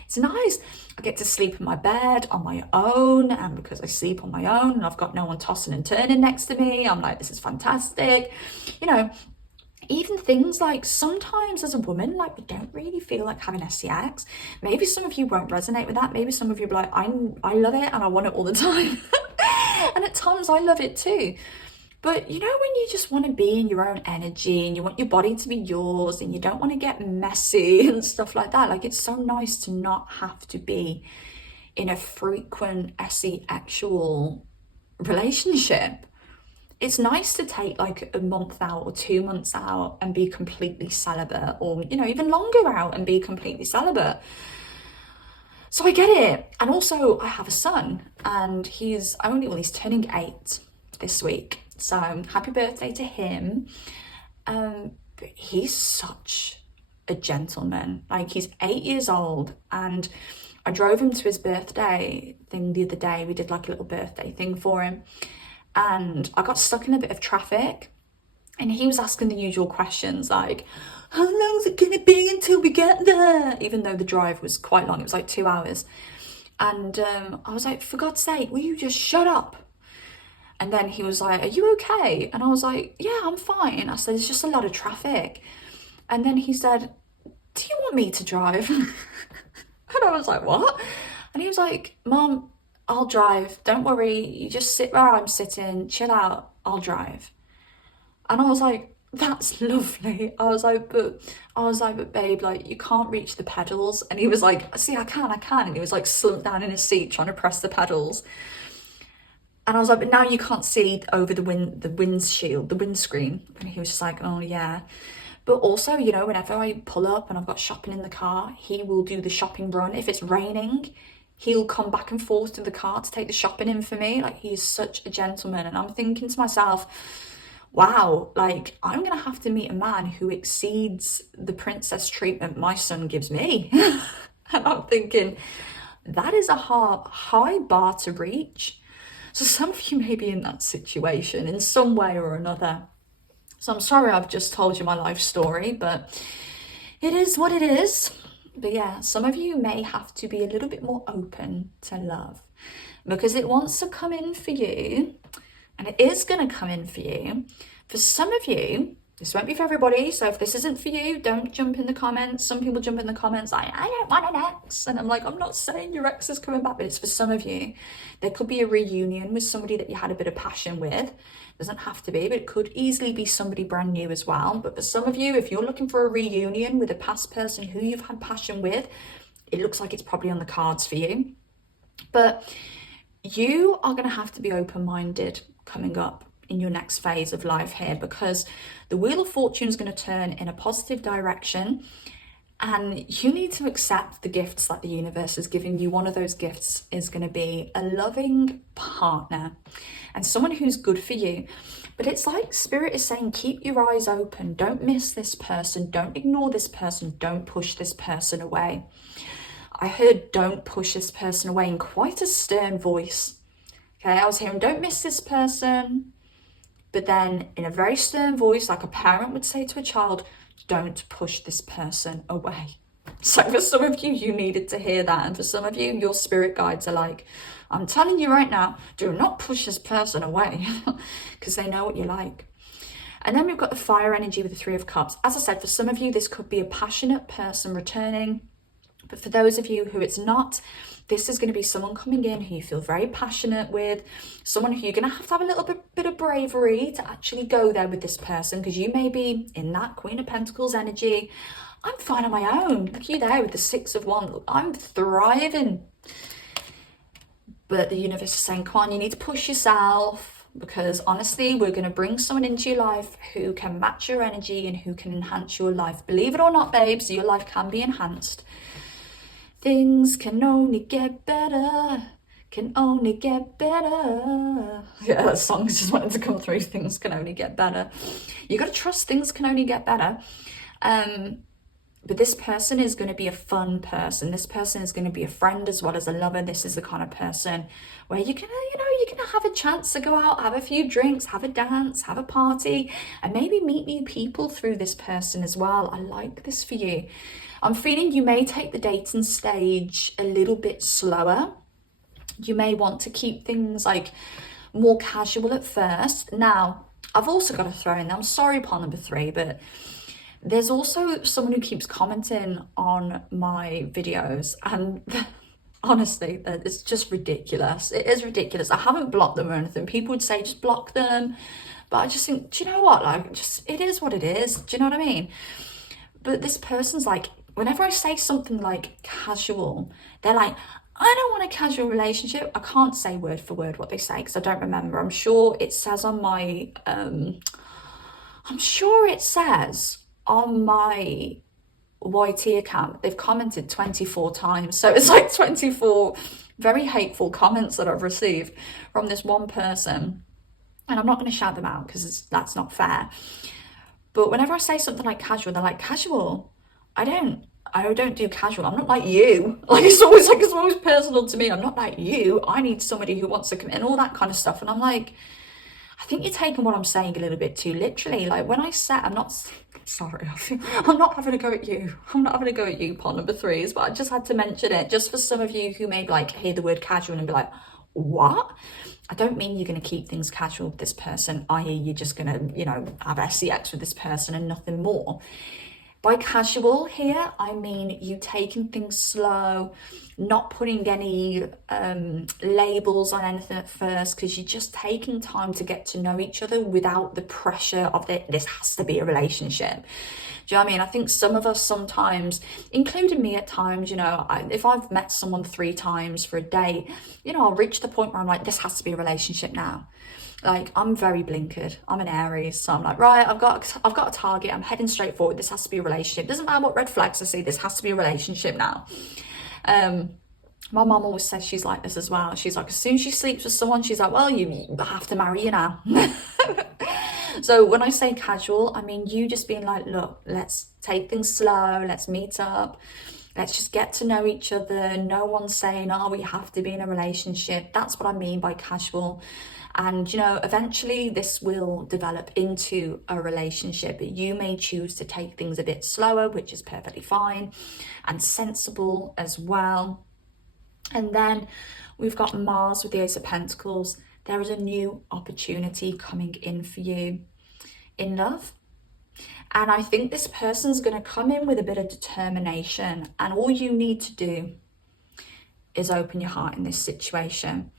It's nice. I get to sleep in my bed on my own, and because I sleep on my own and I've got no one tossing and turning next to me, I'm like, this is fantastic. Even things like sometimes as a woman, like, we don't really feel like having sex. Maybe some of you won't resonate with that. Maybe some of you be like, I love it and I want it all the time. And at times I love it too. But when you just want to be in your own energy and you want your body to be yours and you don't want to get messy and stuff like that, like, it's so nice to not have to be in a frequent actual relationship. It's nice to take like a month out or 2 months out and be completely celibate, or, even longer out and be completely celibate. So I get it. And also I have a son and he's turning 8 this week. So happy birthday to him. But he's such a gentleman. Like, he's 8 years old and I drove him to his birthday thing the other day. We did like a little birthday thing for him. And I got stuck in a bit of traffic and he was asking the usual questions like, how long is it going to be until we get there? Even though the drive was quite long, it was like 2 hours. And I was like, for God's sake, will you just shut up? And then he was like, are you okay? And I was like, yeah, I'm fine. I said, it's just a lot of traffic. And then he said, do you want me to drive? And I was like, what? And he was like, Mom, I'll drive. Don't worry. You just sit where I'm sitting, chill out. I'll drive. And I was like, that's lovely. I was like, but babe, like, you can't reach the pedals. And he was like, see, I can. And he was like slumped down in his seat trying to press the pedals. And I was like, but now you can't see over the windshield, the windscreen. And he was just like, oh yeah. But also, whenever I pull up and I've got shopping in the car, he will do the shopping run. If it's raining, he'll come back and forth to the car to take the shopping in for me. Like, he's such a gentleman. And I'm thinking to myself, wow, like, I'm going to have to meet a man who exceeds the princess treatment my son gives me. And I'm thinking, that is a high bar to reach. So some of you may be in that situation in some way or another. So I'm sorry I've just told you my life story, but it is what it is. But yeah, some of you may have to be a little bit more open to love because it wants to come in for you, and it is going to come in for you. For some of you, This won't be for everybody, so if this isn't for you, don't jump in the comments. Some people jump in the comments like, I don't want an ex. And I'm like, I'm not saying your ex is coming back, but it's for some of you. There could be a reunion with somebody that you had a bit of passion with. It doesn't have to be, but it could easily be somebody brand new as well. But for some of you, if you're looking for a reunion with a past person who you've had passion with, it looks like it's probably on the cards for you. But you are going to have to be open-minded coming up in your next phase of life here, because the Wheel of Fortune is going to turn in a positive direction, and you need to accept the gifts that the universe is giving you. One of those gifts is going to be a loving partner and someone who's good for you. But it's like Spirit is saying, keep your eyes open. Don't miss this person. Don't ignore this person. Don't push this person away. I heard don't push this person away in quite a stern voice. Okay, I was hearing don't miss this person. But then in a very stern voice, like a parent would say to a child, don't push this person away. So for some of you, you needed to hear that. And for some of you, your spirit guides are like, I'm telling you right now, do not push this person away, because they know what you like. And then we've got the fire energy with the Three of Cups. As I said, for some of you, this could be a passionate person returning. But for those of you who it's not, this is going to be someone coming in who you feel very passionate with, someone who you're going to have a little bit of bravery to actually go there with this person, because you may be in that Queen of Pentacles energy. I'm fine on my own. Look at you there with the Six of Wands. I'm thriving. But the universe is saying, come on, you need to push yourself, because honestly, we're going to bring someone into your life who can match your energy and who can enhance your life. Believe it or not, babes, your life can be enhanced. Things can only get better, can only get better. Yeah, that song's just wanted to come through. Things can only get better. You got to trust things can only get better. But this person is going to be a fun person. This person is going to be a friend as well as a lover. This is the kind of person where you're gonna have a chance to go out, have a few drinks, have a dance, have a party, and maybe meet new people through this person as well. I like this for you. I'm feeling you may take the dating stage a little bit slower. You may want to keep things like more casual at first. Now, I've also got to throw in, I'm sorry, pile number 3, but there's also someone who keeps commenting on my videos, and honestly, it's just ridiculous. It is ridiculous. I haven't blocked them or anything. People would say just block them, but I just think, do you know what? Like, just it is what it is. Do you know what I mean? But this person's like, whenever I say something like casual, they're like, I don't want a casual relationship. I can't say word for word what they say because I don't remember. I'm sure it says on my, YT account, they've commented 24 times. So it's like 24 very hateful comments that I've received from this one person. And I'm not going to shout them out because that's not fair. But whenever I say something like casual, they're like, casual? I don't do casual. I'm not like you. Like it's always personal to me. I'm not like you. I need somebody who wants to come in, all that kind of stuff. And I'm like, I think you're taking what I'm saying a little bit too literally. Like when I said, I'm not having a go at you. I'm not having a go at you, pot number 3s, but I just had to mention it just for some of you who may like hear the word casual and be like, what? I don't mean you're going to keep things casual with this person, i.e. you're just going to, have sex with this person and nothing more. By casual here, I mean you taking things slow, not putting any labels on anything at first, because you're just taking time to get to know each other without the pressure of this has to be a relationship. Do you know what I mean? I think some of us sometimes, including me at times, if I've met someone 3 times for a date, I'll reach the point where I'm like, this has to be a relationship now. Like, I'm very blinkered. I'm an Aries, so I'm like, right, I've got a target. I'm heading straight forward. This has to be a relationship. Doesn't matter what red flags I see. This has to be a relationship now. My mum always says she's like this as well. She's like, as soon as she sleeps with someone, she's like, well, you have to marry you now. So when I say casual, I mean you just being like, look, let's take things slow. Let's meet up. Let's just get to know each other. No one's saying, oh, we have to be in a relationship. That's what I mean by casual. And, eventually this will develop into a relationship. You may choose to take things a bit slower, which is perfectly fine, and sensible as well. And then we've got Mars with the Ace of Pentacles. There is a new opportunity coming in for you in love. And I think this person's going to come in with a bit of determination, and all you need to do is open your heart in this situation.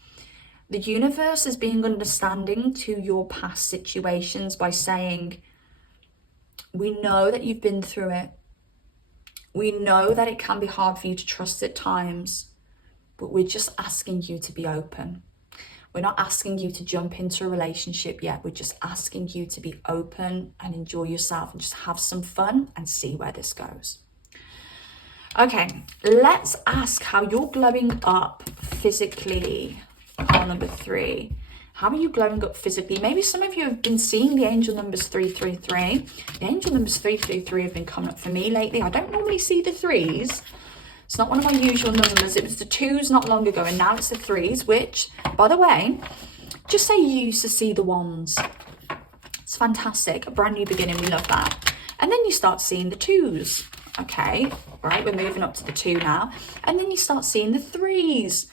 The universe is being understanding to your past situations by saying, we know that you've been through it. We know that it can be hard for you to trust at times, but we're just asking you to be open. We're not asking you to jump into a relationship yet. We're just asking you to be open and enjoy yourself and just have some fun and see where this goes. Okay, let's ask how you're glowing up physically. Pile number 3. How are you glowing up physically? Maybe some of you have been seeing the angel numbers 333. The angel numbers 333 have been coming up for me lately. I don't normally see the 3s. It's not one of my usual numbers. It was the 2s not long ago, and now it's the 3s, which, by the way, just say you used to see the 1s. It's fantastic. A brand new beginning. We love that. And then you start seeing the 2s. Okay, right, we're moving up to the 2 now. And then you start seeing the 3s.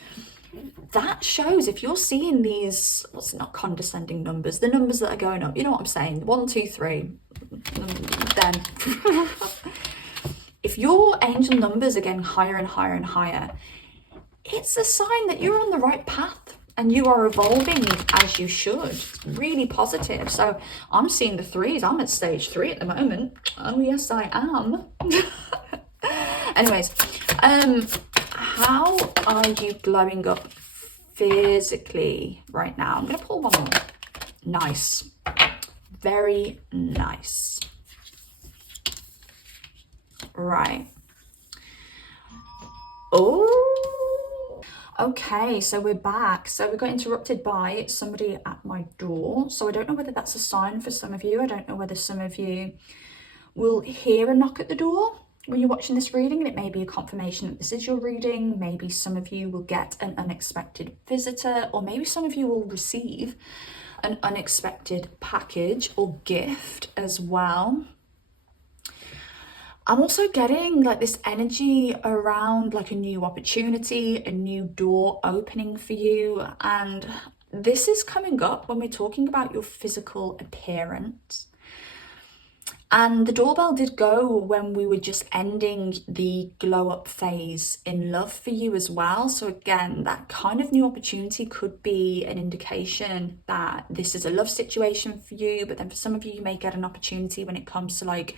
That shows if you're seeing these, what's not condescending numbers, the numbers that are going up, you know what I'm saying? 1, 2, 3. Then. If your angel numbers are getting higher and higher and higher, it's a sign that you're on the right path and you are evolving as you should. It's really positive. So I'm seeing the 3s. I'm at stage 3 at the moment. Oh, yes, I am. Anyways, how are you glowing up physically right now? I'm going to pull one more. Nice. Very nice. Right. Oh, okay, so we're back. So we got interrupted by somebody at my door. So I don't know whether that's a sign for some of you. I don't know whether some of you will hear a knock at the door when you're watching this reading, and it may be a confirmation that this is your reading. Maybe some of you will get an unexpected visitor, or maybe some of you will receive an unexpected package or gift as well. I'm also getting like this energy around like a new opportunity, a new door opening for you. And this is coming up when we're talking about your physical appearance. And the doorbell did go when we were just ending the glow up phase in love for you as well. So again, that kind of new opportunity could be an indication that this is a love situation for you. But then for some of you, you may get an opportunity when it comes to like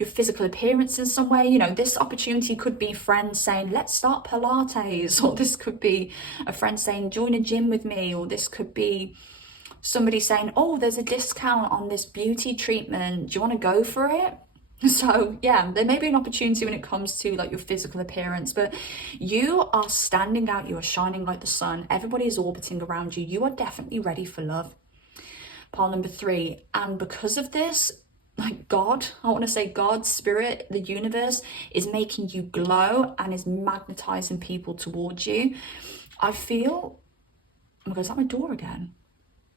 your physical appearance in some way. You know, this opportunity could be friends saying, let's start Pilates, or this could be a friend saying, join a gym with me, or this could be somebody saying, oh, there's a discount on this beauty treatment. Do you want to go for it? So yeah, there may be an opportunity when it comes to like your physical appearance, but you are standing out. You are shining like the sun. Everybody is orbiting around you. You are definitely ready for love. Pile number 3. And because of this, like God, I want to say God, spirit, the universe is making you glow and is magnetizing people towards you. I feel, oh my God, is that my door again?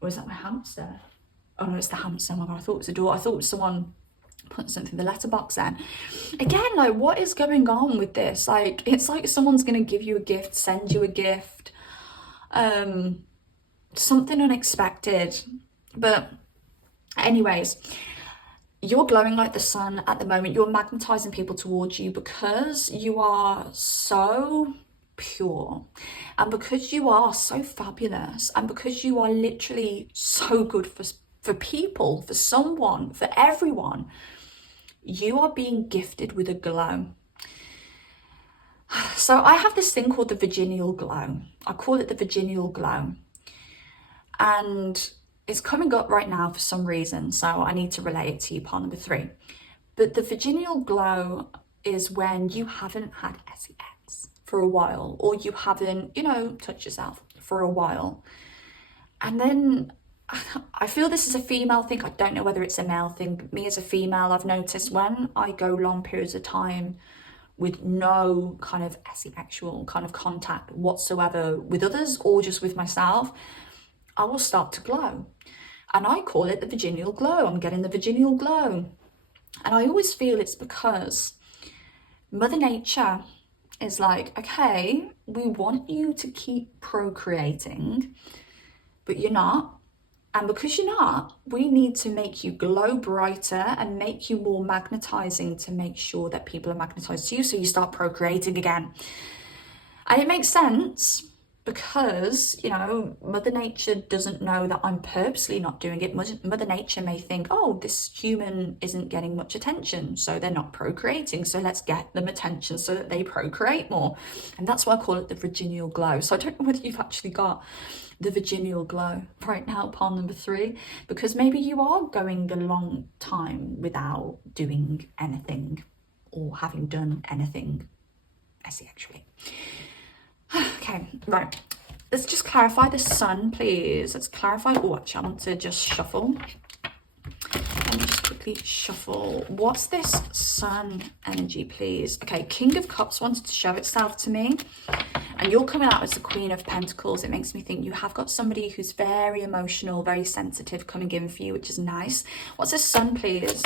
Or is that my hamster? Oh no, it's the hamster. Oh my God, I thought it was a door. I thought it was someone putting something in the letterbox then. Again, like what is going on with this? Like, it's like someone's going to give you a gift, send you a gift, something unexpected. But anyways, you're glowing like the sun at the moment. You're magnetizing people towards you because you are so pure, and because you are so fabulous, and because you are literally so good for people, for someone, for everyone. You are being gifted with a glow. So I have this thing called the virginal glow. I call it the virginal glow. And it's coming up right now for some reason, so I need to relate it to you, pile number 3. But the virginal glow is when you haven't had sex for a while, or you haven't, you know, touched yourself for a while. And then I feel this is a female thing. I don't know whether it's a male thing, but me as a female, I've noticed when I go long periods of time with no kind of asexual kind of contact whatsoever with others or just with myself, I will start to glow. And I call it the virginal glow. I'm getting the virginal glow. And I always feel it's because Mother Nature is like, okay, we want you to keep procreating, but you're not. And because you're not, we need to make you glow brighter and make you more magnetizing to make sure that people are magnetized to you, so you start procreating again. And it makes sense because, you know, Mother Nature doesn't know that I'm purposely not doing it. Mother Nature may think, oh, this human isn't getting much attention, so they're not procreating, so let's get them attention so that they procreate more. And that's why I call it the virginal glow. So I don't know whether you've actually got the virginal glow right now, palm number 3, because maybe you are going a long time without doing anything or having done anything sexually. Okay, right. Let's just clarify the sun, please. Let's clarify. Oh, actually, I want to just shuffle. Let me just quickly shuffle. What's this sun energy, please? Okay, King of Cups wanted to show itself to me. And you're coming out as the Queen of Pentacles. It makes me think you have got somebody who's very emotional, very sensitive coming in for you, which is nice. What's this sun, please?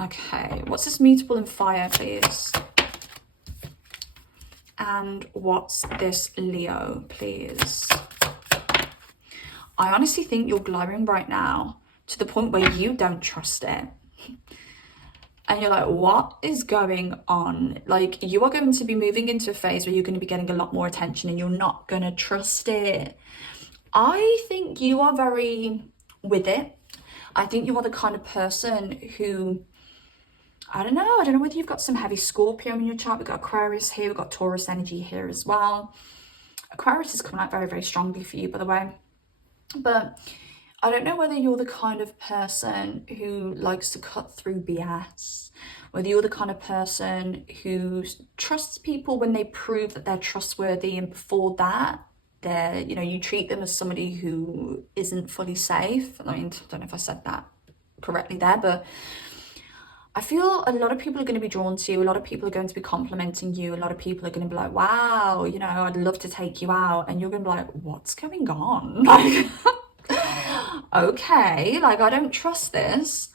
Okay, what's this mutable in fire, please? And what's this Leo, please? I honestly think you're glowing right now to the point where you don't trust it. And you're like, what is going on? Like, you are going to be moving into a phase where you're going to be getting a lot more attention and you're not going to trust it. I think you are very with it. I think you are the kind of person who, I don't know whether you've got some heavy Scorpio in your chart. We've got Aquarius here, we've got Taurus energy here as well. Aquarius is coming out very, very strongly for you, by the way. But I don't know whether you're the kind of person who likes to cut through BS, whether you're the kind of person who trusts people when they prove that they're trustworthy, and before that, they're, you know, you treat them as somebody who isn't fully safe. I mean, I don't know if I said that correctly there, but I feel a lot of people are going to be drawn to you. A lot of people are going to be complimenting you. A lot of people are going to be like, wow, you know, I'd love to take you out. And you're going to be like, what's going on? Like, okay, like, I don't trust this.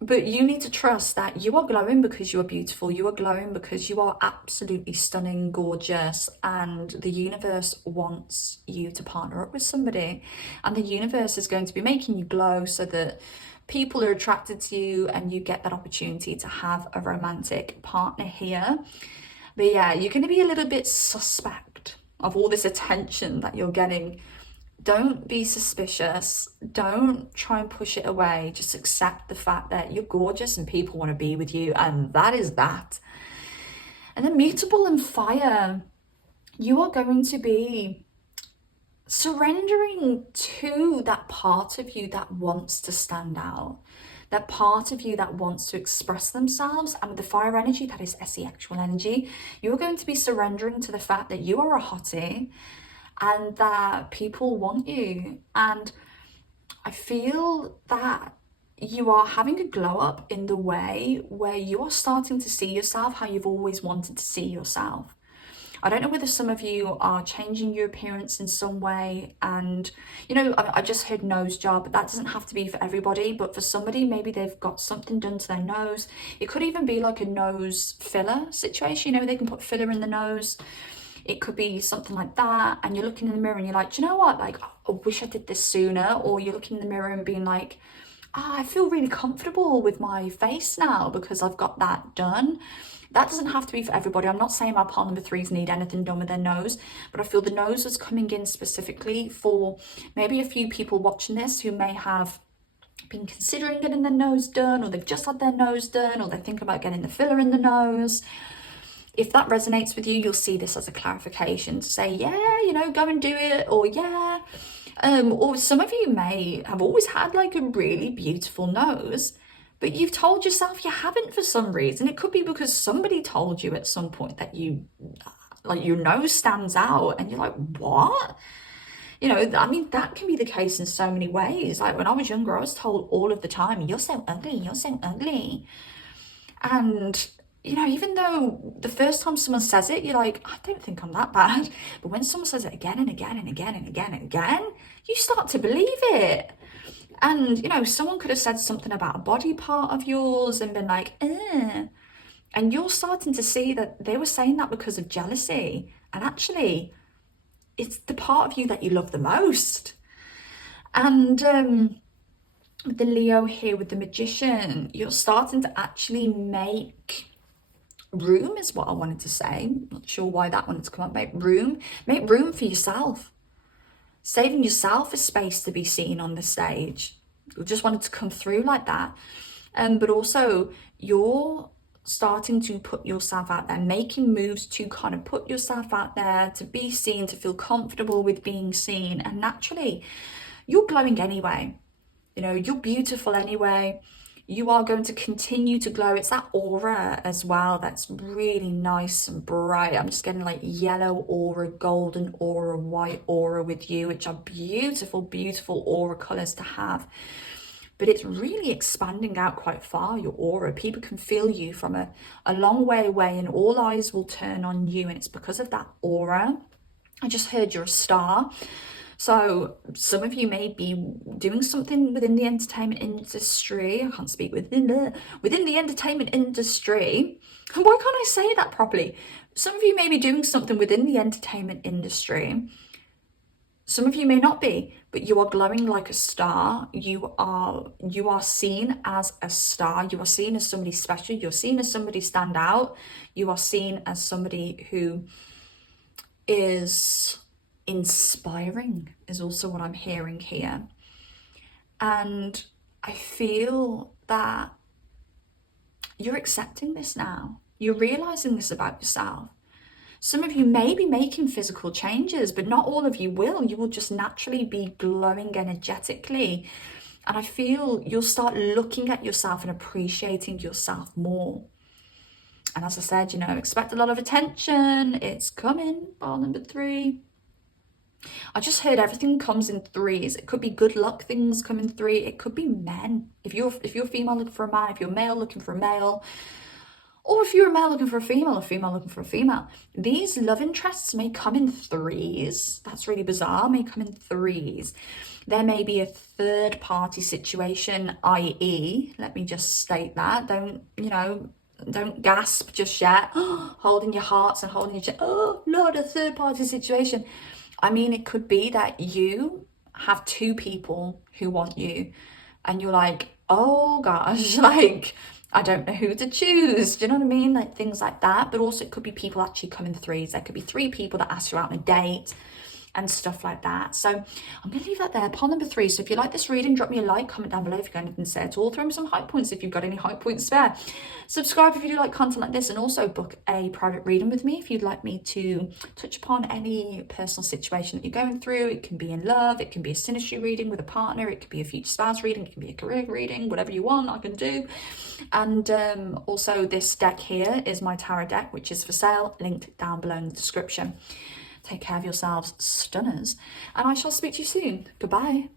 But you need to trust that you are glowing because you are beautiful. You are glowing because you are absolutely stunning, gorgeous. And the universe wants you to partner up with somebody. And the universe is going to be making you glow so that people are attracted to you and you get that opportunity to have a romantic partner here. But yeah, you're going to be a little bit suspect of all this attention that you're getting. Don't be suspicious. Don't try and push it away. Just accept the fact that you're gorgeous and people want to be with you, and that is that. And then mutable and fire, you are going to be surrendering to that part of you that wants to stand out, that part of you that wants to express themselves. And with the fire energy, that is sexual energy, you're going to be surrendering to the fact that you are a hottie and that people want you. And I feel that you are having a glow up in the way where you are starting to see yourself how you've always wanted to see yourself. I don't know whether some of you are changing your appearance in some way. And, you know, I just heard nose job, but that doesn't have to be for everybody. But for somebody, maybe they've got something done to their nose. It could even be like a nose filler situation. You know, they can put filler in the nose. It could be something like that. And you're looking in the mirror and you're like, do you know what? Like, I wish I did this sooner. Or you're looking in the mirror and being like, I feel really comfortable with my face now because I've got that done. That doesn't have to be for everybody. I'm not saying my palm number 3s need anything done with their nose, but I feel the nose is coming in specifically for maybe a few people watching this who may have been considering getting their nose done, or they've just had their nose done, or they're thinking about getting the filler in the nose. If that resonates with you, you'll see this as a clarification to say, yeah, you know, go and do it, or yeah. Or some of you may have always had like a really beautiful nose, but you've told yourself you haven't for some reason. It could be because somebody told you at some point that you, like, your nose stands out, and you're like, what? You know, I mean, that can be the case in so many ways. Like when I was younger, I was told all of the time, you're so ugly, you're so ugly. And, you know, even though the first time someone says it, you're like, I don't think I'm that bad. But when someone says it again and again and again and again and again, you start to believe it. And, you know, someone could have said something about a body part of yours and been like, eh. And you're starting to see that they were saying that because of jealousy. And actually, it's the part of you that you love the most. And with the Leo here with the Magician, you're starting to actually make room, is what I wanted to say. Not sure why that wanted to come up. Make room for yourself, saving yourself a space to be seen on the stage. You just wanted to come through like that. But also you're starting to put yourself out there, making moves to kind of put yourself out there, to be seen, to feel comfortable with being seen. And naturally, you're glowing anyway. You know, you're beautiful anyway. You are going to continue to glow. It's that aura as well that's really nice and bright. I'm just getting like yellow aura, golden aura, white aura with you, which are beautiful, beautiful aura colors to have. But it's really expanding out quite far, your aura. People can feel you from a long way away, and all eyes will turn on you, and it's because of that aura. I just heard you're a star. So some of you may be doing something within the entertainment industry. I can't speak within the entertainment industry. Why can't I say that properly? Some of you may be doing something within the entertainment industry. Some of you may not be, but you are glowing like a star. You are seen as a star. You are seen as somebody special. You're seen as somebody stand out. You are seen as somebody who is inspiring, is also what I'm hearing here. And I feel that you're accepting this now. You're realizing this about yourself. Some of you may be making physical changes, but not all of you will. You will just naturally be glowing energetically. And I feel you'll start looking at yourself and appreciating yourself more. And as I said, you know, expect a lot of attention. It's coming, bar number 3. I just heard everything comes in threes. It could be good luck things come in 3. It could be men. If you're female looking for a man, if you're male looking for a male, or if you're a male looking for a female looking for a female, these love interests may come in 3s. That's really bizarre, may come in 3s. There may be a third party situation, i.e., let me just state that, don't gasp just yet, holding your hearts and holding your chest, oh, not a third party situation. I mean, it could be that you have 2 people who want you and you're like, oh gosh, like, I don't know who to choose. Do you know what I mean? Like things like that. But also it could be people actually come in 3s. There could be 3 people that ask you out on a date and stuff like that. So I'm going to leave that there. Pile number 3. So if you like this reading, drop me a like, comment down below if you've got anything to say at all. Throw me some hype points if you've got any hype points spare. Subscribe if you do like content like this, and also book a private reading with me if you'd like me to touch upon any personal situation that you're going through. It can be in love, it can be a synastry reading with a partner, it could be a future spouse reading, it can be a career reading, whatever you want, I can do. And also this deck here is my tarot deck, which is for sale, linked down below in the description. Take care of yourselves, stunners, and I shall speak to you soon. Goodbye.